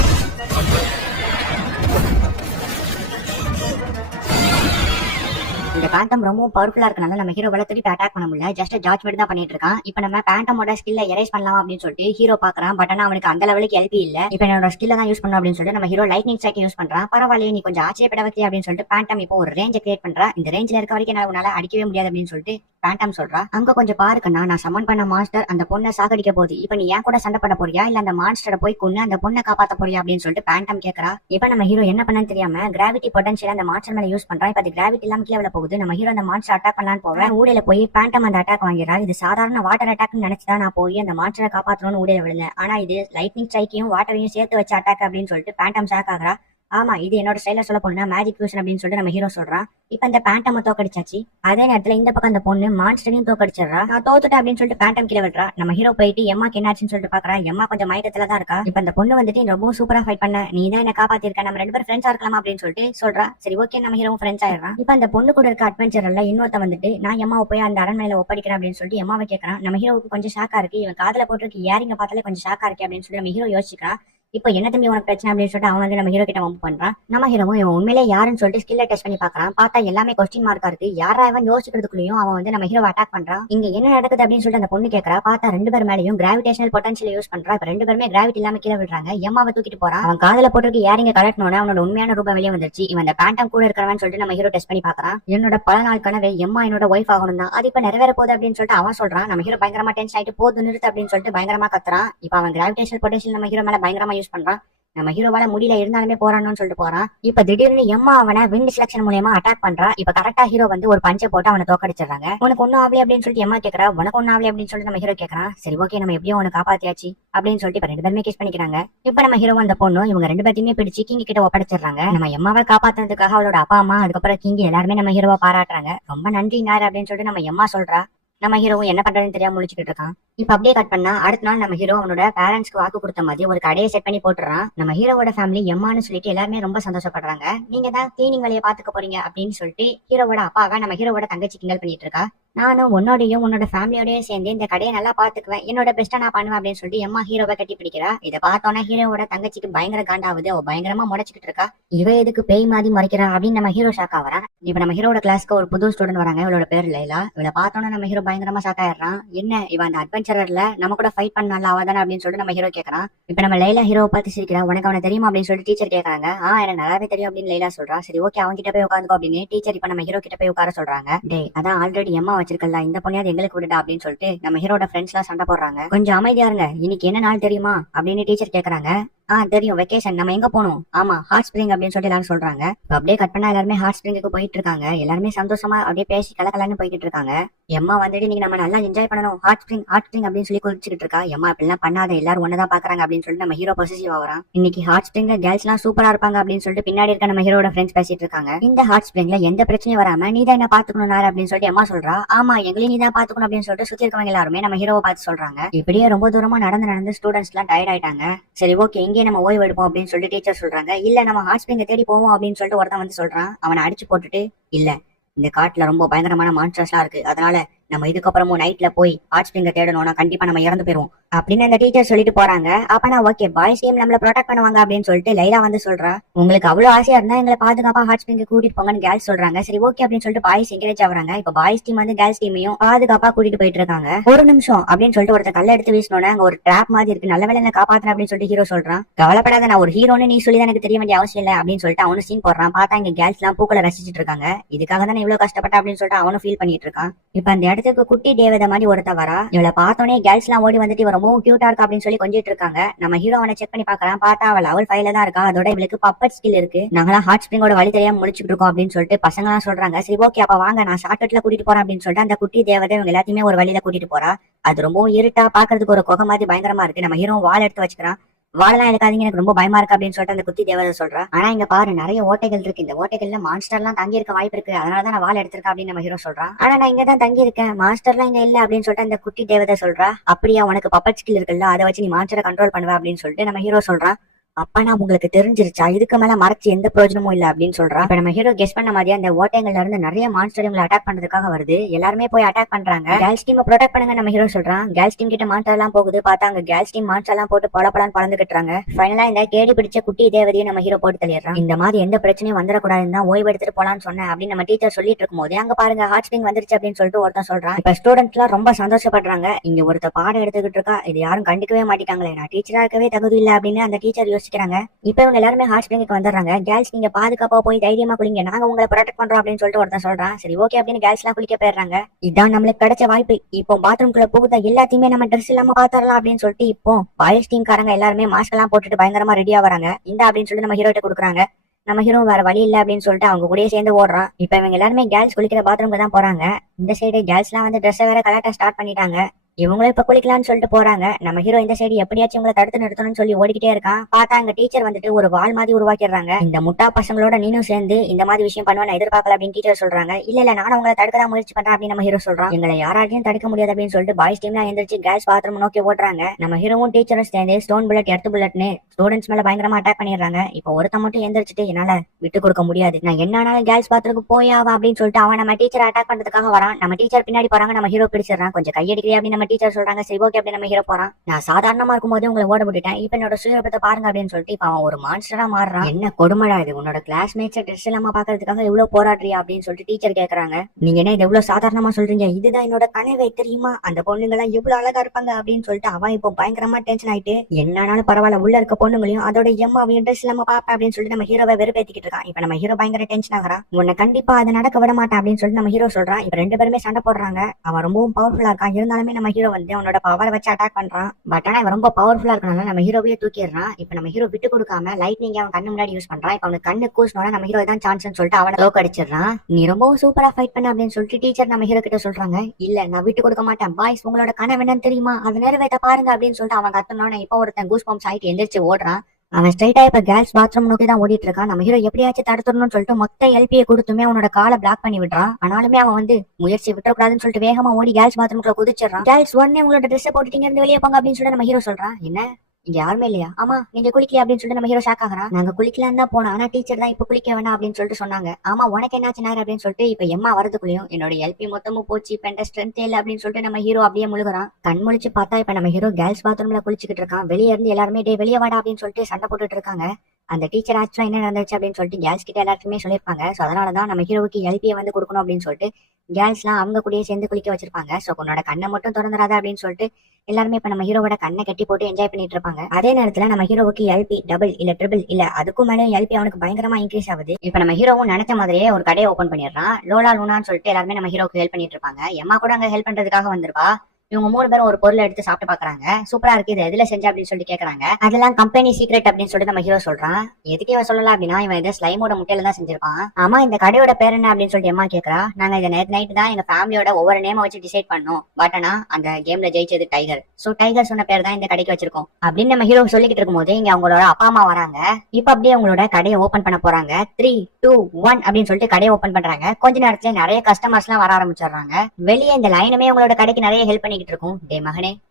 இந்த பேண்டம் ரொம்ப பவர்ஃபுல்லா இருக்கனால நம்ம ஹீரோவால திருப்பி அட்டாக் பண்ண முடியல. ஜஸ்ட் ஜார்ஜ்மெண்ட் தான் பண்ணிட்டு இருக்கான். இப்ப நம்ம பேண்டமோட ஸ்கில்ல எரேஸ் பண்ணலாம் அப்படின்னு சொல்லிட்டு ஹீரோ பாக்குறான். பட் ஆனா அவனுக்கு அந்த லெவலுக்கு எல்பி இல்ல. இப்ப என்னோட ஸ்கில்ல தான் யூஸ் பண்ணணும் அப்படின்னு சொல்லிட்டு நம்ம ஹீரோ லைட்னிங் ஸ்ட்ரைக் யூஸ் பண்றான். பரவாயில்லையே நீ கொஞ்சம் ஆச்சரியப்பட வைக்கிய அப்படின்னு சொல்லிட்டு பேண்டம் இப்போ ஒரு ரேஞ்சை கிரியேட் பண்றா. இந்த ரேஞ்சில இருக்க வரைக்கும் உன்னால அடிக்கவே முடியாது அப்படின்னு சொல்லிட்டு பேண்டம் சொல்றா. அங்க கொஞ்சம் பாருக்கண்ணா, நான் சமன் பண்ண மாஸ்டர் அந்த பொண்ணை சாகடிக்க போகுது. இப்ப நீ ஏன் கூட சண்டை பண்ண போறியா இல்ல அந்த மான்ஸ்டரை போய் கொன்னு அந்த பொண்ணை காப்பாத்த போறியா அப்படின்னு சொல்லிட்டு பேண்டம் கேக்குறா. இப்ப நம்ம ஹீரோ என்ன பண்ணன்னு தெரியாம கிராவிட்டி பொட்டன்ஷியல் அந்த மான்ஸ்டர் மேல யூஸ் பண்றான். இப்ப அது கிராவிட்டி இல்லாம கீழே போகுது. நம்ம ஹீரோ அந்த மான்ஸ்டர் அட்டாக் பண்ணலான்னு போவேன். ஊடையில போய் பேண்டம் அந்த அட்டாக் வாங்கிறா. இது சாதாரண வாட்டர் அட்டாக்னு நினைச்சுதான் நான் போய் அந்த மான்ஸ்டரை காப்பாற்றணும்னு ஊடையில விழுந்தேன். ஆனா இது லைட்னிங் ஸ்ட்ரைக்கையும் வாட்டரையும் சேர்த்து வச்ச அட்டாக் அப்படின்னு சொல்லிட்டு பேண்டம் ஷாக் ஆகுறா. ஆமா இது என்னோட ஸ்டைல சொல்ல போனா மேஜிக் ஃபியூஷன் அப்படின்னு சொல்லிட்டு நம்ம ஹீரோ சொல்றான். இப்ப இந்த பேண்டம தோக்கடிச்சாச்சு. அதே நேரத்துல இந்த பக்கம் அந்த பொண்ணு மான்ஸ்டரையும் தோக்கடிச்சிடறா. நான் தோத்துட்டேன் அப்படின்னு சொல்லிட்டு பேண்டம் கீழே விடுறா. நம்ம ஹீரோ போயிட்டு எம்மாக்கு என்னாச்சுன்னு சொல்லிட்டு பாக்குறா. எம்மா கொஞ்சம் மயக்கத்துல தான் இருக்கா. இப்ப அந்த பொண்ணு வந்துட்டு ரொம்ப சூப்பரா ஃபைட் பண்ண, நீ தான் என்ன காப்பாத்திருக்க, நம்ம ரெண்டு பேரும் ஃப்ரெண்ட்ஸா இருக்கலாம் அப்படின்னு சொல்லிட்டு சொல்றா. சரி ஓகே நம்ம ஹீரோ ஃப்ரெண்ட்ஸ் ஆயிடுறான். இப்ப அந்த பொண்ணு கூட இருக்க அட்வென்ச்சர்ல இன்னொருத்த வந்துட்டு நான் எம்மாவை போய் அந்த அரண்மனையில ஒப்படைக்கிறேன் அப்படின்னு சொல்லிட்டு எம்மாவை கேட்கறான். நம்ம ஹீரோவுக்கு கொஞ்சம் ஷாக்கா இருக்கு. இவன் காதல போட்டுருக்கு இயரிங்க பார்த்தாலே கொஞ்சம் ஷாக்கா இருக்கு அப்படின்னு சொல்லி நம்ம ஹீரோ யோசிக்கிறான். இப்போ என்ன தம்பி உனக்கு பிரச்சனை அப்படின்னு சொல்லிட்டு அவன் வந்து நம்ம ஹீரோ கிட்ட வம்பு பண்றான். நம்ம ஹீரோவும் இவன் உண்மையிலே யாருன்னு சொல்லிட்டு ஸ்கில்ல டெஸ்ட் பண்ணி பாக்குறான். பார்த்தா எல்லாமே கொஸ்டின் மார்க்கா இருக்கு. யாரா இவன் யோசிக்கிறதுக்குள்ளயும் அவன் வந்து நம்ம ஹீரோ அட்டாக் பண்றான். இங்க என்ன நடக்குது அப்படின்னு சொல்லிட்டு அந்த பொண்ணு கேட்கறா. பார்த்தா ரெண்டு பேர் மேலேயும் கிராவிடேஷனல் பொட்டன்ஷியல் யூஸ் பண்றா. இப்ப ரெண்டு பேருமே கிராவிட்டி இல்லாம கீழே விடுறாங்க. எம்மாவை தூக்கிட்டு போறான். அவன் காதல போட்டுருக்கு யாரிங்க கலெக்டனோட அவனோட உண்மையான ரூபா வெளியே வந்துருச்சு. இவன் அந்த பேண்டம் கூட இருக்கிறவன் சொல்லிட்டு நம்ம ஹீரோ டெஸ்ட் பண்ணி பாக்குறான். என்னோட பல நாள் கனவு எம்மா என்னோட ஒய்ஃப் ஆகணும் தான், அது இப்ப நிறைவேற போகுது அப்படின்னு சொல்லிட்டு அவன் சொல்றான். நம்ம ஹீரோ பயங்கரமா டென்ஷன் ஆயிட்டு போது நிறுத்து அப்படின்னு சொல்லிட்டு பயங்கரமா கத்துறான். இப்ப அவன் கிராவிடேஷனல் பொட்டன்ஷியல் நம்ம ஹீரோ மேல பயங்கரமா யூஸ் பண்றான். நம்ம ஹீரோவால முடியல இருந்தாலுமே போறான்னு சொல்லிட்டு போறான். இப்ப திடீர்னு எம்மா அவனை விண்ட் செலக்ஷன் மூலியமா அட்டாக் பண்றா. இப்ப கரெக்டா ஹீரோ வந்து ஒரு பஞ்சை போட்டு அவனை தோக்கடிச்சிடறாங்க. உனக்கு ஒன்னும் ஆகல அப்படின்னு சொல்லிட்டு எம்மா கேக்குறா. உனக்கு ஒன்னும் ஆகல அப்படின்னு சொல்லிட்டு நம்ம ஹீரோ கேக்குறான். சரி ஓகே நம்ம எப்படியும் உனக்கு காப்பாத்தியாச்சு அப்படின்னு சொல்லிட்டு இப்ப ரெண்டு பேருமே கிஸ் பண்ணிக்கிறாங்க. இப்ப நம்ம ஹீரோ அந்த பொண்ணு இவங்க ரெண்டு பேத்தையுமே பிடிச்சு கிங்கி கிட்ட ஒப்படைச்சிடறாங்க. நம்ம எம்மாவை காப்பாத்துறதுக்காக அவளோட அப்பா அம்மா அதுக்கப்புறம் கிங்கி எல்லாருமே நம்ம ஹீரோவை பாராட்டுறாங்க. ரொம்ப நன்றி நார் அப்படின்னு சொல்லிட்டு நம்ம எம்மா சொல்றா. நம்ம ஹீரோவும் என்ன பண்றதுன்னு தெரியாம முழிச்சுக்கிட்டு இருக்கான். இப்ப அப்படியே கட் பண்ணா அடுத்த நாள் நம்ம ஹீரோ அவனோட பேரண்ட்ஸ்க்கு வாக்கு கொடுத்த மாதிரி ஒரு கடையை செட் பண்ணி போட்டுறான். நம்ம ஹீரோவோட ஃபேமிலி எம்மான்னு சொல்லிட்டு எல்லாருமே ரொம்ப சந்தோஷப்படுறாங்க. நீங்க தான் கிளீனிங் வேலையை பாத்துக்க போறீங்க அப்படின்னு சொல்லிட்டு ஹீரோவோட அப்பாவை நம்ம ஹீரோவோட தங்கச்சி கிண்டல் பண்ணிட்டு இருக்கா. நானும் உன்னோடையும் உன்னோட ஃபேமிலியோடய சேர்ந்து இந்த கடையை நல்லா பாத்துக்குவேன், என்னோட பெஸ்ட்டா நான் பண்ணுவேன் அப்படின்னு சொல்லிட்டு எம்மா ஹீரோவை கட்டி பிடிக்கிறா. இதை பார்த்தோன்னா ஹீரோவோட தங்கச்சிக்கு பயங்கர காண்டாவது. அவ பயங்கரமா முடச்சிக்கிட்டு இருக்கா. இவ எதுக்கு பேய் மாதிரி மறைக்கிறா அப்படின்னு நம்ம ஹீரோ ஷாக் ஆவறான். இப்ப நம்ம ஹீரோட கிளாஸ்க்கு ஒரு புது ஸ்டூடெண்ட் வராங்க. இவளோட பேர் லைலா. இவளை பார்த்தோன்னா நம்ம ஹீரோ பயங்கரமா ஷாக் ஆயிடுறான். என்ன இவ அந்த அட்வென்ச்சரர்ல நம்ம கூட ஃபைட் பண்ணல அவதானே அப்படின்னு சொல்லிட்டு நம்ம ஹீரோ கேட்கறான். இப்ப நம்ம லைலா ஹீரோவை பார்த்து சிரிக்கிறா. உனக்கு அவனை தெரியுமா அப்படின்னு சொல்லிட்டு டீச்சர் கேட்கறாங்க. எனக்கு நல்லாவே தெரியும் அப்படின்னு லைலா சொல்றா. சரி ஓகே அவங்க கிட்ட போய் உட்காந்துக்கோ அப்படின்னு டீச்சர் இப்ப நம்ம ஹீரோ கிட்ட போய் உட்கார சொல்றாங்க. டே அதான் ஆல்ரெடி எம்மா வச்சிருக்கல இந்த பொண்ணு எங்களுக்கு விடுடா அப்படின்னு சொல்லிட்டு நம்ம ஹீரோட ஃப்ரெண்ட்ஸ் எல்லாம் சண்டை போடுறாங்க. கொஞ்சம் அமைதியா இருங்க, இன்னைக்கு என்ன நாள் தெரியுமா அப்படின்னு டீச்சர் கேக்குறாங்க. தெரியும், வெக்கேஷன். நம்ம எங்க போனோம்? ஆமா ஹாட் ஸ்பிரிங் அப்படின்னு சொல்லிட்டு எல்லாரும் சொல்றாங்க. அப்படியே கட் பண்ணா எல்லாருமே ஹாட் ஸ்பிரிங்குக்கு போயிட்டு இருக்காங்க. எல்லாருமே சந்தோஷமா அப்படியே பேசி கலக்கலன்னு போயிட்டு இருக்காங்க. எம்மா வந்துட்டு நீங்க நம்ம நல்லா என்ஜாய் பண்ணணும், ஹாட் ஸ்பிரிங் அப்படின்னு சொல்லி குதிச்சுட்டு இருக்கா. எம்மா இப்படிலாம் பண்ணாத, எல்லாரும் ஒன்னதான் பாக்குறாங்க அப்படின்னு சொல்லிட்டு நம்ம ஹீரோ பொசிசிவ் ஆகிறான். இன்னைக்கு ஹாட் ஸ்பிரிங்ல கேர்ள்ஸ் எல்லாம் சூப்பரா இருப்பாங்க அப்படின்னு சொல்லிட்டு பின்னாடி இருக்க நம்ம ஹீரோட ஃப்ரெண்ட்ஸ் பேசிட்டு இருக்காங்க. இந்த ஹாட் ஸ்பிரிங்ல எந்த பிரச்சனையும் வராம நீ தான் என்ன பாத்துக்கணும் அப்படின்னு சொல்லிட்டு எம்மா சொல்றா. ஆமா எங்களையும் நீ தான் பாத்துக்கணும் அப்படின்னு சொல்லிட்டு சுத்தி இருக்கவங்க எல்லாருமே நம்ம ஹீரோவை பார்த்து சொல்றாங்க. இப்படியே ரொம்ப தூரமா நடந்து ஸ்டூடெண்ட்ஸ் எல்லாம் டயர்ட் ஆயிட்டாங்க. சரி ஓகே இங்கே நம்ம ஓய்வு எடுப்போம் அப்படின்னு சொல்லிட்டு டீச்சர் சொல்றாங்க. இல்ல நம்ம ஹாட் ஸ்பிரிங்க தேடி போவோம் அப்படின்னு சொல்லிட்டு ஒருத்தன் வந்து சொல்றான். அவனை அடிச்சு போட்டுட்டு இல்ல இந்த காட்டுல ரொம்ப பயங்கரமான மான்ஸ்டர்ஸ் எல்லாம் இருக்கு, அதனால நம்ம இதுக்கப்புறமும் நைட்ல போய் ஹாட் ஸ்பிரிங்க தேடணும்னா கண்டிப்பா நம்ம இறந்து போயிருவோம் அப்படின்னு அந்த டீச்சர் சொல்லிட்டு போறாங்க. அப்பனா ஓகே பாய்ஸ் டீம் நம்மள ப்ரொடெக்ட் பண்ணுவாங்க அப்படின்னு சொல்லிட்டு லைலா வந்து சொல்றா. உங்களுக்கு அவ்வளவு ஆசையா இருந்தா எங்களை பாதுகாப்பா ஹாட் ஸ்பிரிங்க கூட்டிட்டு போங்கன்னு கேர்ள்ஸ் சொல்றாங்க. சரி ஓகே அப்படின்னு சொல்லிட்டு பாய்ஸ் என்கரேஜ் ஆகுறாங்க. இப்ப பாய்ஸ் டீம் வந்து கேர்ள்ஸ் டீமையும் பாதுகாப்பா கூட்டிட்டு போயிட்டு இருக்காங்க. ஒரு நிமிஷம் அப்படின்னு சொல்லிட்டு ஒருத்தர் கல்ல எடுத்து வீசினோட அங்க ஒரு ட்ராப் மாதிரி இருக்கு, நல்ல வேலை காப்பாத்துறேன் அப்படின்னு சொல்லிட்டு ஹீரோ சொல்றான். கவலைப்படாத, நான் ஒரு ஹீரோன்னு நீ சொல்லி எனக்கு தெரிய வேண்டிய அவசியம் இல்லை அப்படின்னு சொல்லிட்டு அவனு சீன் போடுறான். பார்த்தா இங்க கேர்ள்ஸ் எல்லாம் பூக்களை ரசிச்சிட்டு இருக்காங்க. இதுக்காக தான் இவ்வளவு கஷ்டப்பட்ட அப்படின்னு சொல்லிட்டு அவனும் ஃபீல் பண்ணிட்டு இருக்கான். இப்ப அந்த இடத்துக்கு குட்டி தேவதை மாதிரி ஒருத்த வரா. இவளை பார்த்தோன்னே கேர்ள்ஸ் எல்லாம் ஓடி வந்துட்டு இவ ரொம்ப கியூட்டா இருக்கா அப்படின்னு சொல்லி கொஞ்சிட்டு இருக்காங்க. நம்ம ஹீரோ அவனை செக் பண்ணி பாக்குறான். பார்த்தா அவள் லெவல் 5ல தான் இருக்கா. அதோட இவளுக்கு பப்பட் ஸ்கில் இருக்கு. நாங்களாம் ஹாட் ஸ்பிரிங்கோட வழி தெரியாம முடிச்சுட்டு இருக்கோம் அப்படின்னு சொல்லிட்டு பசங்க எல்லாம் சொல்றாங்க. சரி ஓகே அப்ப வாங்க நான் ஷார்ட்கட்ல கூட்டிட்டு போறேன் அப்படின்னு சொல்லிட்டு அந்த குட்டி தேவதை இவங்க எல்லாத்தையுமே ஒரு வழியில கூட்டிட்டு போறா. அது ரொம்ப இருட்டா பாக்குறதுக்கு ஒரு குகை மாதிரி பயங்கரமா இருக்கு. நம்ம ஹீரோ வால் எடுத்து வச்சுக்கிறான். வாழலாம் எடுக்காதீங்க, எனக்கு ரொம்ப பயமா இருக்கு அப்படின்னு சொல்லிட்டு அந்த குத்தி தேவதை சொல்றா. ஆனா இங்க பாரு நிறைய ஓட்டைகள் இருக்கு, இந்த ஓட்டைகள்ல மான்ஸ்டர் எல்லாம் தங்கி இருக்க வாய்ப்பு இருக்கு, அதனாலதான் நான் வாழ எடுத்திருக்கேன் அப்படின்னு நம்ம ஹீரோ சொல்றான். ஆனா நான் இங்க தான் தங்கி இருக்கேன், மாஸ்டர் எல்லாம் இங்க இல்ல அப்படின்னு சொல்லிட்டு அந்த குட்டி தேவதை சொல்றா. அப்படியா, உனக்கு பப்பட் ஸ்கில் இருக்குல்ல, அதை வச்சு நீ மான்ஸ்டரை கண்ட்ரோல் பண்ணுவ அப்படின்னு சொல்லிட்டு நம்ம ஹீரோ சொல்றான். அப்பனா உங்களுக்கு தெரிஞ்சிருச்சா, இதுக்கு மேல மறைச்சு எந்த பிரயோஜனமும் இல்ல அப்படின்னு சொல்றான். இப்ப நம்ம ஹீரோ கெஸ் பண்ண மாதிரியா அந்த ஓட்டைகள்ல இருந்து நிறைய மான்ஸ்டர் இவங்களை அட்டாக் பண்றதுக்காக வருது. எல்லாருமே போய் அட்டாக் பண்றாங்க. கேர்ள்ஸ் டீம் ப்ரொடெக்ட் பண்ணுங்க நம்ம ஹீரோ சொல்றான். கேர்ள்ஸ் டீம் கிட்ட மான்ஸ்டர் எல்லாம் போகுது. பார்த்தா அங்க கேர்ள்ஸ் டீம் மான்ஸ்டர் எல்லாம் போட்டு பழப்பலான்னு பறந்துகிட்டாங்க. ஃபைனலா இந்த கேடி பிடிச்ச குட்டி தேவதையை நம்ம ஹீரோ போட்டு தள்ளிடுறான். இந்த மாதிரி எந்த பிரச்சனையும் வந்துடக்கூடாதுன்னு தான் ஓய்வு எடுத்துட்டு போலான்னு சொன்னேன் அப்படின்னு நம்ம டீச்சர் சொல்லிட்டு இருக்கும் போது அங்க பாருங்க ஹாட் ஸ்பிரிங் வந்துருச்சு அப்படின்னு சொல்லிட்டு ஒருத்தன் சொல்றான். இப்ப ஸ்டூடெண்ட்ஸ் எல்லாம் ரொம்ப சந்தோஷப்படுறாங்க. இங்க ஒருத்த பாடம் எடுத்துக்கிட்டு இருக்கா, இது யாரும் கண்டுக்கவே மாட்டாங்களே, நான் டீச்சரா இருக்கவே தகுதி இல்லை அப்படின்னு அந்த டீச்சர் யோசிக்கிறாங்க. இப்ப இவங்க எல்லாருமே ஹாட் ஸ்பிரிங்க்கு வந்துடுறாங்க. கேர்ள்ஸ் நீங்க பாதுகாப்பா போய் தைரியமா குளிங்க, நாங்க உங்களை ப்ரொடெக்ட் பண்றோம் அப்படின்னு சொல்லிட்டு ஒருத்தன் சொல்றான். சரி ஓகே அப்படின்னு கேர்ள்ஸ் எல்லாம் குளிக்க போயிடுறாங்க. இதான் நம்மளுக்கு கிடைச்ச வாய்ப்பு. இப்போ பாத்ரூம்குள்ள போகுதா எல்லாத்தையுமே நம்ம ட்ரெஸ் இல்லாம பாத்துரலாம் அப்படின்னு சொல்லிட்டு இப்போ பாய்ஸ் டீம் காரங்க எல்லாருமே மாஸ்க் எல்லாம் போட்டுட்டு பயங்கரமா ரெடியா வராங்க. இந்த அப்படின்னு சொல்லிட்டு நம்ம ஹீரோட்ட கொடுக்குறாங்க. நம்ம ஹீரோ வேற வழி இல்ல அப்படின்னு சொல்லிட்டு அவங்க கூடயே சேர்ந்து ஓடுறான். இப்ப இவங்க எல்லாருமே கேர்ள்ஸ் குளிக்கிற பாத்ரூம்க்கு தான் போறாங்க. இந்த சைடு கேர்ள்ஸ் எல்லாம் வந்து ட்ரெஸ் வேற கலட்ட ஸ்டார்ட் பண்ணிட்டாங்க. இவங்களும் இப்ப குளிக்கலாம்னு சொல்லிட்டு போறாங்க. நம்ம ஹீரோ இந்த சைடு எப்படியாச்சும் உங்களை தடுத்து நிறுத்தணும்னு சொல்லி ஓடிக்கிட்டே இருக்கான். பார்த்தா அங்க டீச்சர் வந்துட்டு ஒரு வால் மாதிரி உருவாக்கிடுறாங்க. இந்த முட்டா பசங்களோட நீனும் சேர்ந்து இந்த மாதிரி விஷயம் பண்ணுவேன் எதிர்பார்க்கல அப்படின்னு டீச்சர் சொல்றாங்க. இல்ல நானும் உங்களை தடுக்க தான் முயற்சி பண்றேன் அப்படின்னு நம்ம ஹீரோ சொல்றான். எங்களை யாராலையும் தடுக்க முடியாது அப்படின்னு சொல்லிட்டு பாய்ஸ் டீம்லாம் எந்திரிச்சு கேர்ள்ஸ் பாத்ரூம் நோக்கி ஓடுறாங்க. நம்ம ஹீரோவும் டீச்சரும் சேர்ந்து ஸ்டோன் புல்லட் எர்த் புல்லட்னு ஸ்டூடெண்ட்ஸ் மேல பயங்கரமா அட்டாக் பண்ணிடுறாங்க. இப்போ ஒருத்த மட்டும் எந்திரிச்சிட்டு என்னால விட்டு கொடுக்க முடியாது, நான் என்னாலும் கேர்ள்ஸ் பாத்ரூமுக்கு போயாவா அப்படின்னு சொல்லிட்டு அவன் நம்ம டீச்சர் அட்டாக் பண்றதுக்காக வரான். நம்ம டீச்சர் பின்னாடி போறாங்க. நம்ம ஹீரோ பிடிச்சிடறான். கொஞ்சம் கையடிக்கிறே அப்படின்னு நம்ம டீச்சர் சொல்றாங்க. சரி ஓகே அப்படி நம்ம ஹீரோ போறான். நான் சாதாரணமா இருக்கும் போது உங்களை ஓட விட்டுட்டேன், இப்ப என்னோட சுயரூபத்தை பாருங்க அப்படின்னு சொல்லிட்டு இப்ப அவன் ஒரு மான்ஸ்டரா மாறுறான். என்ன கொடுமடா இது, உன்னோட கிளாஸ்மேட்ஸ் ட்ரெஸ் இல்லாம பாக்குறதுக்காக எவ்வளவு போராடுறியா அப்படின்னு சொல்லிட்டு டீச்சர் கேக்குறாங்க. நீங்க என்ன இது எவ்வளவு சாதாரணமா சொல்றீங்க, இதுதான் என்னோட கனவே தெரியுமா, அந்த பொண்ணுங்க எல்லாம் எவ்வளவு அழகா இருப்பாங்க அப்படின்னு சொல்லிட்டு அவன் இப்போ பயங்கரமா டென்ஷன் ஆயிட்டு என்னாலும் பரவாயில்ல உள்ள இருக்க பொண்ணுங்களையும் அதோட எம்மாவையும் ட்ரெஸ் இல்லாம பாப்பேன் அப்படின்னு சொல்லிட்டு நம்ம ஹீரோவை வெறுப்பேத்திக்கிட்டு இருக்கான். இப்ப நம்ம ஹீரோ பயங்கர டென்ஷன் ஆகிறான். உன்னை கண்டிப்பா அதை நடக்க விட மாட்டேன் அப்படின்னு சொல்லிட்டு நம்ம ஹீரோ சொல்றான். இப்ப ரெண்டு பேருமே சண்டை போடுறாங்க. அவன் ரொம்பவும் பவர்ஃபுல்லா இருக்கான். இருந்தாலுமே நம்ம ஹீரோ வந்து அவனோட பவரை வச்சு அட்டாக் பண்றான். பட் ஆனா இவன் ரொம்ப பவர்ஃபுல்லா இருக்கனால நம்ம ஹீரோவையே தூக்கிடுறான். இப்ப நம்ம ஹீரோ விட்டு கொடுக்காம லைட்னிங் அவன் கண்ணு முன்னாடி யூஸ் பண்றான். இப்ப அவனுக்கு கண்ணு கூசினோட நம்ம ஹீரோ தான் சான்ஸ்னு சொல்லிட்டு அவனை லோக் அடிச்சிடறான். நீ ரொம்ப சூப்பரா ஃபைட் பண்ண அப்படின்னு சொல்லிட்டு டீச்சர் நம்ம ஹீரோ கிட்ட சொல்றாங்க. இல்ல நான் விட்டு கொடுக்க மாட்டேன் பாய்ஸ், உங்களோட கனவு என்னன்னு தெரியுமா, அது நிறைவேற்ற பாருங்க அப்படின்னு சொல்லிட்டு அவன் கத்தனோட இப்ப ஒருத்தன் கூஸ் பம்ப்ஸ் ஆயிட்டு எந்திரிச்சு ஓடுறான். அவன் ஸ்ட்ரைட்டா இப்ப கேர்ள்ஸ் பாத்ரூம் நோக்கி தான் ஓடிட்டு இருக்கான். நம்ம ஹீரோ எப்படியாச்சும் தடுத்துடணும்னு சொல்லிட்டு மொத்த எல்பியை கொடுத்துமே அவனோட காலை பிளாக் பண்ணி விடுறான். ஆனாலுமே அவன் வந்து முயற்சி விட்டுறக்கூடாதுன்னு சொல்லிட்டு வேகமா ஓடி கேர்ள்ஸ் பாத்ரூம்குள்ள குதிச்சிடறான். கேர்ள்ஸ் உடனே உங்களோட ட்ரெஸ் போட்டுட்டீங்க இருந்து வெளியே போங்க அப்படின்னு சொல்லிட்டு நம்ம ஹீரோ சொல்றான். என்ன இங்க யாருமே இல்லையா? ஆமா நீங்க குளிக்கலையா அப்படின்னு சொல்லிட்டு நம்ம ஹீரோ ஷாக் ஆகுறான். நாங்க குளிக்கலான்னு தான் போனோம், ஆனா டீச்சர் தான் இப்ப குளிக்க வேண்டாம் அப்படின்னு சொல்லிட்டு சொன்னாங்க. ஆமா உனக்கு என்னாச்சு நேரம் அப்படின்னு சொல்லிட்டு இப்ப எம்மா வரதுக்குள்ளயும் என்னோட எல்பி மொத்தமும் போச்சு, இப்ப என்ற ஸ்ட்ரென்த் இல்ல அப்படின்னு சொல்லிட்டு நம்ம ஹீரோ அப்படியே முழுகுறான். கண் முழிச்சு பார்த்தா இப்ப நம்ம ஹீரோ கேர்ள்ஸ் பாத்ரூம்ல குளிச்சுக்கிட்டு இருக்கான். வெளியே இருந்து எல்லாருமே டே வெளியே வாடா அப்படின்னு சொல்லிட்டு சண்டை போட்டுட்டு இருக்காங்க. அந்த டீச்சர் ஆக்சுவலா என்ன நடந்துச்சு அப்படின்னு சொல்லிட்டு கேர்ள்ஸ் கிட்ட எல்லாருக்குமே சொல்லியிருப்பாங்க. ஸோ அதனாலதான் நம்ம ஹீரோவுக்கு எல்பியை வந்து கொடுக்கணும் அப்படின்னு சொல்லிட்டு கேர்ள்ஸ்லாம் அவங்க கூடயே சேர்ந்து குளிக்க வச்சிருப்பாங்க. ஸோ உன்னோட கண்ணை மட்டும் திறந்துடாத அப்படின்னு சொல்லிட்டு எல்லாருமே இப்ப நம்ம ஹீரோவோட கண்ணை கட்டி போட்டு என்ஜாய் பண்ணிட்டு இருப்பாங்க. அதே நேரத்துல நம்ம ஹீரோவுக்கு எல்பி டபுள் இல்ல ட்ரிபிள் இல்ல அதுக்கும் மேலே எல்பி அவனுக்கு பயங்கரமா இன்க்ரீஸ் ஆகுது. இப்ப நம்ம ஹீரோவும் நினைச்ச மாதிரியே ஒரு கடையை ஓபன் பண்ணிடுறான். லோலா லூனான்னு சொல்லிட்டு எல்லாருமே நம்ம ஹீரோக்கு ஹெல்ப் பண்ணிட்டு இருப்பாங்க. எம்மா கூட அங்க ஹெல்ப் பண்றதுக்காக வந்திருப்பா. இவங்க 3 பேரும் ஒரு பொருளை எடுத்து சாப்பிட்டு பாக்குறாங்க. சூப்பரா இருக்கு, இது எதுல செஞ்சா அப்படின்னு சொல்லிட்டு கேக்குறாங்க. அதெல்லாம் கம்பெனி சீக்ரெட் அப்படின்னு சொல்லிட்டு நம்ம ஹீரோ சொல்றான். எதுக்கு இவன் சொல்லலாம் அப்படின்னா இவன் இதை ஸ்லைமோட முட்டையில தான் செஞ்சிருப்பான். ஆமா இந்த கடையோட பேர் என்ன அப்படின்னு சொல்லிட்டு அம்மா கேக்குறா. நாங்க இதை நேற்று நைட் தான் எங்க ஃபேமிலியோட ஒவ்வொரு நேம் வச்சு டிசைட் பண்ணோம். பட் ஆனா அந்த கேம்ல ஜெயிச்சது டைகர். சோ டைகர் சொன்ன பேர் தான் இந்த கடைக்கு வச்சிருக்கோம் அப்படின்னு நம்ம ஹீரோ சொல்லிக்கிட்டு இருக்கும் போது இங்க அவங்களோட அப்பா அம்மா வராங்க. இப்ப அப்படியே அவங்களோட கடையை ஓபன் பண்ண போறாங்க. 3, 2, 1 அப்படின்னு சொல்லிட்டு கடையை ஓபன் பண்றாங்க. கொஞ்ச நேரத்துல நிறைய கஸ்டமர்ஸ் எல்லாம் வர ஆரம்பிச்சிடுறாங்க. வெளியே இந்த லைனுமே உங்களோட கடைக்கு நிறைய ஹெல்ப் பண்ணிக்கிட்டு இருக்கும்.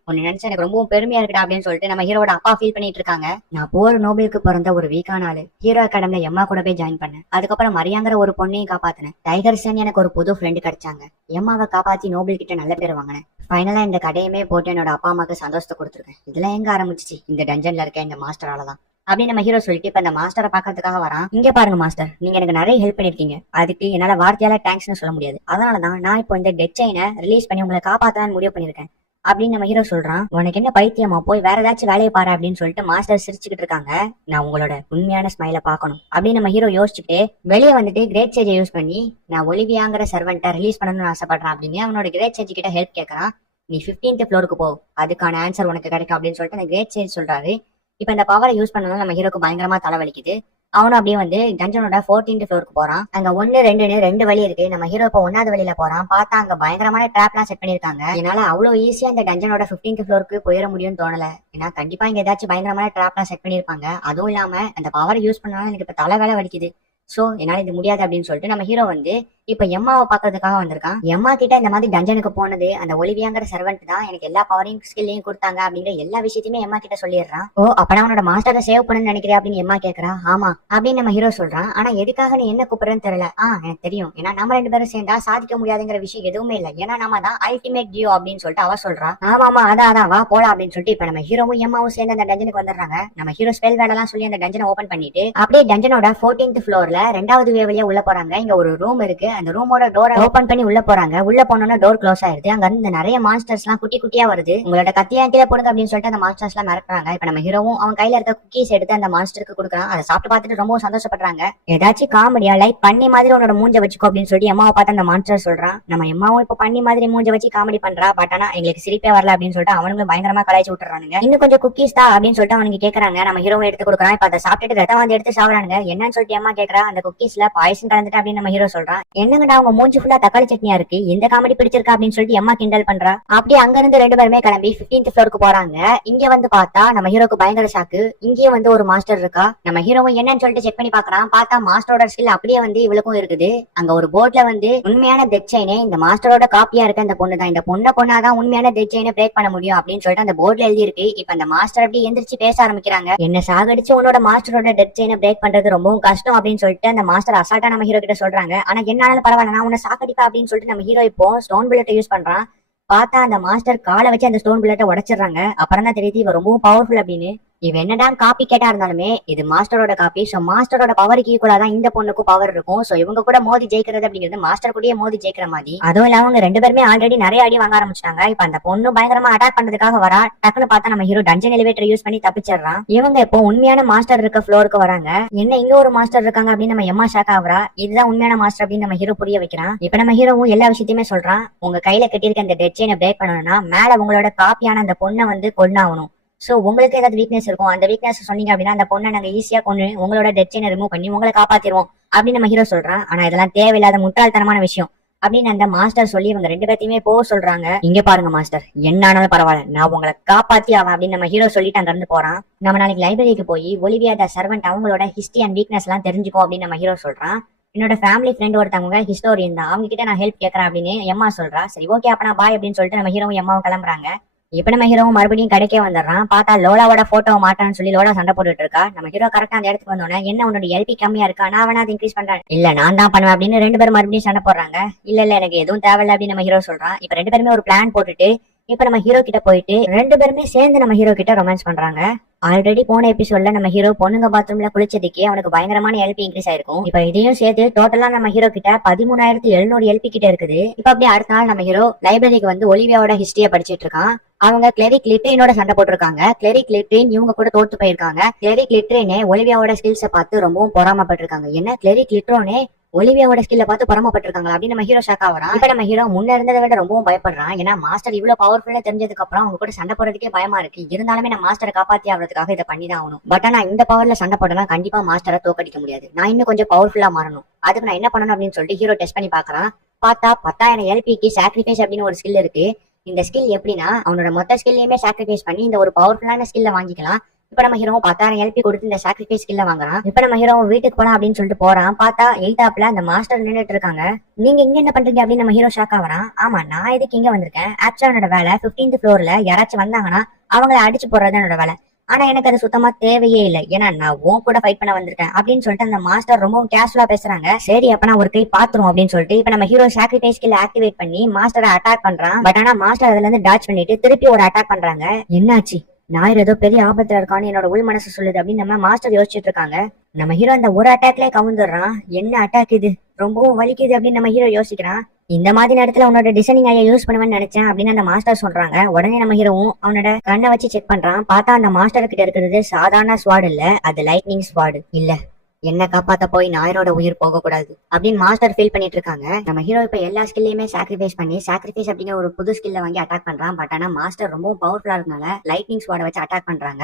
உன்னை நினைச்சு எனக்கு ரொம்பவும் பெருமையா இருக்குடா அப்படின்னு சொல்லிட்டு நம்ம ஹீரோட அப்பா ஃபீல் பண்ணிட்டு இருக்காங்க. நான் போர் நோபலுக்கு பிறந்த ஒரு வீக்கான ஆளு. ஹீரோ அகாடமில எம்மா கூட போய் ஜாயின் பண்ணேன். அதுக்கப்புறம் மரியாங்கிற ஒரு பொண்ணையும் காப்பாத்தினேன். டைகர் சன் எனக்கு ஒரு புது ஃப்ரெண்டு கிடைச்சாங்க. எம்மாவை காப்பாத்தி நோபல் கிட்ட நல்ல பேர் வாங்கினேன். ஃபைனலா இந்த கடையுமே போட்டு என்னோட அப்பா அம்மாக்கு சந்தோஷத்தை கொடுத்துருக்கேன். இதெல்லாம் எங்க ஆரம்பிச்சிச்சு? இந்த டஞ்சன்ல இருக்க இந்த மாஸ்டராலதான் அப்படின்னு நம்ம ஹீரோ சொல்லிட்டு இப்ப இந்த மாஸ்டரை பாக்கிறதுக்காக வரான். இங்க பாருங்க மாஸ்டர், நீங்க எனக்கு நிறைய ஹெல்ப் பண்ணிருக்கீங்க. அதுக்கு என்னால வார்த்தையால தேங்க்ஸ்னு சொல்ல முடியாது. அதனாலதான் நான் இப்போ இந்த டெட் செயினை ரிலீஸ் பண்ணி உங்களை காப்பாத்தலான்னு முடிவு பண்ணிருக்கேன் அப்படின்னு நம்ம ஹீரோ சொல்றான். உனக்கு என்ன பைத்தியமா, போய் வேற ஏதாச்சும் வேலையை பாரு அப்படின்னு சொல்லிட்டு மாஸ்டர் சிரிச்சுக்கிட்டு இருக்காங்க. நான் உங்களோட உண்மையான ஸ்மைல பாக்கணும் அப்படின்னு நம்ம ஹீரோ யோசிச்சுட்டு வெளியே வந்துட்டு கிரேட் சேஜை யூஸ் பண்ணி நான் ஒலிவியாங்கிற சர்வெண்ட்டை ரிலீஸ் பண்ணணும்னு ஆசைப்படுறேன் அப்படின்னு அவனோட கிரேட் சேஜ் கிட்ட ஹெல்ப் கேட்கறான். நீ 15th ஃப்ளோருக்கு போ, அதுக்கான ஆன்சர் உனக்கு கிடைக்கும் அப்படின்னு சொல்லிட்டு அந்த கிரேட் சேஜ் சொல்றாரு. இப்ப இந்த பவரை யூஸ் பண்ணணும் நம்ம ஹீரோக்கு பயங்கரமா தலைவலிக்குது. அவனும் அப்படியே வந்து டஞ்சனோட 14th ஃப்ளோருக்கு போறான். அங்க 1, 2ன்னு 2 வழி இருக்கு. நம்ம ஹீரோ இப்போ 1வது வழியில போறான். பார்த்தா அங்க பயங்கரமான ட்ராப் எல்லாம் செட் பண்ணிருக்காங்க. என்னால அவ்வளவு ஈஸியா இந்த டஞ்சனோட 15th ஃப்ளோருக்கு போயிட முடியும்னு தோணல. ஏன்னா கண்டிப்பா இங்க ஏதாச்சும் பயங்கரமான ட்ராப் எல்லாம் செட் பண்ணிருப்பாங்க. அதுவும் இல்லாம அந்த பவரை யூஸ் பண்ணாலும் எனக்கு இப்ப தலை வேலை வலிக்குது. சோ என்னால இது முடியாது அப்படின்னு சொல்லிட்டு நம்ம ஹீரோ வந்து இப்ப எம்மாவை பாக்குறதுக்காக வந்திருக்கான். எம்மா கிட்ட இந்த மாதிரி டஞ்சனுக்கு போனது அந்த ஒலிவியாங்கிற சர்வெண்ட் தான் எனக்கு எல்லா பவரையும் ஸ்கில்லையும் கொடுத்தாங்க அப்படிங்கிற எல்லா விஷயத்தையுமே எம்மா கிட்ட சொல்லிடுறான். ஓ அப்பனா அவனோட மாஸ்டரை சேவ் பண்ணு நினைக்கிறேன் அப்படின்னு எம்மா கேக்குறா. ஆமா அப்படின்னு நம்ம ஹீரோ சொல்றான். ஆனா எதுக்காக நீ என்ன கூப்பிடுறேன்னு தெரியல. எனக்கு தெரியும், ஏன்னா நம்ம 2 பேரும் சேர்ந்தா சாதிக்க முடியாதுங்கிற விஷயம் எதுவுமே இல்லை. ஏன்னா நம்ம தான் அல்டிமேட் ஜியோ அப்படின்னு சொல்லிட்டு அவ சொல்றா. ஆமா அதான் வா போலாம் அப்படின்னு சொல்லிட்டு இப்ப நம்ம ஹீரோவும் எம்மாவும் சேர்ந்து அந்த டஞ்சனுக்கு வந்துடுறாங்க. நம்ம ஹீரோ ஸ்பெல் வேலைலாம் சொல்லி அந்த டஞ்சனை ஓபன் பண்ணிட்டு அப்படியே டஞ்சனோட 14th ஃப்ளோர்ல 2வது வேவலியா உள்ள போறாங்க. இங்க ஒரு ரூம் இருக்கு. அந்த ரூமோட டோரை ஓபன் பண்ணி உள்ள போறாங்க. உள்ள போனோம்னா டோர் க்ளோஸ் ஆயிருது. அங்க இருந்து நிறைய மான்ஸ்டர்ஸ் எல்லாம் குட்டி குட்டியா வருது. உங்களோட கத்தியா கீழே போடுங்க அப்படின்னு சொல்லிட்டு அந்த மான்ஸ்டர்ஸ் எல்லாம் மிரட்டுறாங்க. இப்ப நம்ம ஹீரோவும் அவன் கையில இருக்க குக்கீஸ் எடுத்து அந்த மான்ஸ்டருக்கு கொடுக்குறான். அதை சாப்பிட்டு பார்த்துட்டு ரொம்ப சந்தோஷப்படுறாங்க. ஏதாச்சும் காமெடியா லைக் பண்ணி மாதிரி உன்னோட மூஞ்ச வச்சுக்கோ அப்படின்னு சொல்லிட்டு எம்மாவை பார்த்து அந்த மான்ஸ்டர் சொல்றான். நம்ம எம்மாவும் இப்ப பண்ணி மாதிரி மூஞ்ச வச்சு காமெடி பண்றா. பட் ஆனா எங்களுக்கு சிரிப்பே வரல அப்படின்னு சொல்லிட்டு அவனுங்களும் பயங்கரமா கலாய்ச்சி விட்டுறானுங்க. இன்னும் கொஞ்சம் குக்கீஸ் தான் அப்படின்னு சொல்லிட்டு அவனுக்கு கேக்குறாங்க. நம்ம ஹீரோவை எடுத்து கொடுக்குறான். இப்ப அதை சாப்பிட்டுட்டு ரத்தம் வந்து எடுத்து சாப்பிடுறாங்க. என்னன்னு சொல்லிட்டு எம்மா கேக்குறா. அந்த குக்கீஸ்ல பாய்சன் கலந்துட்டு அப்படின்னு நம்ம ஹீரோ சொல்றான். என்னங்கடா அவங்க மூஞ்சி ஃபுல்லா தக்காளி சட்னியா இருக்கு, இந்த காமெடி பிடிச்சிருக்கா அப்படின்னு சொல்லிட்டு எம்மா கிண்டல் பண்றா. அப்படியே அங்க இருந்து 2 பேருமே கிளம்பி 15th ஃப்ளோருக்கு போறாங்க. இங்க வந்து பார்த்தா நம்ம ஹீரோக்கு பயங்கர ஷாக்கு. இங்கேயும் வந்து ஒரு மாஸ்டர் இருக்கா. நம்ம ஹீரோவும் என்னன்னு சொல்லிட்டு செக் பண்ணி பாக்குறான். பார்த்தா மாஸ்டரோட ஸ்கில் அப்படியே வந்து இவளுக்கும் இருக்குது. அங்க ஒரு போர்ட்ல வந்து உண்மையான டெட் செயினே இந்த மாஸ்டரோட காப்பியா இருக்க இந்த பொண்ணு தான். இந்த பொண்ணை கொண்டாதான் உண்மையான டெட் செயினை பிரேக் பண்ண முடியும் அப்படின்னு சொல்லிட்டு அந்த போர்ட்ல எழுதி இருக்கு. இப்ப அந்த மாஸ்டர் அப்படியே எந்திரிச்சு பேச ஆரம்பிக்கிறாங்க. என்ன சாகடிச்சு உன்னோட மாஸ்டரோட டெட் செயினை பிரேக் பண்றது ரொம்பவும் கஷ்டம் அப்படின்னு சொல்லிட்டு அந்த மாஸ்டர் அசால்ட்டா நம்ம ஹீரோ கிட்ட சொல்றாங்க. ஆனா என்னாலும் பரவாயில்ல, நான் உன்னை சாகடிப்பா அப்படின்னு சொல்லிட்டு நம்ம ஹீரோ இப்போ ஸ்டோன் புல்லட்டை யூஸ் பண்றான். பார்த்தா அந்த மாஸ்டர் காலை வச்சு அந்த ஸ்டோன் புல்லட்டை உடைச்சிடுறாங்க. அப்புறம் தான் தெரியுது இவ ரொம்பவும் பவர்ஃபுல் அப்படின்னு. இவன் என்னதான் காப்பி கேட்டா இருந்தாலுமே இது மாஸ்டரோட காப்பி. சோ மாஸ்டரோட பவருக்கு ஈக்குவலா தான் இந்த பொண்ணுக்கும் பவர் இருக்கும். சோ இவங்க கூட மோதி ஜெயிக்கிறது அப்படிங்கிறது மாஸ்டர் கூடயே மோதி ஜெயிக்கிற மாதிரி. அதுவும் இல்லாம அவங்க ரெண்டு பேருமே ஆல்ரெடி நிறைய அடி வாங்க ஆரம்பிச்சிட்டாங்க. இப்ப அந்த பொண்ணு பயங்கரமா அட்டாக் பண்றதுக்காக வரா. டக்குன்னு பார்த்தா நம்ம ஹீரோ டஞ்சன் எலிவேட்டர் யூஸ் பண்ணி தப்பிச்சிடறான். இவங்க இப்போ உண்மையான மாஸ்டர் இருக்க ஃப்ளோருக்கு வராங்க. என்ன இங்க ஒரு மாஸ்டர் இருக்காங்க அப்படின்னு நம்ம எம்மா ஷாக் ஆகுறா. இதுதான் உண்மையான மாஸ்டர் அப்படின்னு நம்ம ஹீரோ புரிய வைக்கிறான். இப்ப நம்ம ஹீரோவும் எல்லா விஷயத்தையுமே சொல்றான். உங்க கையில கட்டியிருக்க அந்த டெட் செயினை பிரேக் பண்ணணும்னா மேல உங்களோட காப்பியான அந்த பொண்ணை வந்து கொண்டாகணும். சோ உங்களுக்கு ஏதாவது வீக்னஸ் இருக்கும், அந்த வீக்னஸ் சொன்னீங்க அப்படின்னா அந்த பொண்ணை நாங்க ஈஸியா கொண்டு உங்களோட டெட் செயினை ரிமூவ் பண்ணி உங்களை காப்பாத்திடுவோம் அப்படின்னு நம்ம ஹீரோ சொல்றான். ஆனா இதெல்லாம் தேவையில்லாத முட்டாள்தனமான விஷயம் அப்படின்னு அந்த மாஸ்டர் சொல்லி இவங்க ரெண்டு பேர்த்தையுமே போக சொல்றாங்க. இங்க பாருங்க மாஸ்டர், என்ன ஆனாலும் பரவாயில்ல, நான் உங்களை காப்பாத்தி ஆவேன் அப்படின்னு நம்ம ஹீரோ சொல்லிட்டு அங்க இருந்து போறான். நம்ம நாளைக்கு லைப்ரரிக்கு போய் ஒலிவியா த சர்வெண்ட் அவங்களோட ஹிஸ்டரி அண்ட் வீக்னஸ் எல்லாம் தெரிஞ்சுக்கோ அப்படின்னு நம்ம ஹீரோ சொல்றான். என்னோட ஃபேமிலி ஃப்ரெண்ட் ஒருத்தவங்க ஹிஸ்டோரியன் தான், அவங்க கிட்ட நான் ஹெல்ப் கேட்கறேன் அப்படின்னு எம்மா சொல்றா. சரி ஓகே அப்ப நான் பாய் அப்படின்னு சொல்லிட்டு நம்ம ஹீரோவும் எம்மாவும் கிளம்புறாங்க. இப்ப நம்ம ஹீரோவும் மறுபடியும் கடைக்கே வந்துடுறான். பார்த்தா லோலாவோட போட்டோ மாட்டான்னு சொல்லி லோலா சண்டை போட்டுட்டு இருக்கா. நம்ம ஹீரோ கரெக்டா அந்த இடத்துக்கு வந்தோடனே என்ன உன்னோட எல்பி கம்மியா இருக்கா, நான் வேணா அதை இன்க்ரீஸ் பண்றேன். இல்ல நான் தான் பண்ணுவேன் அப்படின்னு ரெண்டு பேரும் மறுபடியும் சண்டை போடுறாங்க. இல்ல எனக்கு எதுவும் தேவையில்ல அப்படின்னு நம்ம ஹீரோ சொல்றான். இப்ப ரெண்டு பேருமே ஒரு பிளான் போட்டுட்டு இப்ப நம்ம ஹீரோ கிட்ட போயிட்டு ரெண்டு பேருமே சேர்ந்து நம்ம ஹீரோ கிட்ட ரொமான்ஸ் பண்றாங்க. ஆல்ரெடி போன எபிசோட்ல நம்ம ஹீரோ பொண்ணுங்க பாத்ரூம்ல குளிச்சதுக்கே அவனுக்கு பயங்கரமான எல்பி இன்க்ரீஸ் ஆயிருக்கும். இப்ப இதையும் சேர்த்து டோட்டலா நம்ம ஹீரோ கிட்ட 13,700 எல்பி கிட்ட இருக்குது. இப்ப அப்படியே அடுத்த நாள் நம்ம ஹீரோ லைப்ரரிக்கு வந்து ஒலிவியாவோட ஹிஸ்டரிய படிச்சிட்டு இருக்கான். அவங்க கிளெரிக் லிட்ரினோட சண்டை போட்டிருக்காங்க. கிளெரிக் லிட்ரின் இவங்க கூட தோத்து போயிருக்காங்க. கிளெரிக் லிட்ரினே ஒலிவியாவோட ஸ்கில்ஸை பார்த்து ரொம்பவும் பொறாமப்பட்டிருக்காங்க. என்ன கிளெரிக் லிட்ரோனே ஒலிவியாவோட ஸ்கில்ல பார்த்து பொறாமப்பட்டிருக்காங்க அப்படின்னு நம்ம ஹீரோ ஷாக் ஆகிறான். இப்ப நம்ம ஹீரோ முன்ன இருந்ததை விட ரொம்பவும் பயப்படுறான். ஏன்னா மாஸ்டர் இவ்வளவு பவர்ஃபுல்லா தெரிஞ்சதுக்கு அப்புறம் அவங்க கூட சண்டை போடுறதுக்கே பயமா இருக்கு. இருந்தாலுமே நான் மாஸ்டரை காப்பாத்தி ஆகிறதுக்காக இதை பண்ணிதான் ஆகணும். பட் ஆனா இந்த பவர்ல சண்டை போடலாம் கண்டிப்பா மாஸ்டரை தோக்கடிக்க முடியாது. நான் இன்னும் கொஞ்சம் பவர்ஃபுல்லா மாறணும். அதுக்கு நான் என்ன பண்ணணும் அப்படின்னு சொல்லிட்டு ஹீரோ டெஸ்ட் பண்ணி பாக்குறான். பார்த்தா 10,000 எல்பிக்கு சாக்ரிஃபைஸ் அப்படின்னு ஒரு ஸ்கில் இருக்கு. இந்த ஸ்கில் எப்படின்னா அவனோட மொத்த ஸ்கில்லையுமே சாக்ரிஃபைஸ் பண்ணி இந்த ஒரு பவர்ஃபுல்லான ஸ்கில்ல வாங்கிக்கலாம். இப்ப நம்ம ஹீரோ 10,000 எல்பி கொடுத்து இந்த சாக்ரிஃபைஸ் ஸ்கில்ல வாங்குறான். இப்ப நம்ம ஹீரோ வீட்டுக்கு போலாம் அப்படின்னு சொல்லிட்டு போறான். பார்த்தா எய்தாப்ல அந்த மாஸ்டர் நின்றுட்டு இருக்காங்க. நீங்க இங்க என்ன பண்றீங்க அப்படின்னு நம்ம ஹீரோ ஷாக் ஆகிறான். ஆமா நான் எதுக்கு இங்க வந்திருக்கேன், ஆக்சுவலா என்னோட வேலை 15th ஃப்ளோர்ல யாராச்சும் வந்தாங்கன்னா அவங்கள அடிச்சு போடுறது என்னோட வேலை. ஆனா எனக்கு அது சுத்தமா தேவையே இல்லை, ஏன்னா நான் உன் கூட ஃபைட் பண்ண வந்திருக்கேன் அப்படின்னு சொல்லிட்டு அந்த மாஸ்டர் ரொம்பவும் கேஷுவலா பேசுறாங்க. சரி அப்ப நான் ஒரு கை பாத்துரும் அப்படின்னு சொல்லிட்டு இப்ப நம்ம ஹீரோ சாக்ரிஃபைஸ் ஸ்கில் ஆக்டிவேட் பண்ணி மாஸ்டரை அட்டாக் பண்றான். பட் ஆனா மாஸ்டர் அதுல இருந்து டாச் பண்ணிட்டு திருப்பி ஒரு அட்டாக் பண்றாங்க. என்னாச்சு, ஞாயிறு ஏதோ பெரிய ஆபத்துல இருக்கான்னு என்னோட உள் மனசு சொல்லுது அப்படின்னு நம்ம மாஸ்டர் யோசிச்சுட்டு இருக்காங்க. நம்ம ஹீரோ அந்த ஒரு அட்டாக்லயே கவுந்துடுறான். என்ன அட்டாக் இது, ரொம்பவும் வலிக்குது அப்படின்னு நம்ம ஹீரோ யோசிக்கிறான். இந்த மாதிரி நேரத்துல உன்னோட டிசைனிங் ஐயா யூஸ் பண்ணுவேன்னு நினைச்சேன் அப்படின்னு அந்த மாஸ்டர் சொல்றாங்க. உடனே நம்ம ஹீரோவும் அவனோட கண்ணை வச்சு செக் பண்றான். பார்த்தா அந்த மாஸ்டர் கிட்ட இருக்கிறது சாதாரண ஸ்வாட் இல்ல, அது லைட்னிங் ஸ்வாட். இல்ல என்ன காப்பாத்த போய் ஞாயிறோட உயிர் போக கூடாது அப்படின்னு மாஸ்டர் ஃபீல் பண்ணிட்டு இருக்காங்க. நம்ம ஹீரோ இப்ப எல்லா ஸ்கில்லையுமே சாக்ரிஃபைஸ் பண்ணி சாக்ரிஃபைஸ் அப்படிங்கிற ஒரு புது ஸ்கில்ல வாங்கி அட்டாக் பண்றான். பட் ஆனா மாஸ்டர் ரொம்பவும் பவர்ஃபுல்லா இருக்கனால லைட்னிங் ஸ்வாட வச்சு அட்டாக் பண்றாங்க.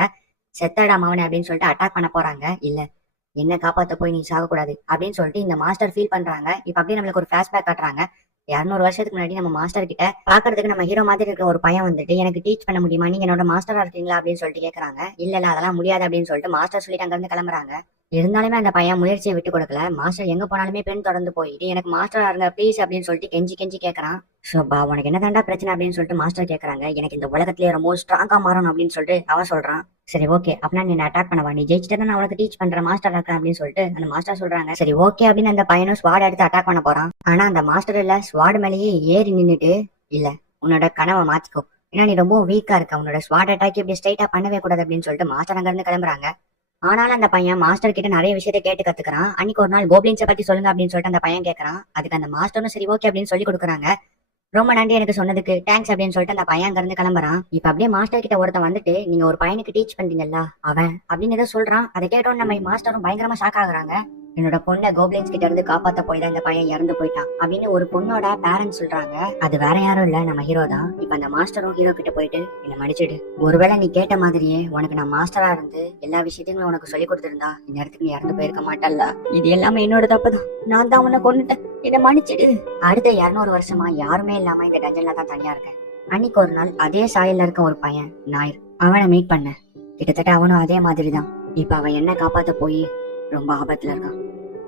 செத்தடா மவனே அப்படின்னு சொல்லிட்டு அட்டாக் பண்ண போறாங்க. இல்ல என்ன காப்பாத்த போய் நீ சாகக்கூடாது அப்படின்னு சொல்லிட்டு இந்த மாஸ்டர் ஃபீல் பண்றாங்க. இப்ப அப்படியே நம்மளுக்கு ஒரு ஃபிளாஷ்பேக் காட்டுறாங்க. 200 வருஷத்துக்கு முன்னாடி நம்ம மாஸ்டர் கிட்ட பாக்குறதுக்கு நம்ம ஹீரோ மாதிரி இருக்கிற ஒரு பையன் வந்துட்டு எனக்கு டீச் பண்ண முடியுமா, நீங்க என்னோட மாஸ்டரா இருக்கீங்களா அப்படின்னு சொல்லிட்டு கேக்குறாங்க. இல்ல அதெல்லாம் முடியாது அப்படின்னு சொல்லிட்டு மாஸ்டர் சொல்லிட்டு அங்க இருந்து கிளம்புறாங்க. இருந்தாலுமே அந்த பையன் முயற்சியை விட்டு கொடுக்கல. மாஸ்டர் எங்க போனாலுமே பெண் தொடர்ந்து போயிட்டு எனக்கு மாஸ்டரா இருங்க ப்ளீஸ் அப்படின்னு சொல்லிட்டு கெஞ்சி கேட்கறான். சோபா உனக்கு என்ன தாண்டா பிரச்சனை அப்படின்னு சொல்லிட்டு மாஸ்டர் கேட்கறாங்க. எனக்கு இந்த உலகத்திலேயே ரொம்ப ஸ்ட்ராங்கா மாறணும் அப்படின்னு சொல்லிட்டு அவன் சொல்றான். சரி ஓகே அப்படின்னா நீ அட்டாக் பண்ணவா, நீ ஜெயிச்சுட்டு நான் உனக்கு டீச் பண்றேன் மாஸ்டர் இருக்கேன் அப்படின்னு சொல்லிட்டு அந்த மாஸ்டர் சொல்றாங்க. சரி ஓகே அப்படின்னு அந்த பையனும் ஸ்வாட் எடுத்து அட்டாக் பண்ண போறான். ஆனா அந்த மாஸ்டர் இல்ல ஸ்வாட் மேலேயே ஏறி நின்னுட்டு இல்ல உன்னோட கனவை மாத்திக்கோ, ஏன்னா நீ ரொம்ப வீக்கா இருக்க, உன்னோட ஸ்வாட் அட்டாக் இப்படி ஸ்ட்ரைட்டா பண்ணவே கூடாது அப்படின்னு சொல்லிட்டு மாஸ்டர் அங்க இருந்து கிளம்புறாங்க. ஆனாலும் அந்த பையன் மாஸ்டர் கிட்ட நிறைய விஷயத்த கேட்டு கத்துக்கிறான். அன்னைக்கு ஒரு நாள் கோப்ளின்ஸை பத்தி சொல்லுங்க அப்படின்னு சொல்லிட்டு அந்த பையன் கேட்கறான். அதுக்கு அந்த மாஸ்டரும் சரி ஓகே அப்படின்னு சொல்லி கொடுக்குறாங்க. ரொம்ப நன்றி எனக்கு சொன்னதுக்கு தேங்க்ஸ் அப்படின்னு சொல்லிட்டு அந்த பையன் அங்க இருந்து கிளம்புறான். இப்ப அப்படியே மாஸ்டர் கிட்ட ஒருத்தன் வந்துட்டு நீங்க ஒரு பையனுக்கு டீச் பண்றீங்கல்ல அவன் அப்படின்னு ஏதோ சொல்றான். அதை கேட்டோன்னு நம்ம மாஸ்டரும் பயங்கரமா ஷாக் ஆகுறாங்க. என்னோட பொண்ணை கோப்ளின்ஸ் கிட்ட இருந்து காப்பாத்த போய் தான் இந்த பையன் இறந்து போயிட்டான் அப்படின்னு ஒரு பொண்ணோட பேரண்ட்ஸ் சொல்றாங்க. அது வேற யாரும் இல்ல நம்ம ஹீரோ தான். இப்ப அந்த மாஸ்டரும் ஹீரோ கிட்ட போயிட்டு என்ன மன்னிச்சிடு, ஒருவேளை நீ கேட்ட மாதிரியே உனக்கு நான் மாஸ்டரா இருந்து எல்லா விஷயத்தையும் உனக்கு சொல்லி கொடுத்திருந்தா இந்த இடத்துக்கு நீ இறந்து போயிருக்க மாட்டல்ல, இது எல்லாமே என்னோட தப்புதான், நான் தான் உன்னை கொண்டுட்டேன், என்ன மன்னிச்சிடு. அடுத்த 200 வருஷமா யாருமே இல்லாம இந்த டஞ்சன்ல தான் தனியா இருக்கேன். அன்னைக்கு ஒரு நாள் அதே சாயல்ல இருக்க ஒரு பையன் ஞாயிறு, அவனை மீட் பண்ண. கிட்டத்தட்ட அவனும் அதே மாதிரிதான். இப்ப அவன் என்ன காப்பாத்த போய் ரொம்ப ஆபத்துல இருக்கான்.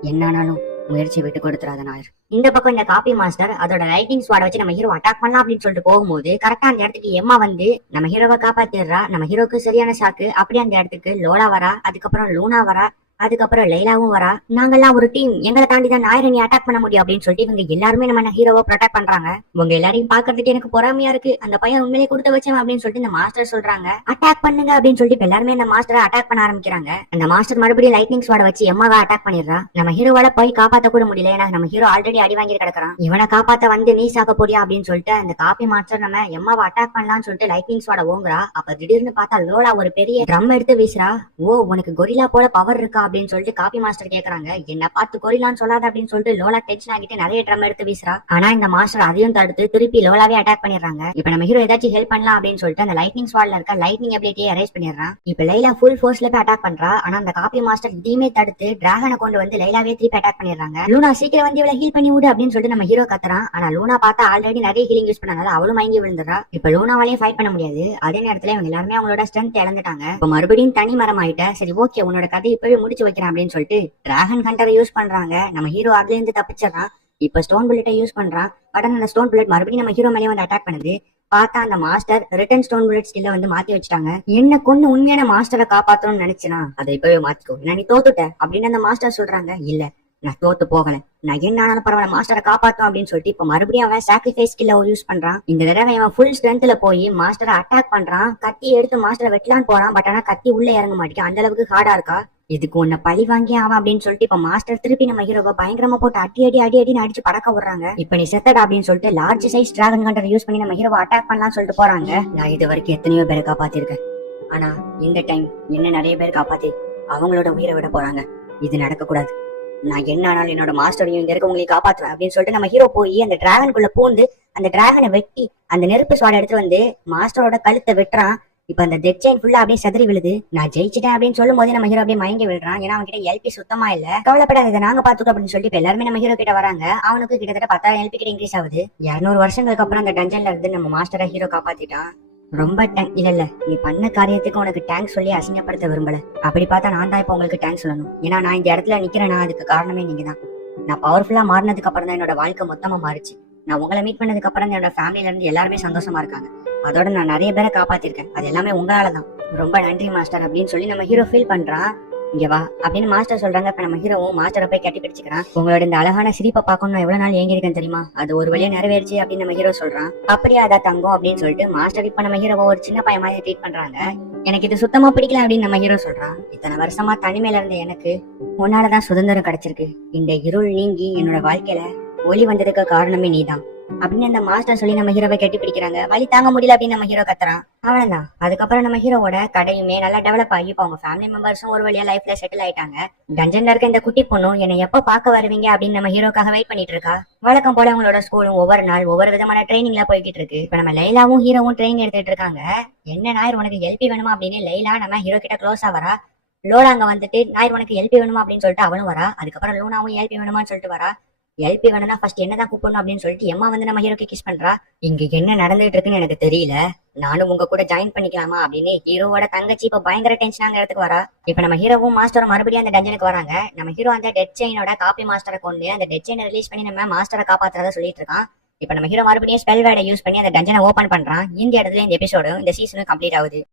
என்னானாலும் முயற்சி விட்டு கொடுத்துறாத ஞாயிறு. இந்த பக்கம் இந்த காப்பி மாஸ்டர் அதோட ரைட்டிங் ஸ்வாட வச்சு நம்ம ஹீரோ அட்டாக் பண்ணலாம் அப்படின்னு சொல்லிட்டு போகும்போது கரெக்டா அந்த இடத்துக்கு எம்மா வந்து நம்ம ஹீரோவை காப்பாத்திடுறா. நம்ம ஹீரோக்கு சரியான ஷாக்கு. அப்படி அந்த இடத்துக்கு லோலா வரா, அதுக்கப்புறம் லூனா வரா, அதுக்கப்புறம் லைலாவும் வரா. நாங்கெல்லாம் ஒரு டீம், எங்களை தாண்டி தான் நாயரை நீ அட்டாக் பண்ண முடியும் அப்படின்னு சொல்லிட்டு இவங்க எல்லாருமே நம்ம ஹீரோவை ப்ரொடெக்ட் பண்றாங்க. உங்க எல்லாரையும் பாக்குறதுக்கு எனக்கு பொறாமையா இருக்கு, அந்த பையன் உண்மையிலேயே கொடுத்து வச்சவன் அப்படின்னு சொல்லிட்டு இந்த மாஸ்டர் சொல்றாங்க. அட்டாக் பண்ணுங்க அப்படின்னு சொல்லிட்டு எல்லாருமே அந்த மாஸ்டரை அட்டாக் பண்ண ஆரம்பிக்கிறாங்க. அந்த மாஸ்டர் மறுபடியும் லைட்னிங் ஸ்வாட வச்சு எம்மாவை அட்டாக் பண்ணிடுறா. நம்ம ஹீரோவால போய் காப்பாத்த கூட முடியல, ஏன்னா நம்ம ஹீரோ ஆல்ரெடி அடி வாங்கி கிடக்குறான். இவனை காப்பாத்த வந்து நீ சாக்க போறியா அப்படின்னு சொல்லிட்டு அந்த காப்பி மாஸ்டர் நம்ம எம்மாவை அட்டாக் பண்ணலாம்னு சொல்லிட்டு லைட்னிங் ஸ்வாட ஓங்குறா. அப்ப திடீர்னு பார்த்தா லோலா ஒரு பெரிய ட்ரம் எடுத்து வீசுறா. ஓ, உனக்கு கொரில்லா போல பவர் இருக்கா அப்படின்னு சொல்லிட்டு காப்பி மாஸ்டர் கேக்குறாங்க. என்ன பார்த்து கொரில்லான்னு சொல்லாத அப்படின்னு சொல்லிட்டு லோலா டென்ஷன் ஆகிட்டு நிறைய ட்ரம் எடுத்து வீசுறா. ஆனா இந்த மாஸ்டர் அதையும் தடுத்து திருப்பி லோலாவே அட்டாக் பண்ணிடுறாங்க. இப்ப நம்ம ஹீரோ ஏதாச்சும் ஹெல்ப் பண்ணலாம் அப்படின்னு சொல்லிட்டு அந்த லைட்னிங் ஸ்வாட்ல இருக்க லைட்னிங் அபிலிட்டியை அரேஞ்ச் பண்ணிடுறான். இப்ப லைலா ஃபுல் ஃபோர்ஸ்ல போய் அட்டாக் பண்றா. ஆனா அந்த காப்பி மாஸ்டர் இதையுமே தடுத்து டிராகனை கொண்டு வந்து லைலாவே திருப்பி அட்டாக் பண்ணிடுறாங்க. லூனா சீக்கிரம் வந்து இவளை ஹீல் பண்ணி விடு அப்படின்னு சொல்லிட்டு நம்ம ஹீரோ கத்துறான். ஆனா லூனா பார்த்தா ஆல்ரெடி நிறைய ஹீலிங் யூஸ் பண்ணனால அவளும் மயங்கி விழுந்துறா. இப்ப லூனாவாலையும் ஃபைட் பண்ண முடியாது. அதே நேரத்துல இவங்க எல்லாருமே அவங்களோட ஸ்ட்ரென்த் இழந்துட்டாங்க. இப்ப மறுபடியும் தனி மரம் ஆயிட்ட. சரி ஓகே, உன்னோட கதை இப்பவே முடிச்சு வைக்கிறேன் அப்படின்னு சொல்லிட்டு டிராகன் ஹண்டரை யூஸ் பண்றாங்க. நம்ம ஹீரோ அதுல இருந்து தப்பிச்சிடறான். இப்ப ஸ்டோன் புல்லட்டை யூஸ் பண்றான். பட் அந்த ஸ்டோன் புல்லட் மறுபடியும் நம்ம ஹீரோ மேலே வந்து அட்டாக் பண்ணுது. பார்த்தா அந்த மாஸ்டர் ரிட்டர்ன் ஸ்டோன் புல்லட் ஸ்கில்ல வந்து மாத்தி வச்சுட்டாங்க. என்ன கொண்டு உண்மையான மாஸ்டரை காப்பாத்தணும்னு நினைச்சனா அதை இப்பவே மாத்திக்கோ, நான் நீ தோத்துட்ட அப்படின்னு அந்த மாஸ்டர் சொல்றாங்க. இல்ல, நான் தோத்து போகல, நான் என்ன ஆனாலும் பரவாயில்ல மாஸ்டரை காப்பாத்தும் அப்படின்னு சொல்லிட்டு இப்ப மறுபடியும் அவன் சாக்ரிஃபைஸ் ஸ்கில்ல யூஸ் பண்றான். இந்த தடவை அவன் ஃபுல் ஸ்ட்ரென்த்ல போய் மாஸ்டரை அட்டாக் பண்றான். கத்தி எடுத்து மாஸ்டரை வெட்டலான்னு போறான். பட் ஆனா கத்தி உள்ள இறங்க மாட்டேங்குது, அந்த அளவுக்கு ஹார்டா இருக்கா. இதுக்கு உன்னை பழி வாங்கி ஆவா அப்படின்னு சொல்லிட்டு இப்ப மாஸ்டர் திருப்பி நம்ம ஹீரோவை பயங்கரமா போட்டு அடி அடிச்சு பறக்க விடுறாங்க. இப்ப நீ செத்தடா அப்படின்னு சொல்லிட்டு large size dragon hunter use பண்ணி நம்ம ஹீரோவை அட்டாக் பண்ணலாம்னு சொல்லிட்டு போறாங்க. நான் இது வரைக்கும் எத்தனையோ பேரை காப்பாத்திருக்கேன், ஆனா இந்த டைம் என்ன நிறைய பேர் காப்பாத்தி அவங்களோட உயிரை விட போறாங்க. இது நடக்க கூடாது. நான் என்ன ஆனாலும் என்னோட மாஸ்டரையும் இந்த இருக்க உங்களை காப்பாற்றுவேன் அப்படின்னு சொல்லிட்டு நம்ம ஹீரோ போய் அந்த டிராகனுக்குள்ள பூந்து அந்த டிராகனை வெட்டி அந்த நெருப்பு ஸ்வாட் எடுத்து வந்து மாஸ்டரோட கழுத்தை வெட்டுறான். இப்ப அந்த டெட் செயின் ஃபுல்லா அப்படியே செதறி விழுது. நான் ஜெயிச்சிட்டேன் அப்படின்னு சொல்லும் போது நம்ம ஹீரோ அப்படியே மயங்கி விழுறான். ஏன்னா அவன் கிட்ட எல்பி சுத்தமா இல்ல. கவலைப்படாத, இதை நாங்க பாத்துக்கோ அப்படின்னு சொல்லிட்டு எல்லாருமே நம்ம ஹீரோ கிட்ட வராங்க. அவனுக்கு கிட்டத்தட்ட 10,000 எல்பி கிட்ட இன்க்ரீஸ் ஆகுது. 200 வருஷங்களுக்கு அப்புறம் அந்த டஞ்சன்ல இருந்து நம்ம மாஸ்டரை ஹீரோ காப்பாத்திட்டான். ரொம்ப இல்ல நீ பண்ண காரியத்துக்கு உனக்கு டேங்க்ஸ் சொல்லி அசிங்கப்படுத்த விரும்பல. அப்படி பார்த்தா நான் தான் இப்ப உங்களுக்கு டேங்க்ஸ் சொல்லணும். ஏன்னா நான் இந்த இடத்துல நிக்கிறேன்னா அதுக்கு காரணமே நீங்க தான். நான் பவர்ஃபுல்லா மாறினதுக்கு அப்புறம் தான் என்னோட வாழ்க்கை மொத்தமா மாறிச்சு. நான் உங்களை மீட் பண்ணதுக்கு அப்புறம் என்னோட ஃபேமிலில இருந்து எல்லாருமே சந்தோஷமா இருக்காங்க. அதோட நான் நிறைய பேரை காப்பாத்திருக்கேன். அது எல்லாமே உங்களாலதான். ரொம்ப நன்றி மாஸ்டர் அப்படின்னு சொல்லி நம்ம ஹீரோ ஃபீல் பண்றான். இங்க வா அப்படின்னு மாஸ்டர் சொல்றாங்க. இப்ப நம்ம ஹீரோவும் மாஸ்டரை போய் கட்டி பிடிச்சுக்கிறான். உங்களோட இந்த அழகான சிரிப்பை பார்க்கணும் நான் எவ்வளவு நாள் ஏங்கிருக்கேன் தெரியுமா, அது ஒரு வழியா நிறைவேறிச்சு அப்படின்னு நம்ம ஹீரோ சொல்றான். அப்படியே அதா தங்கம் அப்படின்னு சொல்லிட்டு மாஸ்டர் இப்ப நம்ம ஹீரோவை ஒரு சின்ன பையன் மாதிரி ட்ரீட் பண்றாங்க. எனக்கு இது சுத்தமா பிடிக்கல அப்படின்னு நம்ம ஹீரோ சொல்றான். இத்தனை வருஷமா தனிமையில இருந்த எனக்கு உன்னாலதான் சுதந்திரம் கிடைச்சிருக்கு. இந்த இருள் நீங்கி என்னோட வாழ்க்கையில ஒளி வந்ததுக்கு காரணமே நீதான் அப்படின்னு அந்த மாஸ்டர் சொல்லி நம்ம ஹீரோவை கட்டி பிடிக்கிறாங்க. வலி தாங்க முடியல அப்படின்னு நம்ம ஹீரோ கத்துறான். அவ்வளவுதான். அதுக்கப்புறம் நம்ம ஹீரோவோட கடையுமே நல்லா டெவலப் ஆகி இப்போ அவங்க ஃபேமிலி மெம்பர்ஸும் ஒரு வழியா லைஃப்ல செட்டில் ஆயிட்டாங்க. டஞ்சன்ல இருக்க இந்த குட்டி பொண்ணும் என்னை எப்போ பார்க்க வருவீங்க அப்படின்னு நம்ம ஹீரோக்காக வெயிட் பண்ணிட்டு இருக்கா. வழக்கம் போல அவங்களோட ஸ்கூலும் ஒவ்வொரு நாள் ஒவ்வொரு விதமான ட்ரைனிங்ல போய்கிட்டு இருக்கு. இப்ப நம்ம லைலாவும் ஹீரோவும் ட்ரைனிங் எடுத்துட்டு இருக்காங்க. என்ன நாயர் உனக்கு எல்பி வேணுமா அப்படின்னு லைலா நம்ம ஹீரோ கிட்ட க்ளோஸா வரா. லோலா அங்க வந்துட்டு நாயர் உனக்கு எல்பி வேணுமா அப்படின்னு சொல்லிட்டு அவளும் வரா. அதுக்கப்புறம் லூனாவும் எல்பி வேணுமான்னு சொல்லிட்டு வரா. எல்பி வேணும்னா ஃபர்ஸ்ட் என்னதான் கூப்பிடணும் அப்படின்னு சொல்லிட்டு எம்மா வந்து நம்ம ஹீரோக்கு கிஸ் பண்றா. இங்க என்ன நடந்துட்டு இருக்குன்னு எனக்கு தெரியல, நானும் உங்க கூட ஜாயின் பண்ணிக்கலாமா அப்படின்னு ஹீரோவோட தங்கச்சி இப்ப பயங்கர டென்ஷனாங்க இடத்துக்கு வரா. இப்ப நம்ம ஹீரோவும் மாஸ்டரும் மறுபடியும் அந்த டஞ்சனுக்கு வராங்க. நம்ம ஹீரோ அந்த டெட் செயினோட காப்பி மாஸ்டரை கொண்டு அந்த டெட் செயினை ரிலீஸ் பண்ணி நம்ம மாஸ்டரை காப்பாத்துறதா சொல்லிட்டு இருக்கான். இப்ப நம்ம ஹீரோ மறுபடியும் ஸ்பெல் வேர்டை யூஸ் பண்ணி அந்த டஞ்சனை ஓபன் பண்றான். இந்த இடத்துல இந்த எபிசோடும் இந்த சீசனும் கம்ப்ளீட் ஆகுது.